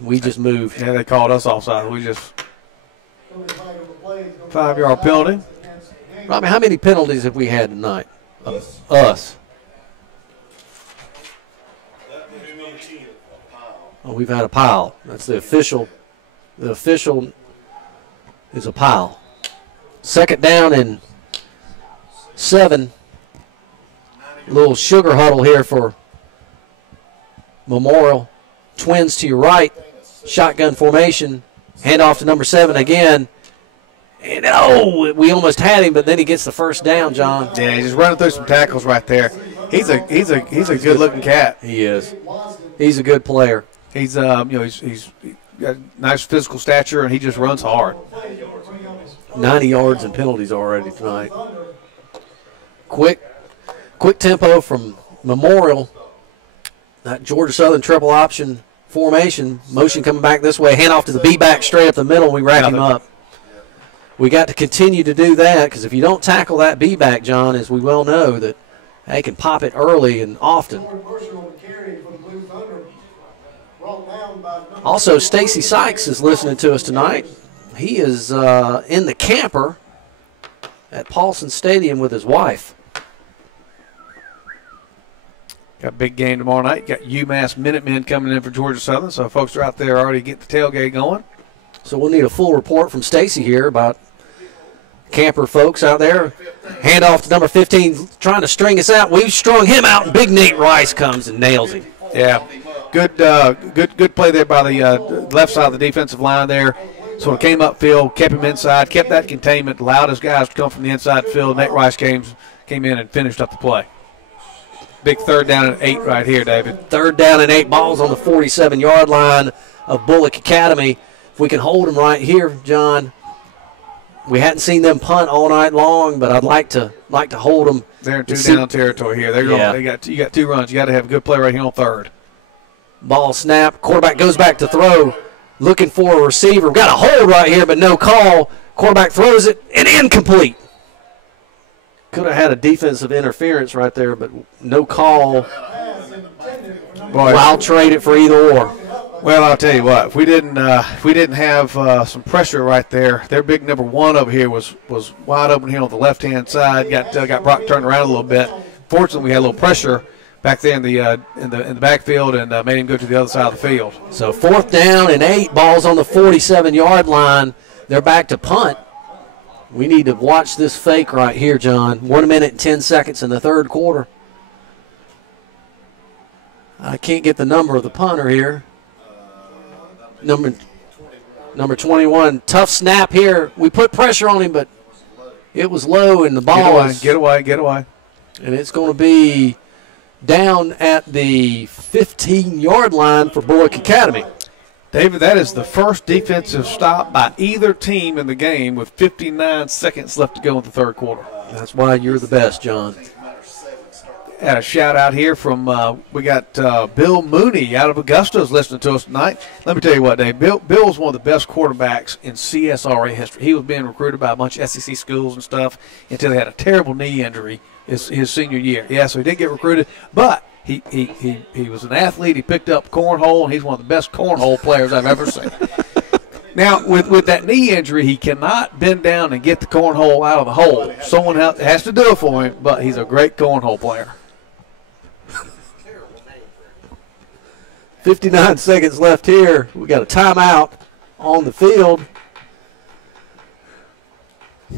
We just moved. Yeah, they called us offside. We just 5-yard penalty. Robbie, how many penalties have we had tonight? Us. Oh, we've had a pile. That's the official. The official is a pile. 2nd down and 7. Little sugar huddle here for Memorial. Twins to your right. Shotgun formation. Hand off to number 7 again. And we almost had him, but then he gets the first down, John. Yeah, he's just running through some tackles right there. He's a good looking cat. He is. He's a good player. He's he's got nice physical stature, and he just runs hard. 90 yards and penalties already tonight. Quick tempo from Memorial. That Georgia Southern triple option formation. Motion coming back this way. Hand off to the B-back straight up the middle. We rack him up. We got to continue to do that because if you don't tackle that B-back, John, as we well know, that they can pop it early and often. Also, Stacy Sykes is listening to us tonight. He is in the camper at Paulson Stadium with his wife. Got a big game tomorrow night. Got UMass Minutemen coming in for Georgia Southern, so folks are out there already getting the tailgate going. So we'll need a full report from Stacy here about camper folks out there. Hand off to number 15, trying to string us out. We've strung him out, and big Nate Rice comes and nails him. Yeah, good play there by the left side of the defensive line there. Sort of came upfield, kept him inside, kept that containment, allowed his guys to come from the inside field. Nate Rice came in and finished up the play. Big 3rd down and 8 right here, David. 3rd down and 8, balls on the 47-yard line of Bulloch Academy. If we can hold them right here, John. We hadn't seen them punt all night long, but I'd like to hold them. They're in 2-down territory here. You got 2 runs. You got to have a good play right here on 3rd. Ball snap. Quarterback goes back to throw. looking for a receiver. Got a hold right here, but no call. Quarterback throws it, and incomplete. Could have had a defensive interference right there, but no call. Boy, I'll trade it for either or. Well, I'll tell you what. If we didn't have some pressure right there, their big number one over here was wide open here on the left-hand side. Got Brock turned around a little bit. Fortunately, we had a little pressure back there in the backfield and made him go to the other side of the field. So 4th down and 8. Ball's on the 47-yard line. They're back to punt. We need to watch this fake right here, John. 1 minute and 10 seconds in the third quarter. I can't get the number of the punter here. Number 21. Tough snap here. We put pressure on him, but it was low, and the ball Get away. And it's going to be down at the 15-yard line for Bulloch Academy. David, that is the first defensive stop by either team in the game with 59 seconds left to go in the third quarter. That's why you're the best, John. Had a shout out here from we got Bill Mooney out of Augusta is listening to us tonight. Let me tell you what, Dave. Bill's one of the best quarterbacks in CSRA history. He was being recruited by a bunch of SEC schools and stuff until he had a terrible knee injury his senior year. Yeah, so he did get recruited, but he was an athlete. He picked up cornhole, and he's one of the best cornhole players I've ever seen. Now, with that knee injury, he cannot bend down and get the cornhole out of the hole. Someone has to do it for him, but he's a great cornhole player. 59 seconds left here. We got a timeout on the field.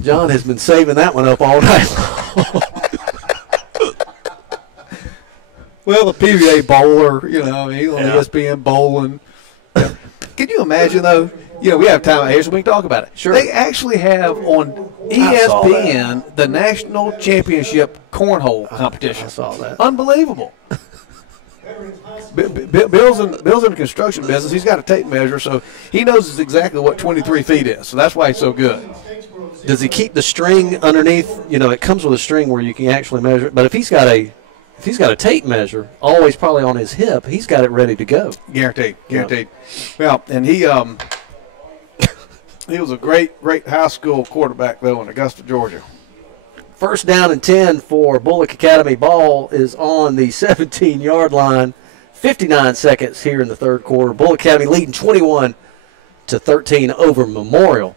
John has been saving that one up all night long. Well, the PVA bowler, he's on ESPN bowling. Can you imagine, though? We have time out here, so we can talk about it. Sure. They actually have on ESPN the National Championship Cornhole competition. I saw that. Unbelievable. Bill's in the construction business. He's got a tape measure, so he knows exactly what 23 feet is. So that's why he's so good. Does he keep the string underneath? It comes with a string where you can actually measure it. But if he's got a tape measure, always probably on his hip, he's got it ready to go. Guaranteed. Well, and he was a great high school quarterback, though, in Augusta, Georgia. 1st down and 10 for Bulloch Academy. Ball is on the 17-yard line. 59 seconds here in the third quarter. Bulloch Academy leading 21-13 over Memorial.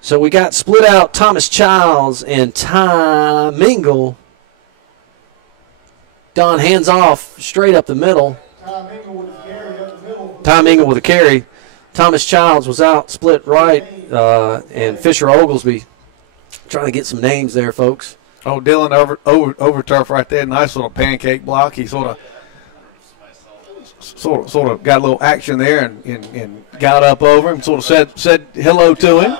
So we got split out Thomas Childs and Ty Mingle. Don hands off straight up the middle. Ty Mingle with a carry. Thomas Childs was out, split right, and Fisher Oglesby trying to get some names there, folks. Oh, Dylan over turf right there. Nice little pancake block. He sort of got a little action there and got up over him. Sort of said hello to him.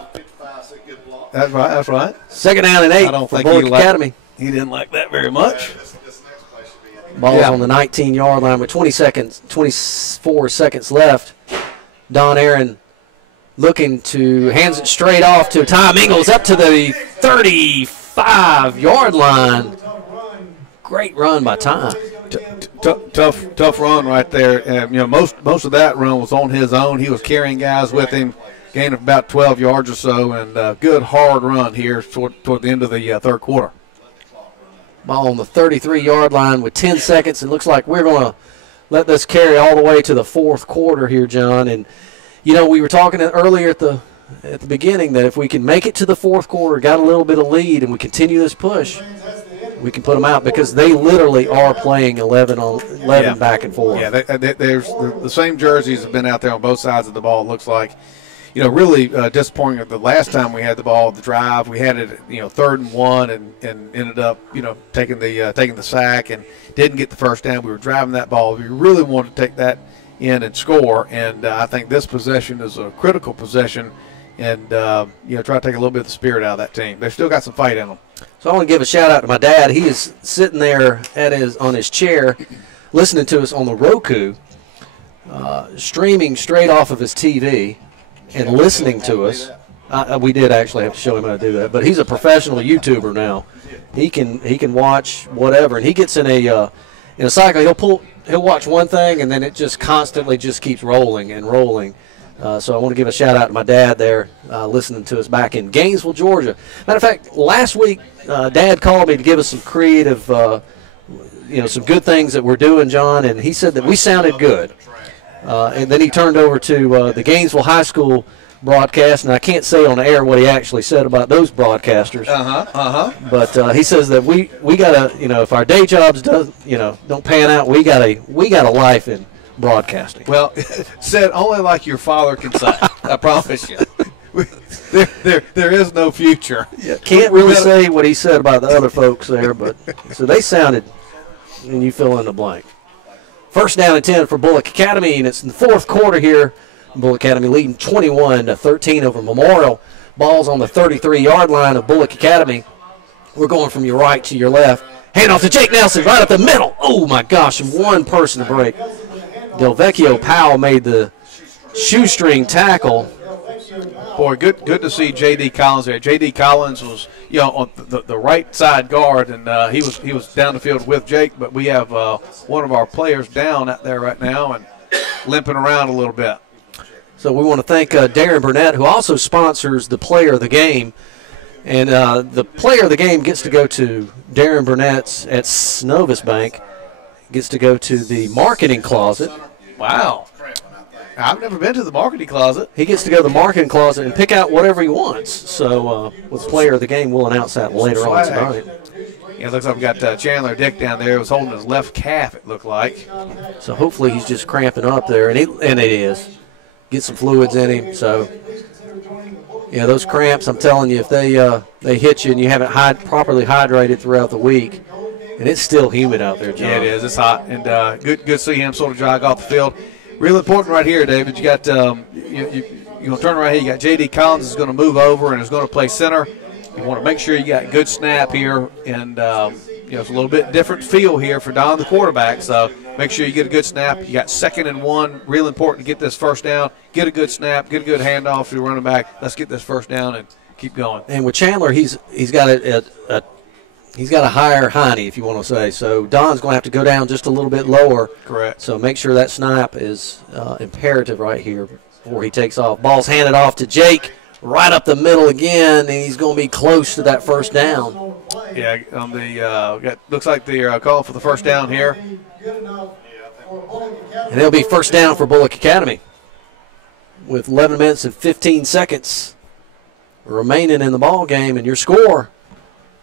That's right. 2nd down and 8 I don't think Bulloch Academy. He didn't like that very much. Ball's on the 19-yard line with 24 seconds left. Don Aaron looking to hands it straight off to Ty Mingles up to the 35-yard line. Great run by Ty. Tough run right there. Most of that run was on his own. He was carrying guys with him, gain of about 12 yards or so, and good hard run here toward the end of the third quarter. Ball on the 33-yard line with 10 seconds. It looks like we're going to let this carry all the way to the fourth quarter here, John. And, we were talking earlier at the beginning that if we can make it to the fourth quarter, got a little bit of lead, and we continue this push, we can put them out because they literally are playing 11 back and forth. Yeah, there's the same jerseys have been out there on both sides of the ball, it looks like. Really disappointing. The last time we had the ball, the drive, we had it, 3rd and 1, and ended up, taking the sack and didn't get the first down. We were driving that ball. We really wanted to take that in and score, and I think this possession is a critical possession, and try to take a little bit of the spirit out of that team. They've still got some fight in them. So I want to give a shout out to my dad. He is sitting there on his chair, listening to us on the Roku, streaming straight off of his TV. And listening to us. We did actually have to show him how to do that, but he's a professional YouTuber now. He can watch whatever, and he gets in a cycle. he'll watch one thing, and then it just constantly just keeps rolling and rolling. So I want to give a shout out to my dad there, listening to us back in Gainesville, Georgia. Matter of fact, last week, Dad called me to give us some creative, some good things that we're doing, John, and he said that we sounded good. And then he turned over to the Gainesville High School broadcast, and I can't say on the air what he actually said about those broadcasters. But he says that we gotta, if our day jobs don't pan out, we got a life in broadcasting. Well, said only like your father can say. I promise you. There is no future. Yeah, can't really say what he said about the other folks there, but so they sounded, and you fill in the blank. First down and 10 for Bulloch Academy, and it's in the fourth quarter here. Bulloch Academy leading 21-13 over Memorial. Ball's on the 33-yard line of Bulloch Academy. We're going from your right to your left. Hand off to Jake Nelson right up the middle. Oh, my gosh, and one person to break. Del Vecchio Powell made the shoestring tackle. Boy, good to see J.D. Collins there. J.D. Collins was, on the right side guard, and he was down the field with Jake. But we have one of our players down out there right now and limping around a little bit. So we want to thank Darren Burnett, who also sponsors the player of the game. And the player of the game gets to go to Darren Burnett's at Synovus Bank. Gets to go to the marketing closet. Wow. I've never been to the marketing closet. He gets to go to the marketing closet and pick out whatever he wants. So with player of the game, we'll announce that later on tonight. Yeah, it looks like we've got Chandler Dick down there. He was holding his left calf, it looked like. So hopefully he's just cramping up there, and it is. Get some fluids in him. So, those cramps, I'm telling you, if they hit you and you haven't properly hydrated throughout the week, and it's still humid out there, John. Yeah, it is. It's hot, and good to see him sort of jog off the field. Real important right here, David. You got you're going to turn right here. You got J.D. Collins is going to move over and is going to play center. You want to make sure you got good snap here, and it's a little bit different feel here for Don, the quarterback. So make sure you get a good snap. You got 2nd and 1. Real important to get this first down. Get a good snap. Get a good handoff to the running back. Let's get this first down and keep going. And with Chandler, he's got a higher hiney, if you want to say. So Don's going to have to go down just a little bit lower. Correct. So make sure that snap is imperative right here before he takes off. Ball's handed off to Jake right up the middle again, and he's going to be close to that first down. Yeah, on the looks like they're calling for the first down here. And it'll be first down for Bulloch Academy with 11 minutes and 15 seconds remaining in the ball game, and your score,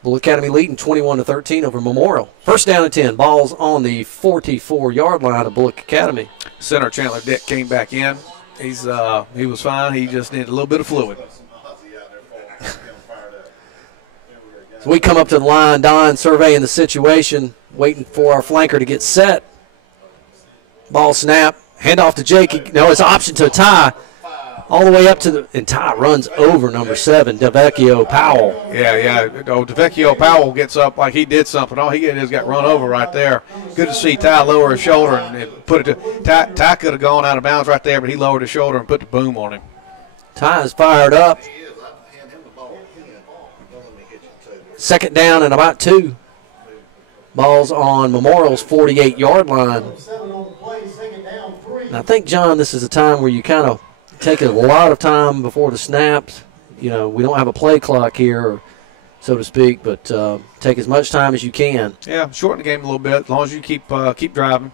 Bulloch Academy leading 21-13 over Memorial. First down and 10. Ball's on the 44-yard line of Bulloch Academy. Center Chandler Dick came back in. He was fine. He just needed a little bit of fluid. So we come up to the line. Don surveying the situation, waiting for our flanker to get set. Ball snap. Handoff to Jake. No, it's option to Ty. All the way up to and Ty runs over number 7, DeVecchio Powell. Yeah. DeVecchio Powell gets up like he did something. All he did is got run over right there. Good to see Ty lower his shoulder and put it to Ty could have gone out of bounds right there, but he lowered his shoulder and put the boom on him. Ty is fired up. 2nd down and about 2. Ball's on Memorial's 48-yard line. And I think, John, this is a time where you kind of take a lot of time before the snaps. We don't have a play clock here, so to speak, but take as much time as you can. Yeah, shorten the game a little bit as long as you keep driving.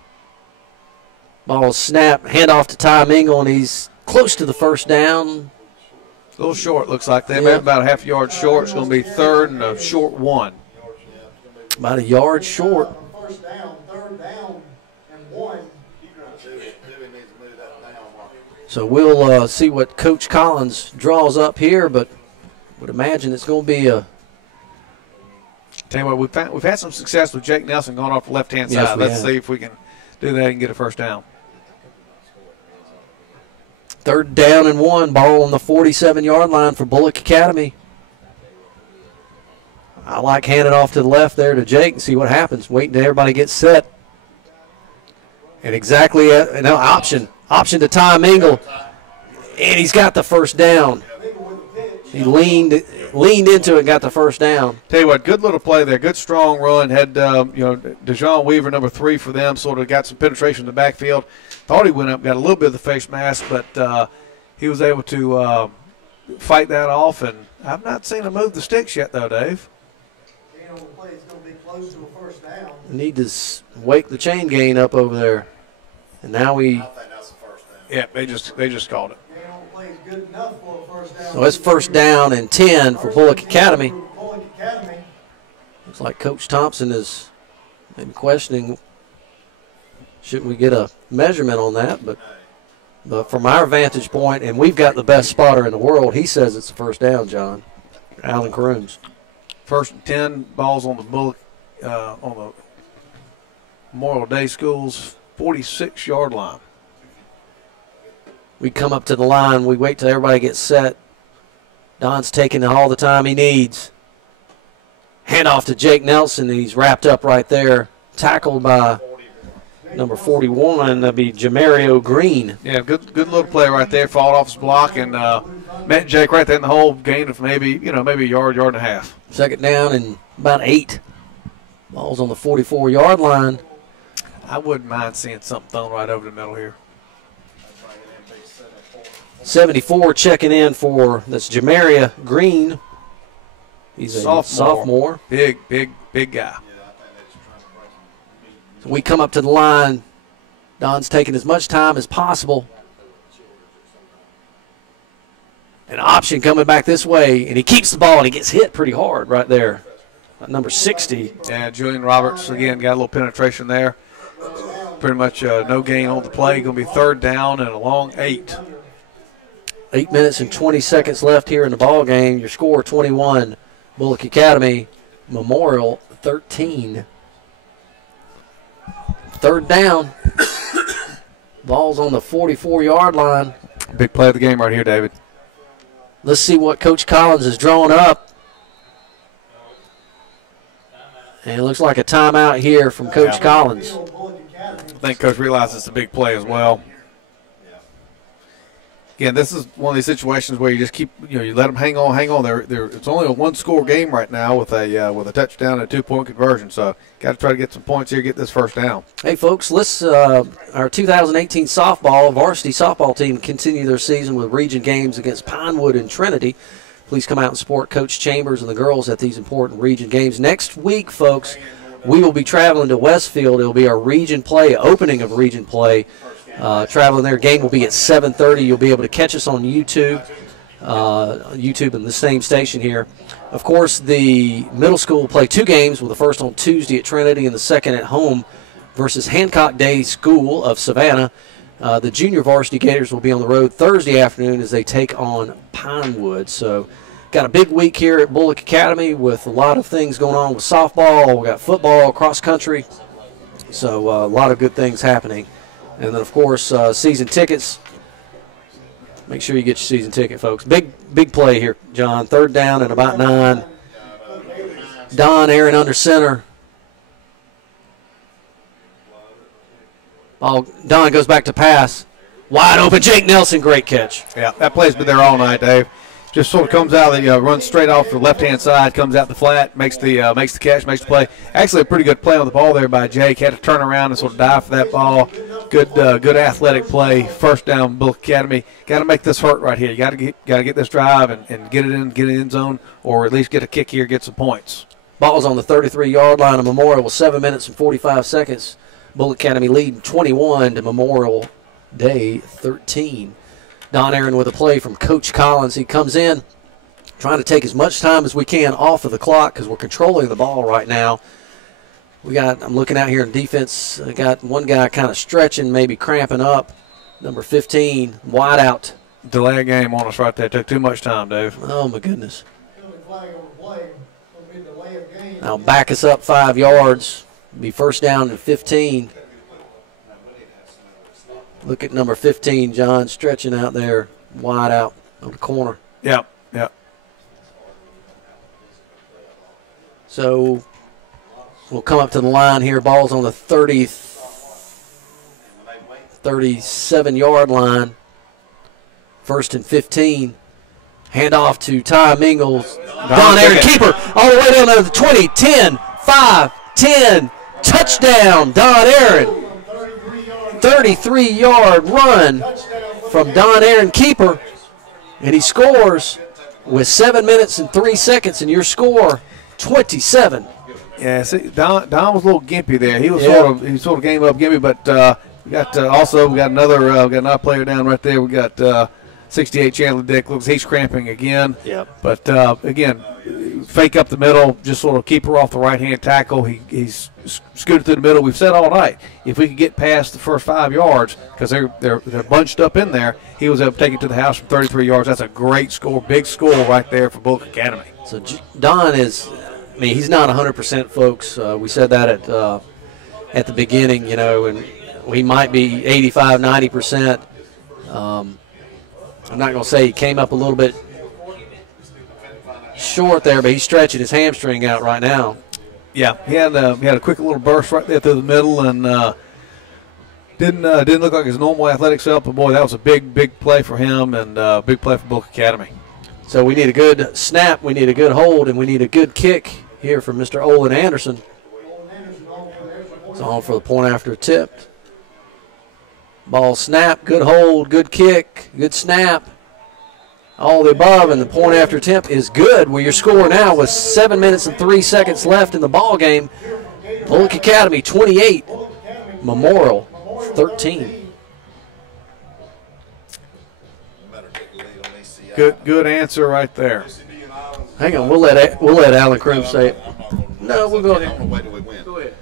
Ball snap, handoff to Ty Mingle, and he's close to the first down. A little short, looks like. They're about a half yard short. It's going to be 3rd and a short 1. About a yard short. First down, 3rd down, and 1. So we'll see what Coach Collins draws up here, but would imagine it's going to be a. Tell you what, we've had some success with Jake Nelson going off the left-hand side. Let's see if we can do that and get a first down. 3rd down and 1. Ball on the 47-yard line for Bulloch Academy. I like handing off to the left there to Jake and see what happens. Waiting till everybody gets set. And exactly option to Ty Mingle. And he's got the first down. He leaned leaned into it and got the first down. Tell you what, good little play there. Good strong run. Had DeJohn Weaver, number 3 for them, sort of got some penetration in the backfield. Thought he went up, got a little bit of the face mask, but he was able to fight that off. And I've not seen him move the sticks yet, though, Dave. The play is going to be close to a first down. Need to wake the chain gain up over there. And now we. I think that's the first down. Yeah, they just called it. Play is good enough for a first down. So it's first down and 10 for Bulloch Academy. Bulloch Academy. Looks like Coach Thompson is maybe questioning, shouldn't we get a measurement on that? But from our vantage point, and we've got the best spotter in the world, he says it's a first down, John. Alan Crooms. First and 10 balls on the Bulloch, on the Memorial Day School's 46-yard line. We come up to the line. We wait till everybody gets set. Don's taking all the time he needs. Hand off to Jake Nelson. He's wrapped up right there. Tackled by number 41. That'd be Jamario Green. Yeah, good little play right there. Followed off his block and met Jake right there in the hole. Gain of maybe a yard and a half. Second down and about 8. Ball's on the 44-yard line. I wouldn't mind seeing something thrown right over the middle here. 74 checking in for, that's Jamaria Green. He's a sophomore. Big guy. So we come up to the line. Don's taking as much time as possible. An option coming back this way, and he keeps the ball, and he gets hit pretty hard right there. Number 60. Yeah, Julian Roberts, again, got a little penetration there. Pretty much no gain on the play. Going to be third down and a long 8. 8 minutes and 20 seconds left here in the ball game. Your score 21. Bulloch Academy, Memorial 13. Third down. Ball's on the 44-yard line. Big play of the game right here, David. Let's see what Coach Collins is drawing up. And it looks like a timeout here from Coach Collins. I think Coach realizes it's a big play as well. Again, this is one of these situations where you just keep, you let them hang on. It's only a 1-score game right now with a touchdown and a 2-point conversion. So, got to try to get some points here, get this first down. Hey, folks, let's our 2018 varsity softball team continue their season with region games against Pinewood and Trinity. Please come out and support Coach Chambers and the girls at these important region games. Next week, folks, we will be traveling to Westfield. It will be our region play, opening of region play. Traveling there. Game will be at 7:30. You'll be able to catch us on YouTube, in the same station here. Of course, the middle school will play 2 games, with the first on Tuesday at Trinity and the second at home versus Hancock Day School of Savannah. The junior varsity Gators will be on the road Thursday afternoon as they take on Pinewood. So, got a big week here at Bulloch Academy with a lot of things going on with softball. We got football, cross country. So, a lot of good things happening. And then, of course, season tickets. Make sure you get your season ticket, folks. Big play here, John. Third down and about 9. Don Aaron under center. Don goes back to pass. Wide open. Jake Nelson, great catch. Yeah, that play's been there all night, Dave. Just sort of comes out, runs straight off the left-hand side, comes out the flat, makes the catch, makes the play. Actually, a pretty good play on the ball there by Jake. Had to turn around and sort of dive for that ball. Good athletic play. First down, Bulloch Academy. Got to make this hurt right here. You got to get this drive and get it in zone, or at least get a kick here, get some points. Ball's on the 33-yard line of Memorial with 7 minutes and 45 seconds. Bulloch Academy leading 21 to Memorial Day 13. Don Aaron with a play from Coach Collins. He comes in trying to take as much time as we can off of the clock because we're controlling the ball right now. I'm looking out here in defense. I got one guy kind of stretching, maybe cramping up. Number 15, wide out. Delay a game on us right there. Took too much time, Dave. Oh, my goodness. Now back us up 5 yards. Be first down and 15. Look at number 15, John, stretching out there, wide out on the corner. Yep. So we'll come up to the line here. Ball's on the 37-yard line. First and 15. Hand off to Ty Mingles. Don Aaron, keeper, all the way down to the 20, 10, 5, 10, touchdown, Don Aaron. 33-yard run from Don Aaron, keeper, and he scores with 7 minutes and 3 seconds, and your score, 27. Yeah, see, Don was a little gimpy there. He was sort of game up gimpy, but we got another player down right there. We got 68 Chandler Dick. Looks he's cramping again. Yep. But again, fake up the middle, just sort of keep her off the right-hand tackle. He's scooted through the middle. We've said all night, if we could get past the first 5 yards, because they're bunched up in there, he was able to take it to the house from 33 yards. That's a great score, big score right there for Bulloch Academy. So Don is, I mean, he's not 100%, folks. We said that at the beginning, you know, and he might be 85, 90%. I'm not going to say he came up a little bit short there, but he's stretching his hamstring out right now. Yeah, he had a quick little burst right there through the middle, and didn't look like his normal athletic self. But boy, that was a big play for him, and big play for Bulloch Academy. So we need a good snap, we need a good hold, and we need a good kick here from Mr. Olin Anderson. It's on for the point after tipped. Ball snap, good hold, good kick, good snap. All the above, and the point after attempt is good. Well, your score now with 7 minutes and 3 seconds left in the ball game. Bulloch Academy 28, Memorial 13. Good answer right there. Hang on, we'll let Alan Crooms say it. No, we'll go ahead. Go ahead.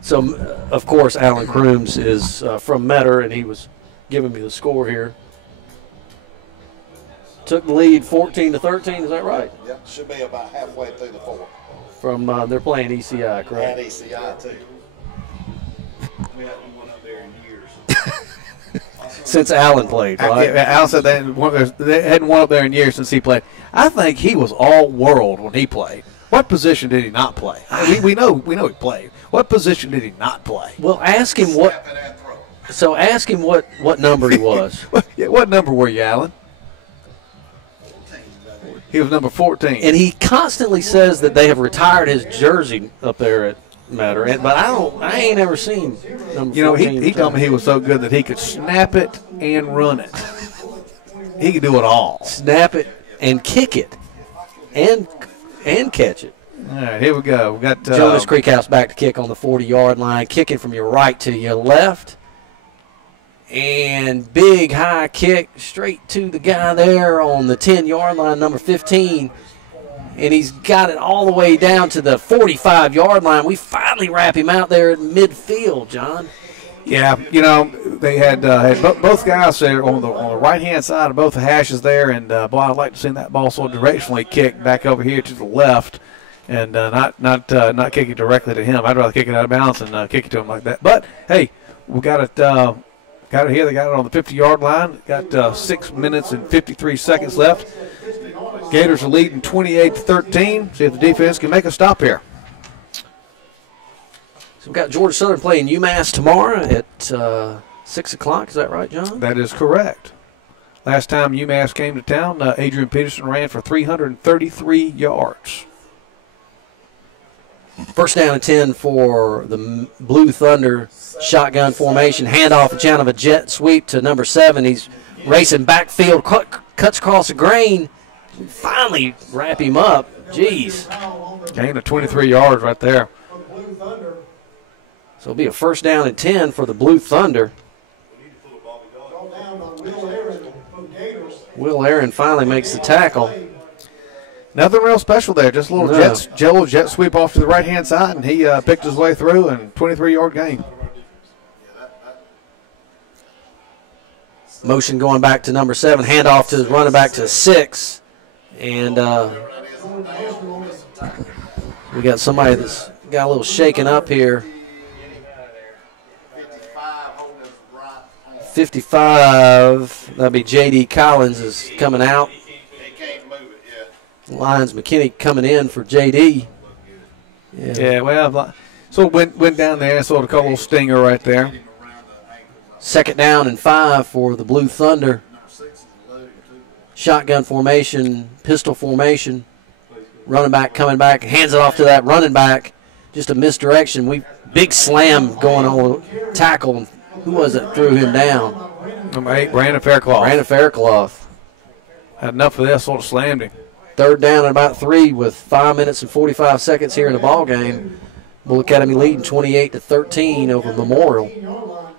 So, of course, Alan Crooms is from Metter, and he was giving me the score here. Took the lead 14-13, is that right? Yep, should be about halfway through the fourth. From they're playing ECI, correct? And ECI, too. We haven't won up there in years. Since Alan played, right? Alan said they hadn't won up there in years since he played. I think he was all world when he played. What position did he not play? We know he played. What position did he not play? Well, ask him what. So ask him what number he was. What number were you, Alan? He was number 14. And he constantly says that they have retired his jersey up there at Matter. But I ain't ever seen number 14. You know, he told me he was so good that he could snap it and run it. He could do it all. Snap it and kick it and catch it. All right, here we go. We got Jonas Creekhouse back to kick on the 40-yard line, kicking from your right to your left. And big high kick straight to the guy there on the 10-yard line, number 15. And he's got it all the way down to the 45-yard line. We finally wrap him out there at midfield, John. Yeah, you know, they had both guys there on the right-hand side of both the hashes there. And, boy, I'd like to see that ball so directionally kicked back over here to the left and not kick it directly to him. I'd rather kick it out of bounds and kick it to him like that. But, hey, we got it here. They got it on the 50-yard line. Got 6 minutes and 53 seconds left. Gators are leading 28-13. See if the defense can make a stop here. So we've got Georgia Southern playing UMass tomorrow at 6 o'clock. Is that right, John? That is correct. Last time UMass came to town, Adrian Peterson ran for 333 yards. First down and 10 for the Blue Thunder. Shotgun formation, handoff, a channel of a jet sweep to number 7. He's racing backfield, cuts across the grain. Finally wrap him up. Jeez. Gain of 23 yards right there. So it'll be a first down and 10 for the Blue Thunder. Will Aaron finally makes the tackle. Nothing real special there. Just a little jet sweep off to the right-hand side, and he picked his way through and 23-yard gain. Motion going back to number 7. Handoff to the running back to 6. And we got somebody that's got a little shaken up here. 55, that'd be J.D. Collins is coming out. Lyons McKinney coming in for J.D. Yeah, well, so went down there, sort of caught a little stinger right there. Second down and 5 for the Blue Thunder. shotgun formation, pistol formation. Running back coming back, hands it off to that running back. Just a misdirection. Big slam going on tackle. Who was it threw him down? Number 8, Brandon Faircloth. Brandon Faircloth. Had enough of this, sort of slammed him. Third down and about 3 with 5 minutes and 45 seconds here in the ball game. Bulloch Academy leading 28-13 over Memorial.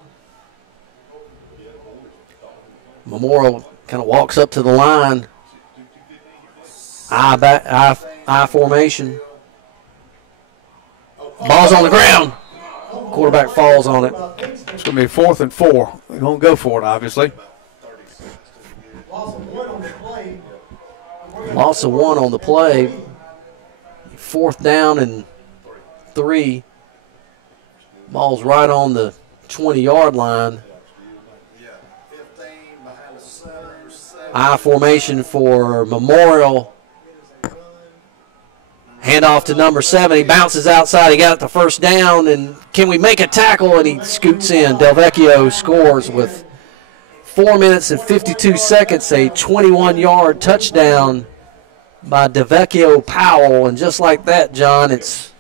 Memorial kind of walks up to the line. I formation. Ball's on the ground. Quarterback falls on it. It's going to be 4th and 4. They're going to go for it, obviously. Loss of 1 on the play. 4th down and 3. Ball's right on the 20-yard line. I formation for Memorial. Hand off to number 7. He bounces outside. He got it the first down. And can we make a tackle? And he scoots in. Del Vecchio scores with 4 minutes and 52 seconds. A 21-yard touchdown by Del Vecchio Powell. And just like that, John, it's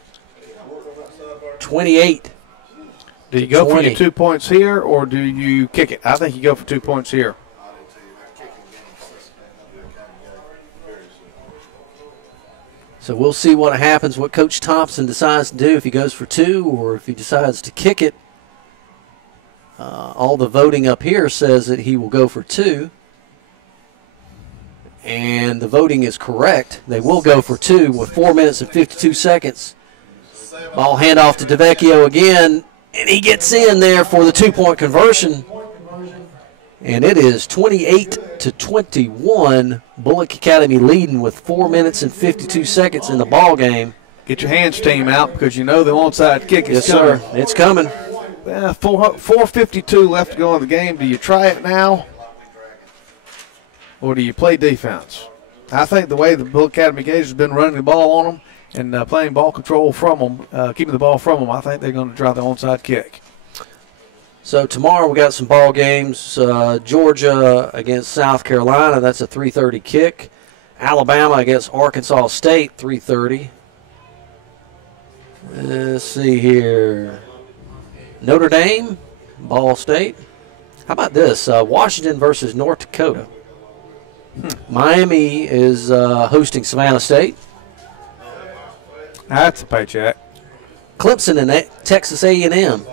28. Do you go for your 2 points here, or do you kick it? I think you go for 2 points here. So we'll see what happens, what Coach Thompson decides to do, if he goes for 2 or if he decides to kick it. All the voting up here says that he will go for 2. And the voting is correct. They will go for 2 with 4 minutes and 52 seconds. Ball handoff to DeVecchio again, and he gets in there for the 2-point conversion. And it is 28-21. Bulloch Academy leading with 4 minutes and 52 seconds in the ball game. Get your hands team out because you know the onside kick is coming. Yes, sir. It's coming. 4:52 left to go in the game. Do you try it now, or do you play defense? I think the way the Bulloch Academy Gators has been running the ball on them and playing ball control from them, keeping the ball from them, I think they're going to try the onside kick. So tomorrow we got some ball games. Georgia against South Carolina. That's a 3:30 kick. Alabama against Arkansas State, 3:30. Let's see here. Notre Dame, Ball State. How about this? Washington versus North Dakota. Miami is hosting Savannah State. That's a paycheck. Clemson and Texas A&M.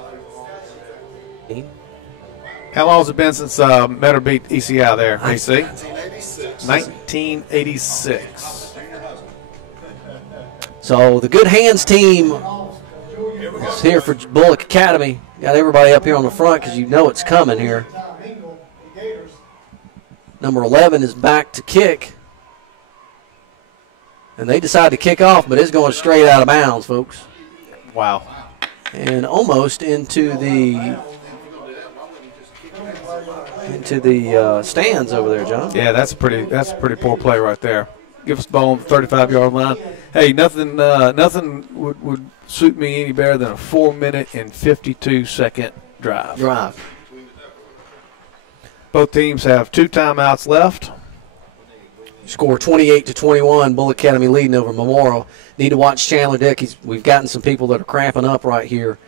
How long has it been since Metter beat ECI there, AC? 1986. 1986. So the Good Hands team is here for Bulloch Academy. Got everybody up here on the front because you know it's coming here. Number 11 is back to kick. And they decide to kick off, but it's going straight out of bounds, folks. Wow. And almost into the stands over there, John. Yeah, that's a pretty poor play right there. Give us the ball on the 35-yard line. Hey, nothing would suit me any better than a 4-minute and 52-second drive. Both teams have 2 timeouts left. Score 28-21. Bulloch Academy leading over Memorial. Need to watch Chandler Dick. We've gotten some people that are cramping up right here.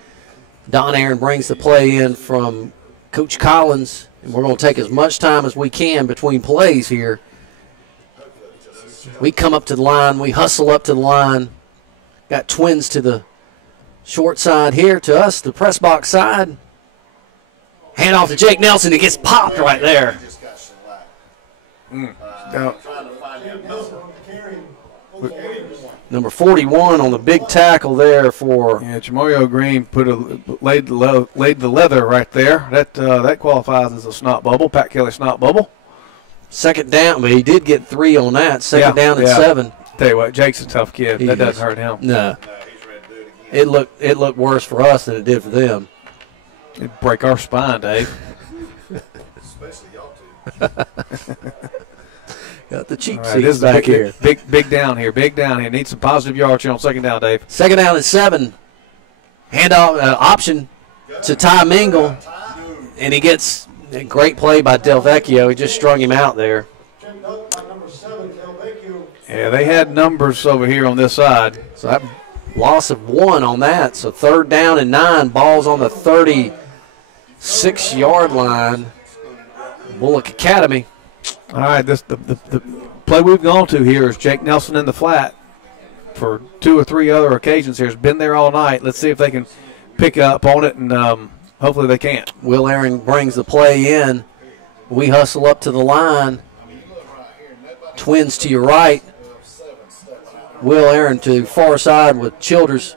Don Aaron brings the play in from Coach Collins, and we're going to take as much time as we can between plays here. We come up to the line. We hustle up to the line. Got twins to the short side here. To us, the press box side. Hand off to Jake Nelson. It gets popped right there. Number 41 on the big tackle there for. Yeah, Jamorio Green laid the leather right there. That qualifies as a snot bubble, Pat Kelly snot bubble. Second down, but he did get 3 on that. Second down and 7. Tell you what, Jake's a tough kid. That doesn't hurt him. No. It looked worse for us than it did for them. It'd break our spine, Dave. Especially y'all two. Got the cheap Right, seats back here. Big down here. Big down here. Need some positive yards here on second down, Dave. Second down and 7. Handoff option to Ty Mingle, and he gets a great play by Del Vecchio. He just strung him out there. tripped up by number 7, Delvecchio. Yeah, they had numbers over here on this side. So that loss of 1 on that. So 3rd down and 9. Ball's on the 36-yard line. Bulloch Academy. All right, the play we've gone to here is Jake Nelson in the flat for 2 or 3 other occasions here. Has been there all night. Let's see if they can pick up on it, and hopefully they can't. Mulherin brings the play in. We hustle up to the line. Twins to your right. Mulherin to far side with Childers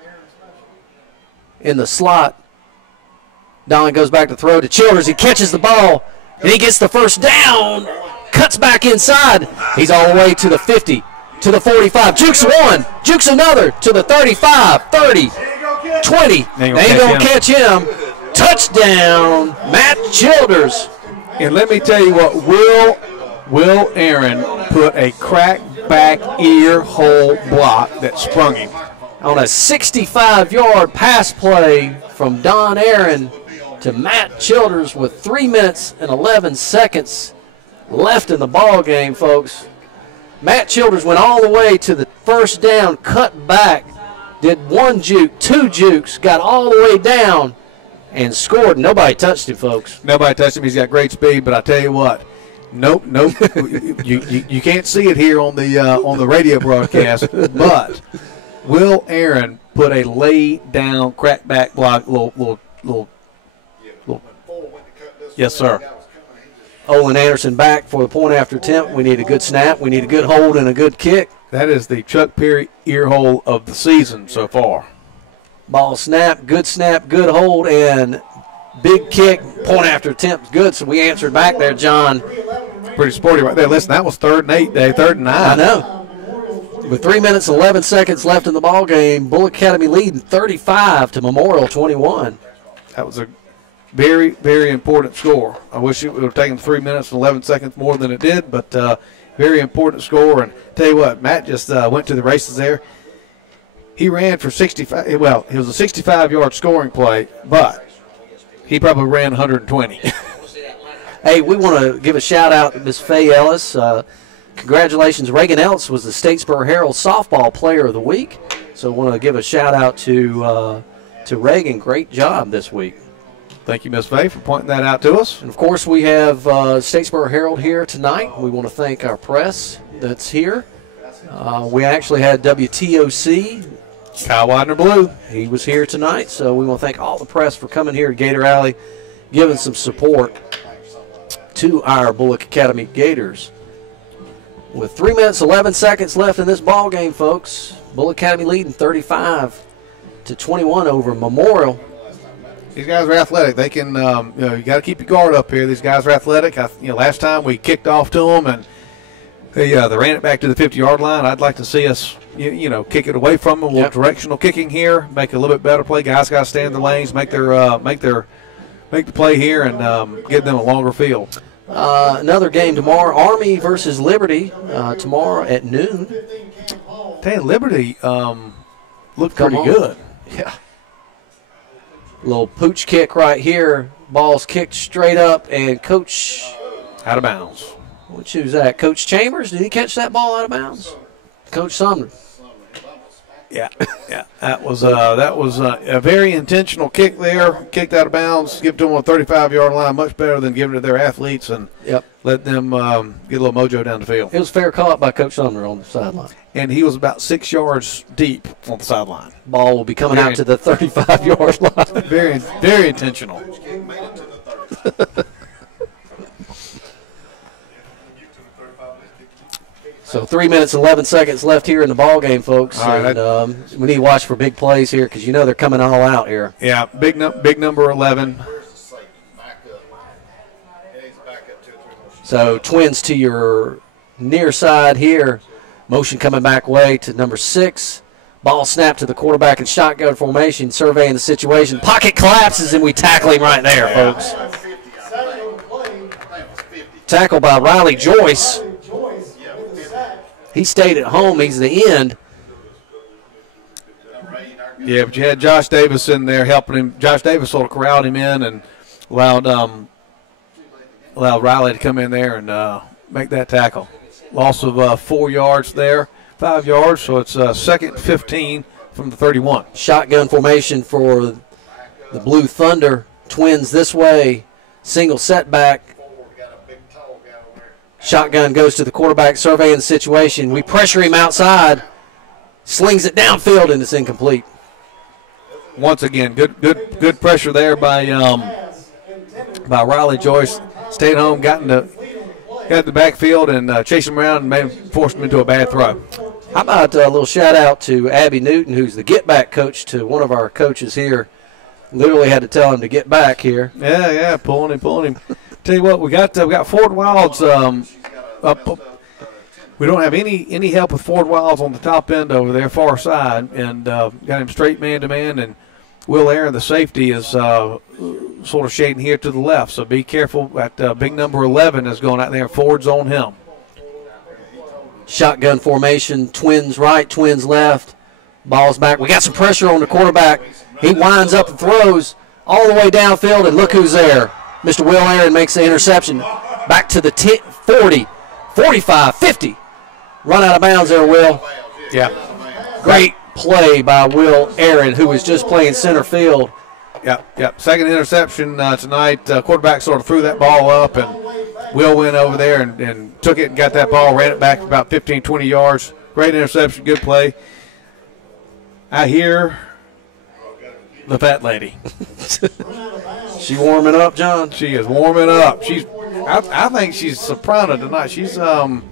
in the slot. Don goes back to throw to Childers. He catches the ball, and he gets the first down. Cuts back inside. He's all the way to the 50, to the 45. Jukes 1, jukes another, to the 35, 30, 20. They ain't going to catch him. Touchdown, Matt Childers. And let me tell you what, Will Aaron put a crack-back ear hole block that sprung him. On a 65-yard pass play from Don Aaron to Matt Childers with 3 minutes and 11 seconds left in the ball game, folks. Matt Childers went all the way to the first down, cut back, did 1 juke, 2 jukes, got all the way down, and scored. Nobody touched him, folks. Nobody touched him. He's got great speed, but I tell you what, nope. you can't see it here on the radio broadcast, but Will Aaron put a lay down crackback block, little. Yes, sir. Olin Anderson back for the point after attempt. We need a good snap. We need a good hold and a good kick. That is the Chuck Perry ear hole of the season so far. Ball snap, good hold, and big kick. Point after attempt, good. So we answered back there, John. Pretty sporty right there. Listen, that was 3rd and 8 day, 3rd and 9. I know. With 3 minutes and 11 seconds left in the ball game, Bulloch Academy leading 35 to Memorial 21. That was a very, very important score. I wish it would have taken 3 minutes and 11 seconds more than it did, but very important score. And tell you what, Matt just went to the races there. He ran for 65. Well, it was a 65-yard scoring play, but he probably ran 120. Hey, we want to give a shout-out to Miss Faye Ellis. Congratulations. Reagan Ellis was the Statesboro Herald Softball Player of the Week. So I want to give a shout-out to Reagan. Great job this week. Thank you, Miss Faye, for pointing that out to us. And, of course, we have Statesboro Herald here tonight. We want to thank our press that's here. We actually had WTOC. Kyle Widener Blue. He was here tonight, so we want to thank all the press for coming here to Gator Alley, giving some support to our Bulloch Academy Gators. With 3 minutes, 11 seconds left in this ball game, folks, Bulloch Academy leading 35 to 21 over Memorial. These guys are athletic. They can, you got to keep your guard up here. These guys are athletic. Last time we kicked off to them and they ran it back to the 50-yard line. I'd like to see us, kick it away from them. A little directional kicking here, make it a little bit better play. Guys got to stay in the lanes, make the play here, and give them a longer field. Another game tomorrow, Army versus Liberty, tomorrow at noon. Dang, Liberty looked pretty good. Yeah. Little pooch kick right here. Ball's kicked straight up, and Coach out of bounds. Which who's that? Coach Chambers? Did he catch that ball out of bounds? Coach Sumner. Yeah. That was a very intentional kick there. Kicked out of bounds. Give it to them on the 35-yard line. Much better than giving it to their athletes and let them get a little mojo down the field. It was fair caught by Coach Sumner on the sideline. And he was about 6 yards deep on the sideline. Ball will be coming out to the 35-yard line. Very, very intentional. So 3 minutes and 11 seconds left here in the ball game, folks. All right, and we need to watch for big plays here because they're coming all out here. Yeah, big number 11. So Twins to your near side here. Motion coming back way to number 6. Ball snapped to the quarterback in shotgun formation, surveying the situation. Pocket collapses, and we tackle him right there, folks. Tackle by Riley Joyce. He stayed at home. He's the end. Yeah, but you had Josh Davis in there helping him. Josh Davis sort of corralled him in and allowed Riley to come in there and make that tackle. Loss of 4 yards there, 5 yards, so it's second 15 from the 31. Shotgun formation for the Blue Thunder. Twins this way, single setback. Shotgun goes to the quarterback, surveying the situation. We pressure him outside, slings it downfield, and it's incomplete. Once again, good pressure there by Riley Joyce. Stayed home, got the backfield and chased him around and forced him into a bad throw. How about a little shout out to Abby Newton, who's the get back coach to one of our coaches here. Literally had to tell him to get back here. Yeah, pulling him. Tell you what, we got Ford Wilds up. We don't have any help with Ford Wilds on the top end over there, far side, and got him straight man to man. And Will Aaron, the safety, is sort of shading here to the left. So be careful. That big number 11 is going out there. Ford's on him. Shotgun formation, Twins right, Twins left. Ball's back. We got some pressure on the quarterback. He winds up and throws all the way downfield, and look who's there. Mr. Will Aaron makes the interception. Back to the 40, 45, 50. Run out of bounds there, Will. Yeah. Great play by Will Aaron, who was just playing center field. Yep. Second interception tonight. Quarterback sort of threw that ball up, and Will went over there and took it and got that ball, ran it back about 15, 20 yards. Great interception, good play. I hear the fat lady. She warming up, John? She is warming up. I think she's soprano tonight. She's sounding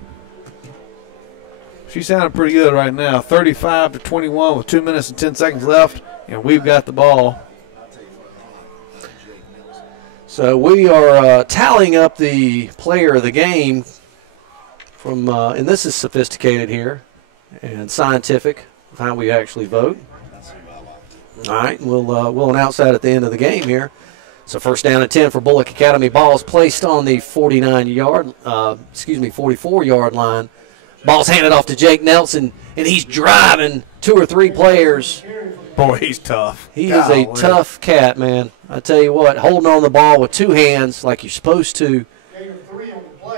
pretty good right now. 35-21 with 2 minutes and 10 seconds left, and we've got the ball. So we are tallying up the player of the game from, and this is sophisticated here and scientific of how we actually vote. All right, we'll announce that at the end of the game here. So first down and 10 for Bulloch Academy. Ball's placed on the 44-yard line. Ball's handed off to Jake Nelson, and he's driving 2 or 3 players. Boy, he's tough. He is a tough cat, man. I tell you what, holding on the ball with 2 hands like you're supposed to,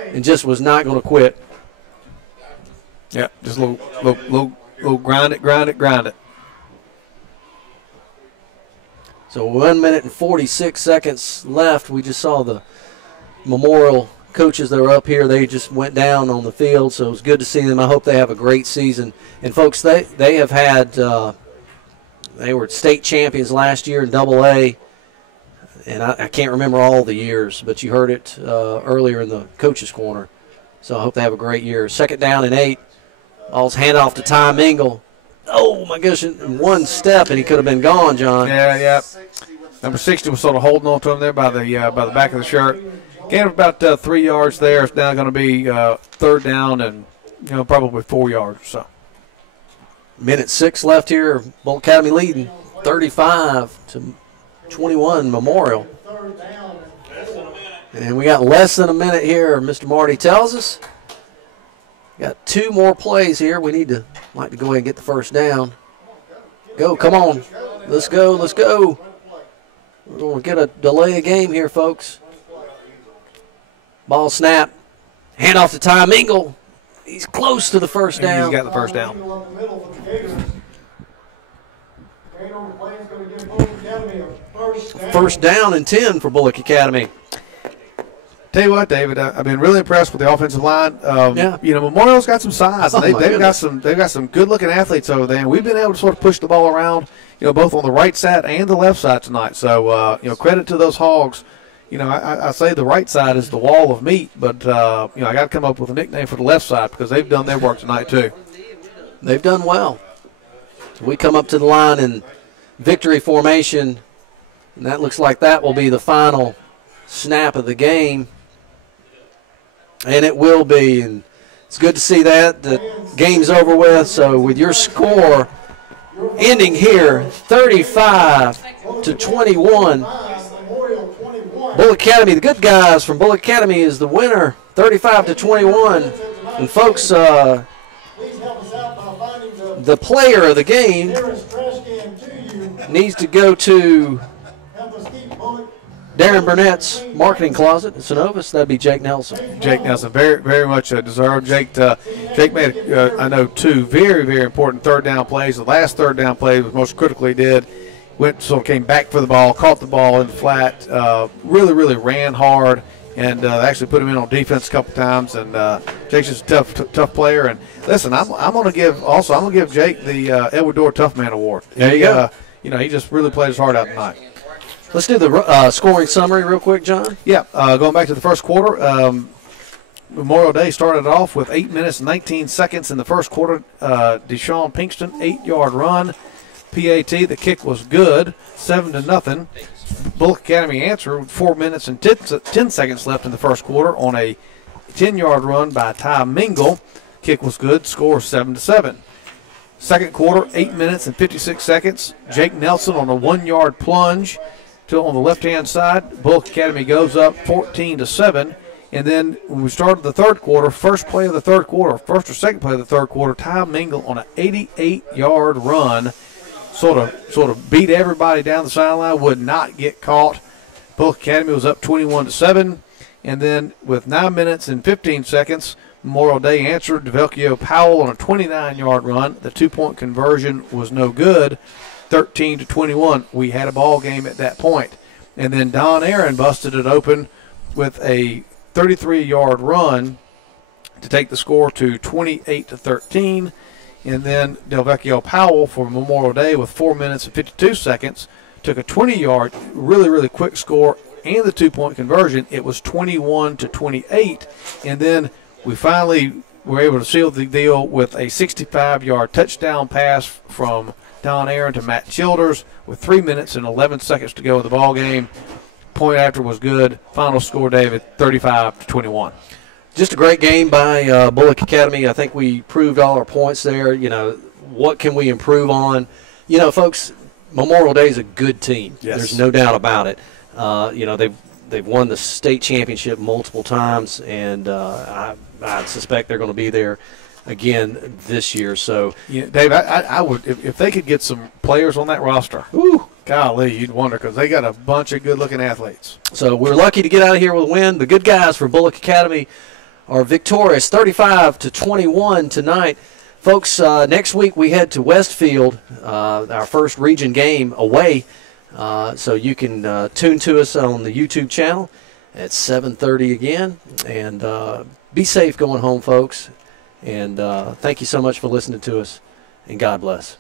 and just was not going to quit. Yeah, just a little grind it. So 1 minute and 46 seconds left. We just saw the Memorial coaches that are up here. They just went down on the field, so it was good to see them. I hope they have a great season. And, folks, they have had they were state champions last year in AA, and I can't remember all the years, but you heard it earlier in the coaches' corner. So I hope they have a great year. Second down and 8. Ball's handed off to Ty Mingle. Oh, my gosh, in one step, and he could have been gone, John. Yeah. Number 60 was sort of holding on to him there by the back of the shirt. Gained about 3 yards there. It's now going to be third down and probably 4 yards or so. Minute 6 left here. Bulloch Academy leading 35-21 Memorial. And we got less than a minute here, Mr. Marty tells us. Got 2 more plays here. We need to go ahead and get the first down. Go, come on. Let's go. We're going to get a delay of game here, folks. Ball snap. Hand off to Ty Mingle. He's close to the first down. He's got the first down. First down and 10 for Bulloch Academy. Tell you what, David, I've been really impressed with the offensive line. Yeah. Memorial's got some size. Oh, They've got some good-looking athletes over there, and we've been able to sort of push the ball around, both on the right side and the left side tonight. So, credit to those Hogs. I say the right side is the wall of meat, but I got to come up with a nickname for the left side because they've done their work tonight too. They've done well. We come up to the line in victory formation, and that looks like that will be the final snap of the game. And it will be, and it's good to see that. The game's over with, so with your score ending here, 35-21. Bulloch Academy, the good guys from Bulloch Academy is the winner, 35-21. And folks, the player of the game needs to go to Darren Burnett's marketing closet at Synovus, that'd be Jake Nelson. Jake Nelson, very, very much deserved. Jake made, I know, 2 very, very important third down plays. The last third down play was most critically did. Came back for the ball, caught the ball in the flat, really, really ran hard, and actually put him in on defense a couple times. And Jake's just a tough player. And listen, I'm going to give Jake the Edward Dorr Tough Man Award. There you go. He just really played his heart out tonight. Let's do the scoring summary real quick, John. Yeah, going back to the first quarter, Memorial Day started off with 8 minutes and 19 seconds in the first quarter. Deshaun Pinkston, 8-yard run. PAT, the kick was good, 7-0. Bulloch Academy answered with 4 minutes and 10 seconds left in the first quarter on a 10-yard run by Ty Mingle. Kick was good, score 7-7. Second quarter, 8 minutes and 56 seconds. Jake Nelson on a 1-yard plunge on the left-hand side. Bulloch Academy goes up 14-7. And then when we started the third quarter, first or second play of the third quarter, Ty Mingle on an 88-yard run, sort of beat everybody down the sideline, would not get caught. Bulloch Academy was up 21-7. And then with 9 minutes and 15 seconds, Memorial Day answered. DeVelchio Powell on a 29-yard run. The 2-point conversion was no good. 13-21. We had a ball game at that point. And then Don Aaron busted it open with a 33-yard run to take the score to 28-13. And then DeVelchio Powell for Memorial Day with 4 minutes and 52 seconds took a 20-yard, really, really quick score and the 2-point conversion. It was 21-28. And then we finally were able to seal the deal with a 65-yard touchdown pass from Don Aaron to Matt Childers with 3 minutes and 11 seconds to go in the ball game. Point after was good. Final score, David, 35-21. Just a great game by Bulloch Academy. I think we proved all our points there. What can we improve on? Folks, Memorial Day is a good team. Yes. There's no doubt about it. They've won the state championship multiple times, and I suspect they're going to be there again this year. So, Dave, I would if they could get some players on that roster. Ooh, golly, you'd wonder, because they got a bunch of good-looking athletes. So we're lucky to get out of here with a win. The good guys for Bulloch Academy are victorious, 35-21 tonight. Folks, next week we head to Westfield, our first region game away. So you can tune to us on the YouTube channel at 7:30 again. And be safe going home, folks. And thank you so much for listening to us. And God bless.